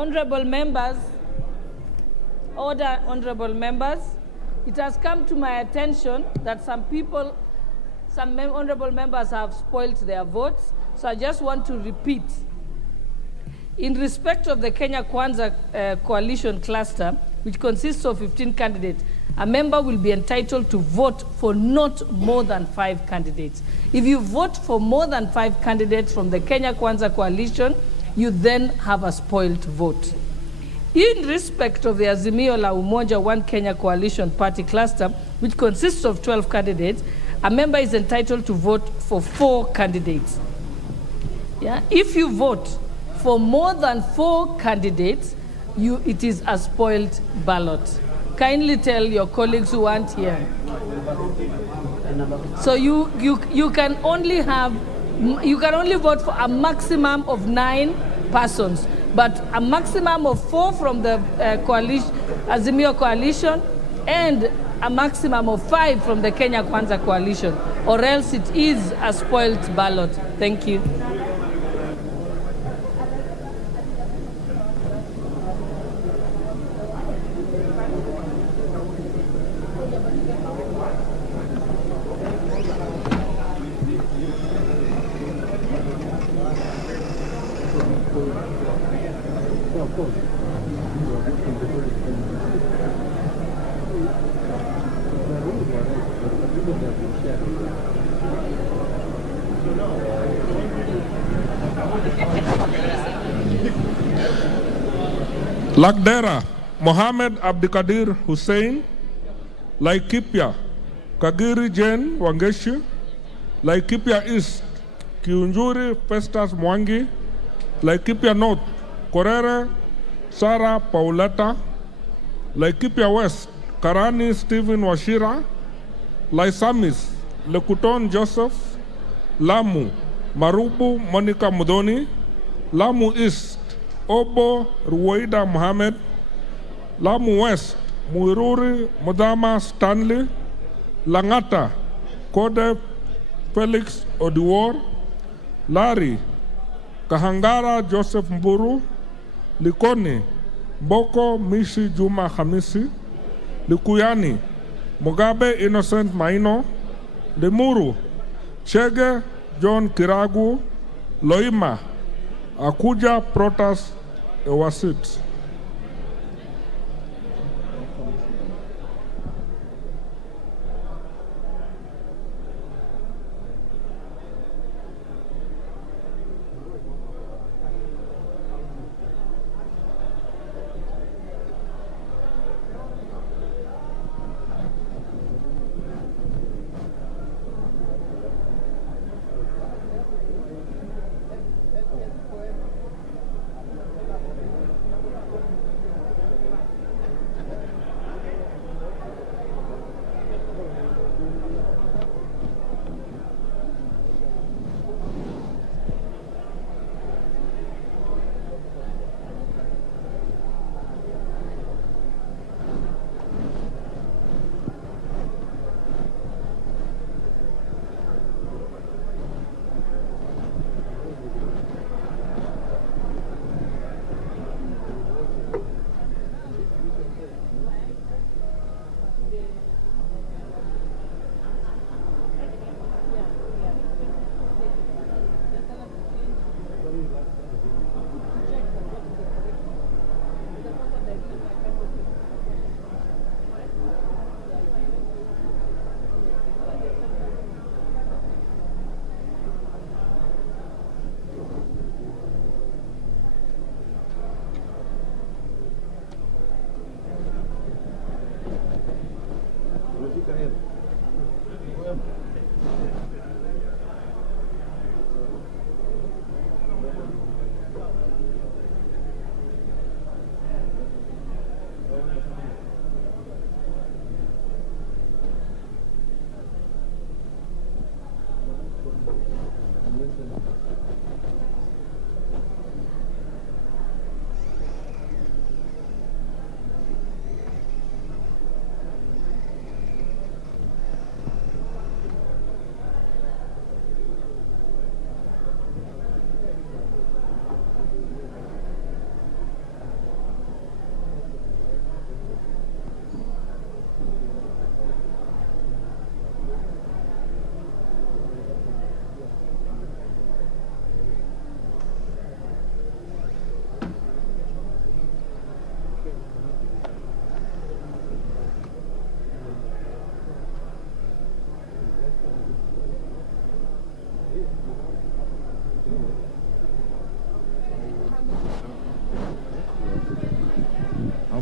Honorable members, order, honorable members, it has come to my attention that some honorable members have spoiled their votes, so I just want to repeat. In respect of the Kenya Kwanza coalition cluster, which consists of 15 candidates, a member will be entitled to vote for not more than 5 candidates. If you vote for more than 5 candidates from the Kenya Kwanza coalition, you then have a spoiled vote. In respect of the Azimio la Umoja One Kenya coalition party cluster, which consists of 12 candidates, a member is entitled to vote for 4 candidates. Yeah? If you vote for more than 4 candidates, it is a spoiled ballot. Kindly tell your colleagues who aren't here. So you can only vote for a maximum of 9 persons, but a maximum of 4 from the Azimio coalition and a maximum of 5 from the Kenya Kwanza coalition, or else it is a spoiled ballot. Thank you. Lakdera, Mohammed Abdikadir Hussein, Laikipia, Kagiri Jane Wangeshi, Laikipia East, Kiunjuri Festus Mwangi, Laikipia North, Korere Sarah Pauletta, Laikipia West, Karani Stephen Washira, Laisamis, Lekuton Joseph, Lamu, Marubu Monica Mudoni, Lamu East, Obo Ruwaida Mohammed, Lamu West, Muiruri Mudama Stanley, Langata, Kode Felix Odiwar, Lari, Kahangara Joseph Mburu, Likoni, Boko Mishi Juma Hamisi, Likuyani, Mugabe Innocent Maino, Limuru, Chege John Kiragu, Loima, Akuja Protas Ewasit.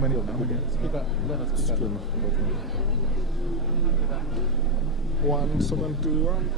many of them? Speaker, 171.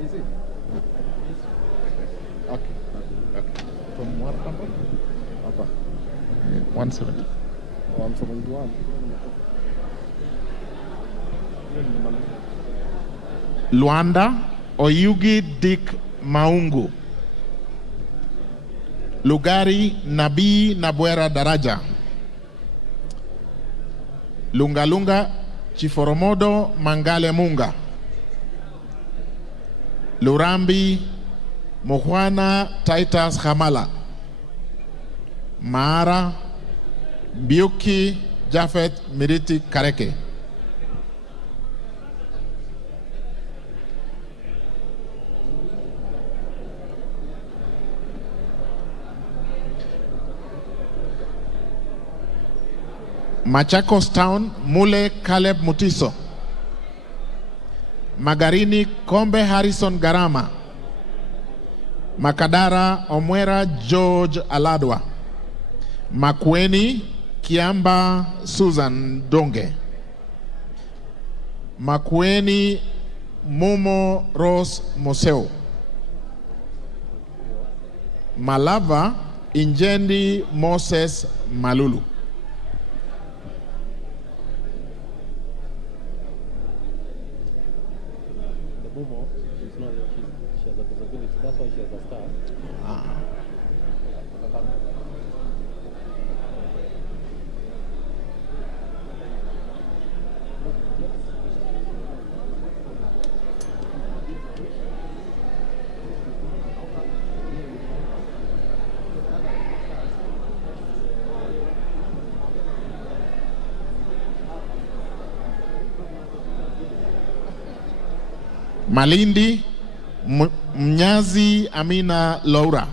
Is it? Okay. From what number? 170. 171. Luanda Oyugi Dick Maungu. Lugari Nabii Nabwera Daraja. Lungalunga Chiforomodo Mangale Munga. Lurambi Muhwana Titus Hamala. Mara Biuki Jafet Miriti Kareke. Machakos Town Mule Caleb Mutiso. Magarini Kombe Harrison Garama. Makadara Omwera George Aladwa. Makueni Kiamba Susan Donge. Makueni Momo Rose Moseo. Malava Injendi Moses Malulu. Momo is not there. She has a disability. That's why she has a star. Malindi Mnyazi Amina Laura.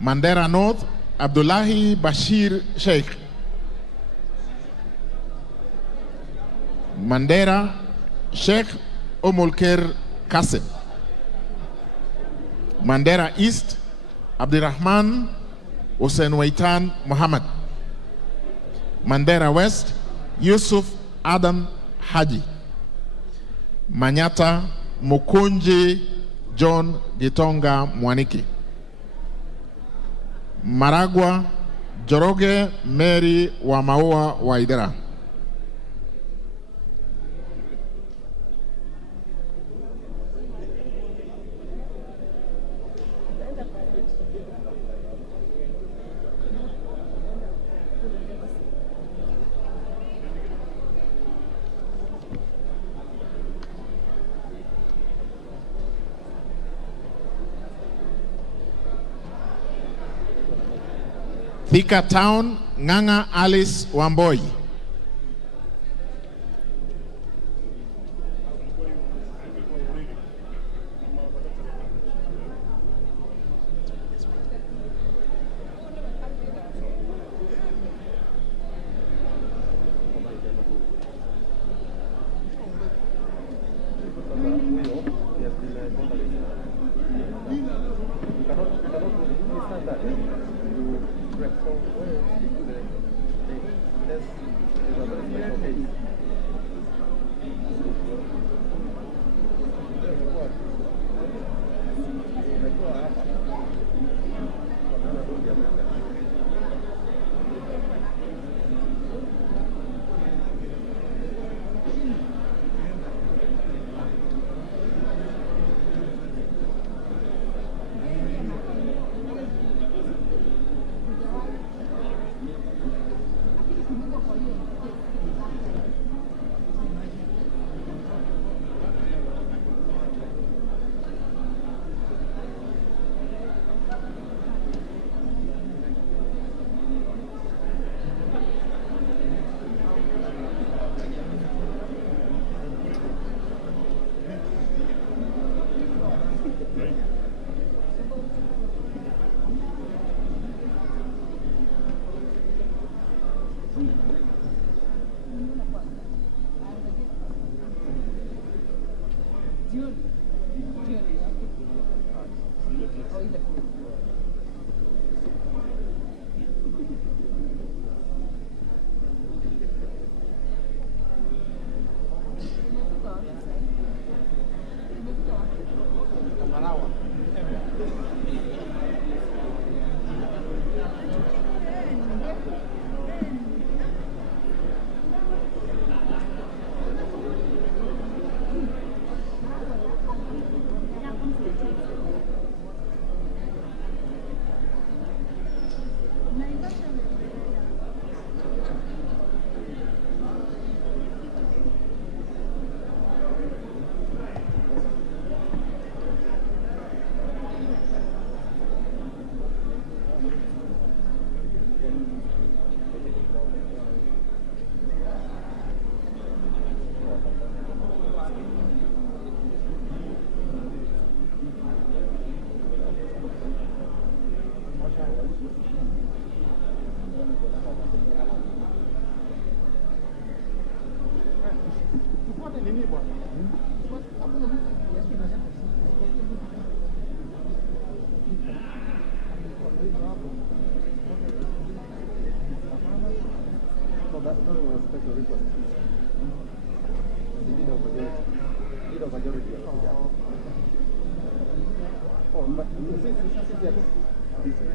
Mandera North Abdullahi Bashir Sheikh. Mandera Sheikh Omulker Kasim. Mandera East Abdirahman Hussein Waitan Muhammad. Mandera West Yusuf Adam Haji. Manyata Mukunji John Gitonga Mwaniki. Maragwa Joroge Mary Wamaua Waidera. Thika Town Nganga Alice Wamboi.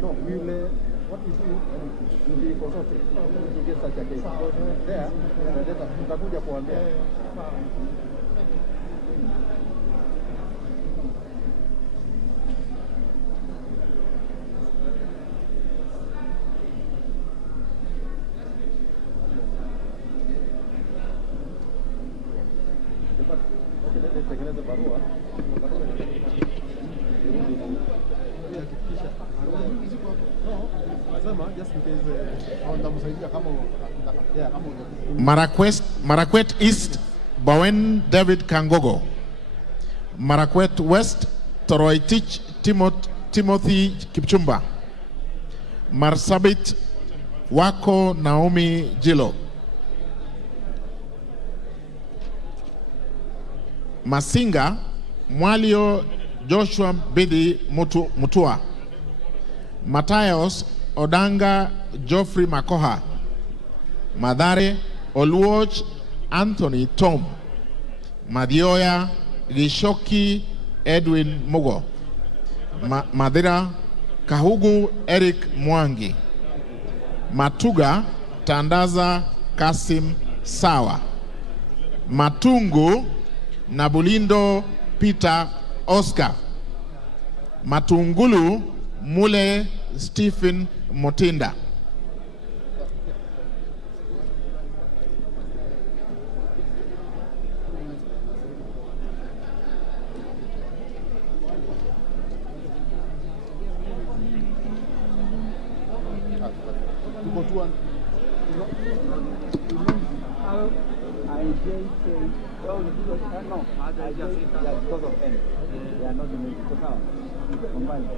No, we will, what we do, we consult to get such a case. There, tutakuja kuambia. Tengeneze barua. Marakwet East, Bowen David Kangogo. Marakwet West, Toroitich Timothy Kipchumba. Marsabit Wako Naomi Jilo. Masinga Mwalio Joshua Bidi Mutua. Matayos Odanga Geoffrey Makoha. Madare Oluoch Anthony Tom. Madioya Gishoki Edwin Mugo. Madira Kahugu Eric Mwangi. Matuga Tandaza Kasim Sawa. Matungu Nabulindo Peter Oscar. Matungulu Mule Stephen Motinda. Because of N. They are not doing it. So combine.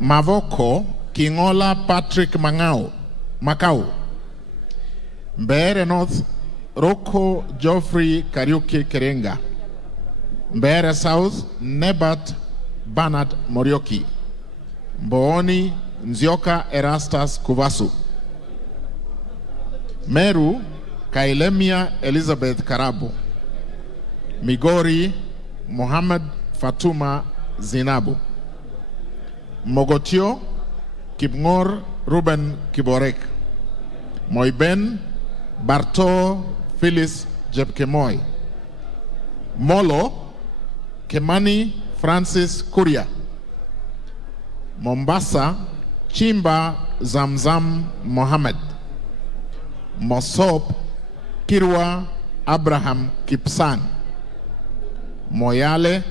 Mavoko Kingola Patrick Macau. Mbeere North Roko Geoffrey Kariuki Kerenga. Mbeere South Nebat Bernard Morioki. Mbooni Nzioka Erastus Kuvasu. Meru Kailemia Elizabeth Karabu. Migori Mohammed Fatuma Zinabu. Mogotio Kipngor Ruben Kiborek. Moiben Barto Phyllis Jepkemoy. Molo Kemani Francis Kuria. Mombasa, Chimba Zamzam Mohammed. Mosop, Kirwa Abraham Kipsang. Moyale,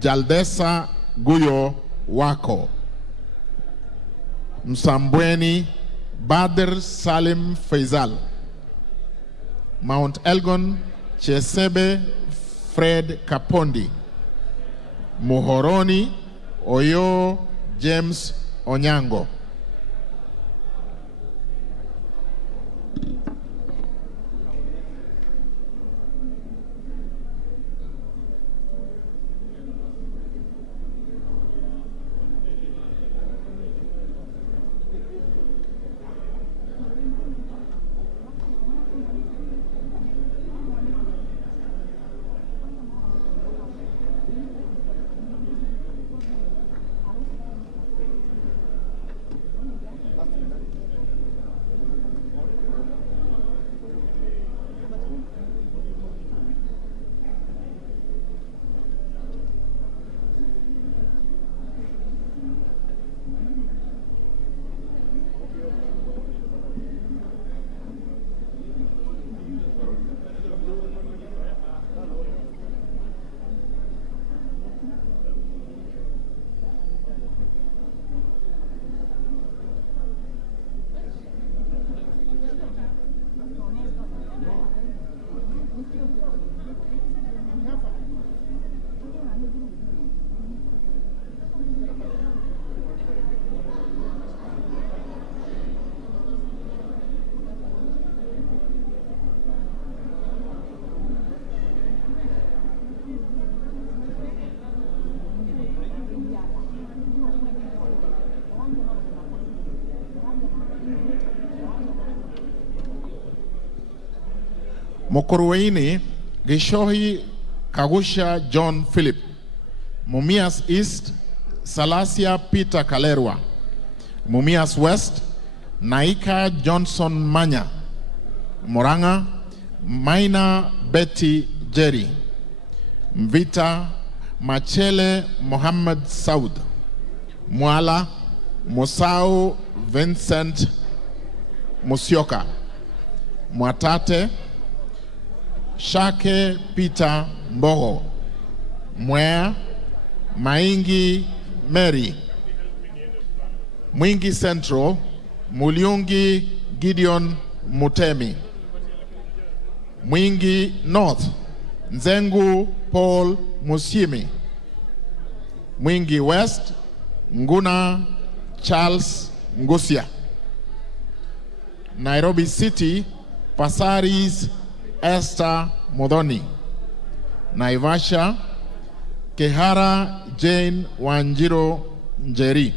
Jaldesa Guyo Wako. Msambweni, Badr Salim Faisal. Mount Elgon, Chesebe Fred Kapondi. Muhoroni, Oyo James Onyango. Mokorweini, Gishohi Kagusha John Philip. Mumias East, Salasia Peter Kalerwa. Mumias West, Naika Johnson Manya. Moranga, Maina Betty Jerry. Mvita, Machele Mohammed Saud. Mwala, Musau Vincent Musioka. Mwatate, Shake Peter Mbogo. Mwea, Maingi Mary. Mwingi Central, Muliungi Gideon Mutemi. Mwingi North, Nzengu Paul Musiemi. Mwingi West, Nguna Charles Ngusia. Nairobi City, Pasaris Esther Modoni. Naivasha, Kehara Jane Wanjiro Njeri.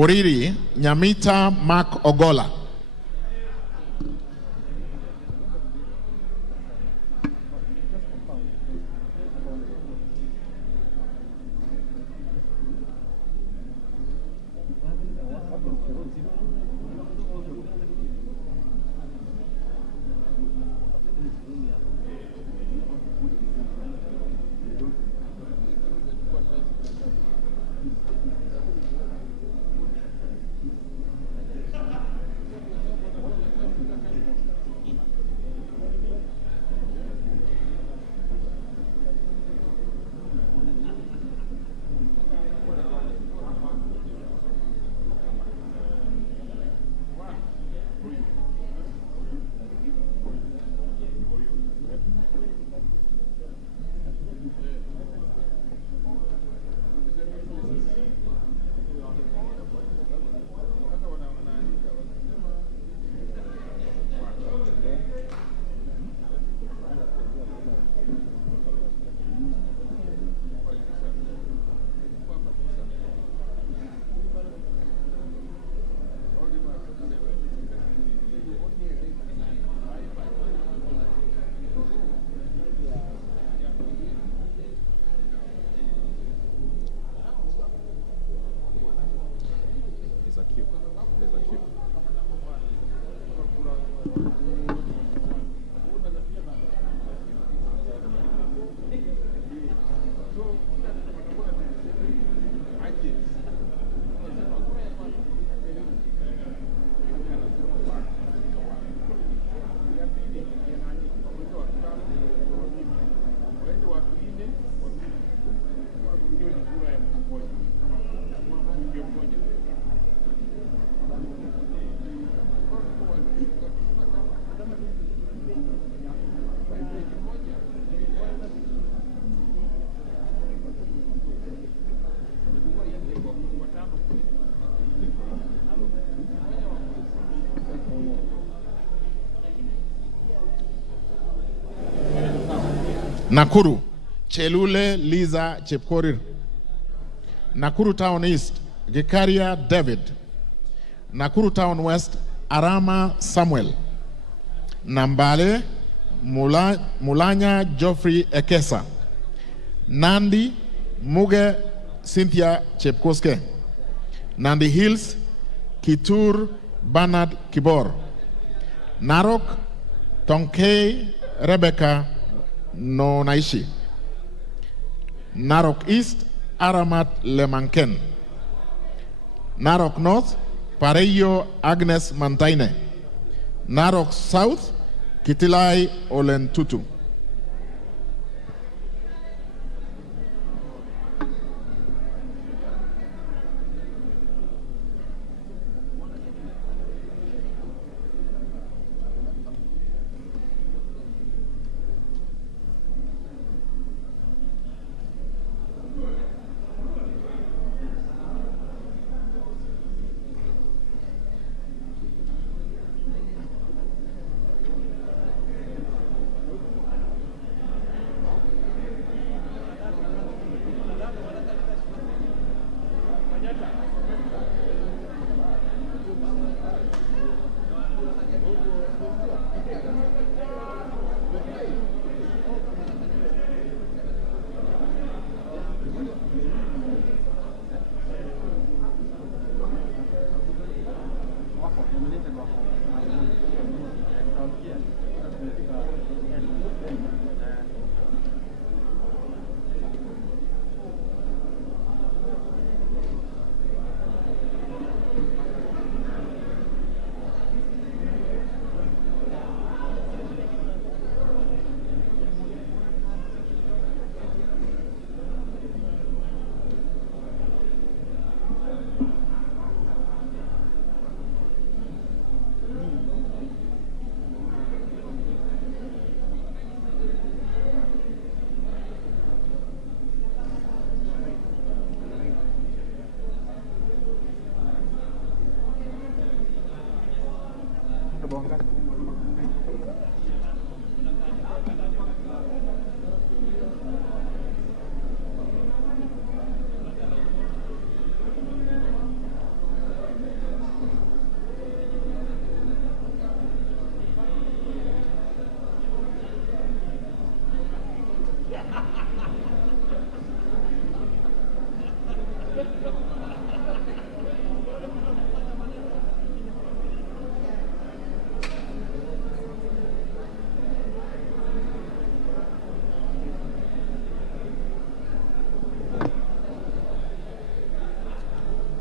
Oriri, Nyamita Mark Ogola. Nakuru, Chelule Liza Chepkorir. Nakuru Town East, Gikaria David. Nakuru Town West, Arama Samuel. Nambale, Mulanya Geoffrey Ekesa. Nandi, Muge Cynthia Chepkoske. Nandi Hills, Kitur Bernard Kibor. Narok, Tonkei Rebecca Nonaishi. Narok East, Aramat Lemanken. Narok North, Pareyo Agnes Mantaine. Narok South, Kitilai Olentutu.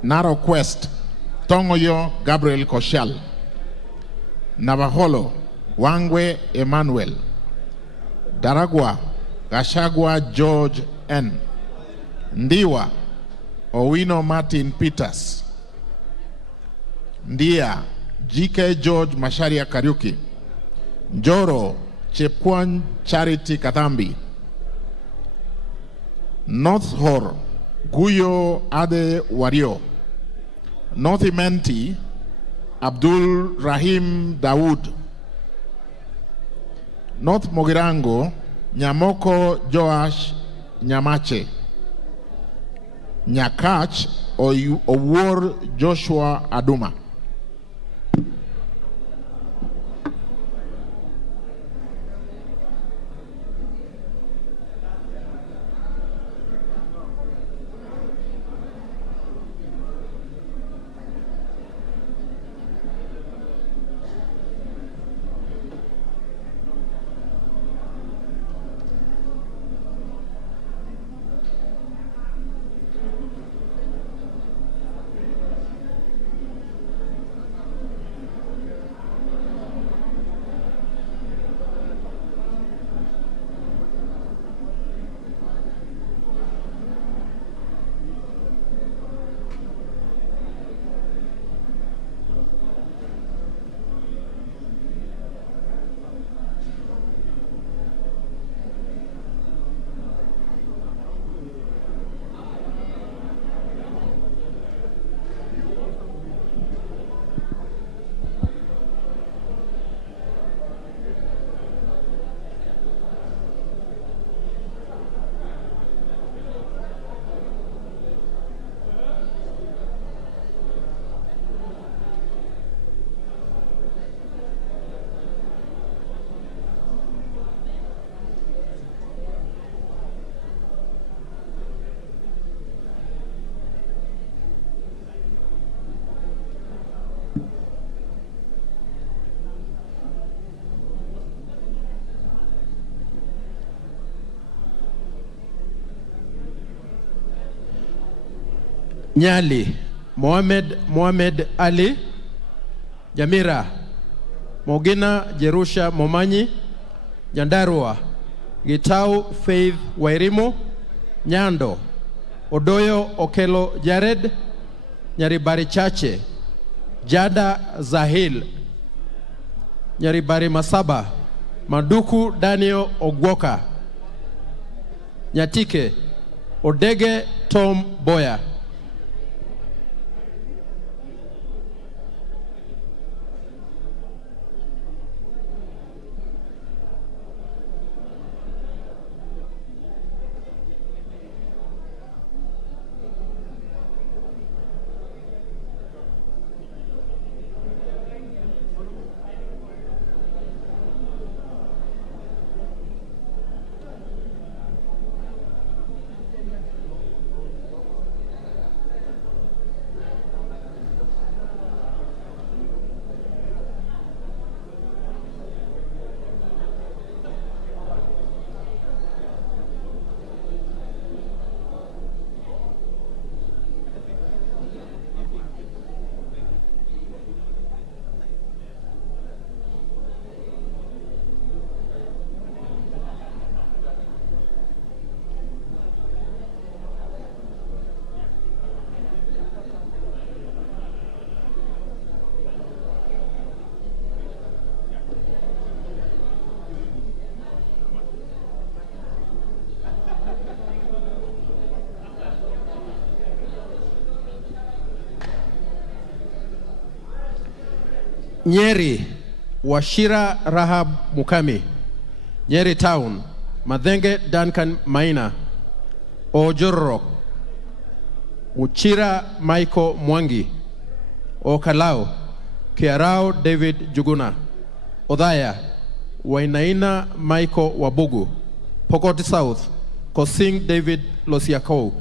Narok West, Tongoyo Gabriel Koshal. Navaholo, Wangwe Emmanuel. Daragwa, Gashagwa George N. Ndiwa, Owino Martin Peters. Ndia, GK George Masharia Kariuki. Njoro, Chepkwan Charity Katambi. North Hor, Guyo Ade Wario. North Imenti, Abdul Rahim Dawood. North Mogirango, Nyamoko Joash Nyamache. Nyakach Owor Joshua Aduma. Nyali, Mohamed Ali. Nyamira, Mogina Jerusha Momanyi. Nyandarua, Gitau Faith Wairimu. Nyando, Odoyo Okelo Jared. Nyaribari Chache, Jada Zahil. Nyaribari Masaba, Maduku Daniel Ogwoka. Nyatike, Odege Tom Boya. Nyeri, Washira Rahab Mukami. Nyeri Town, Madhenge Duncan Maina. Ojorok, Muchira Michael Mwangi. Okalao, Kiarao David Juguna. Odaya, Wainaina Michael Wabugu. Pokoti South, Kosing David Losiakou.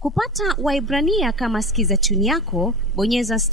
Kupata Waibrania kama skiza tune yako, bonyeza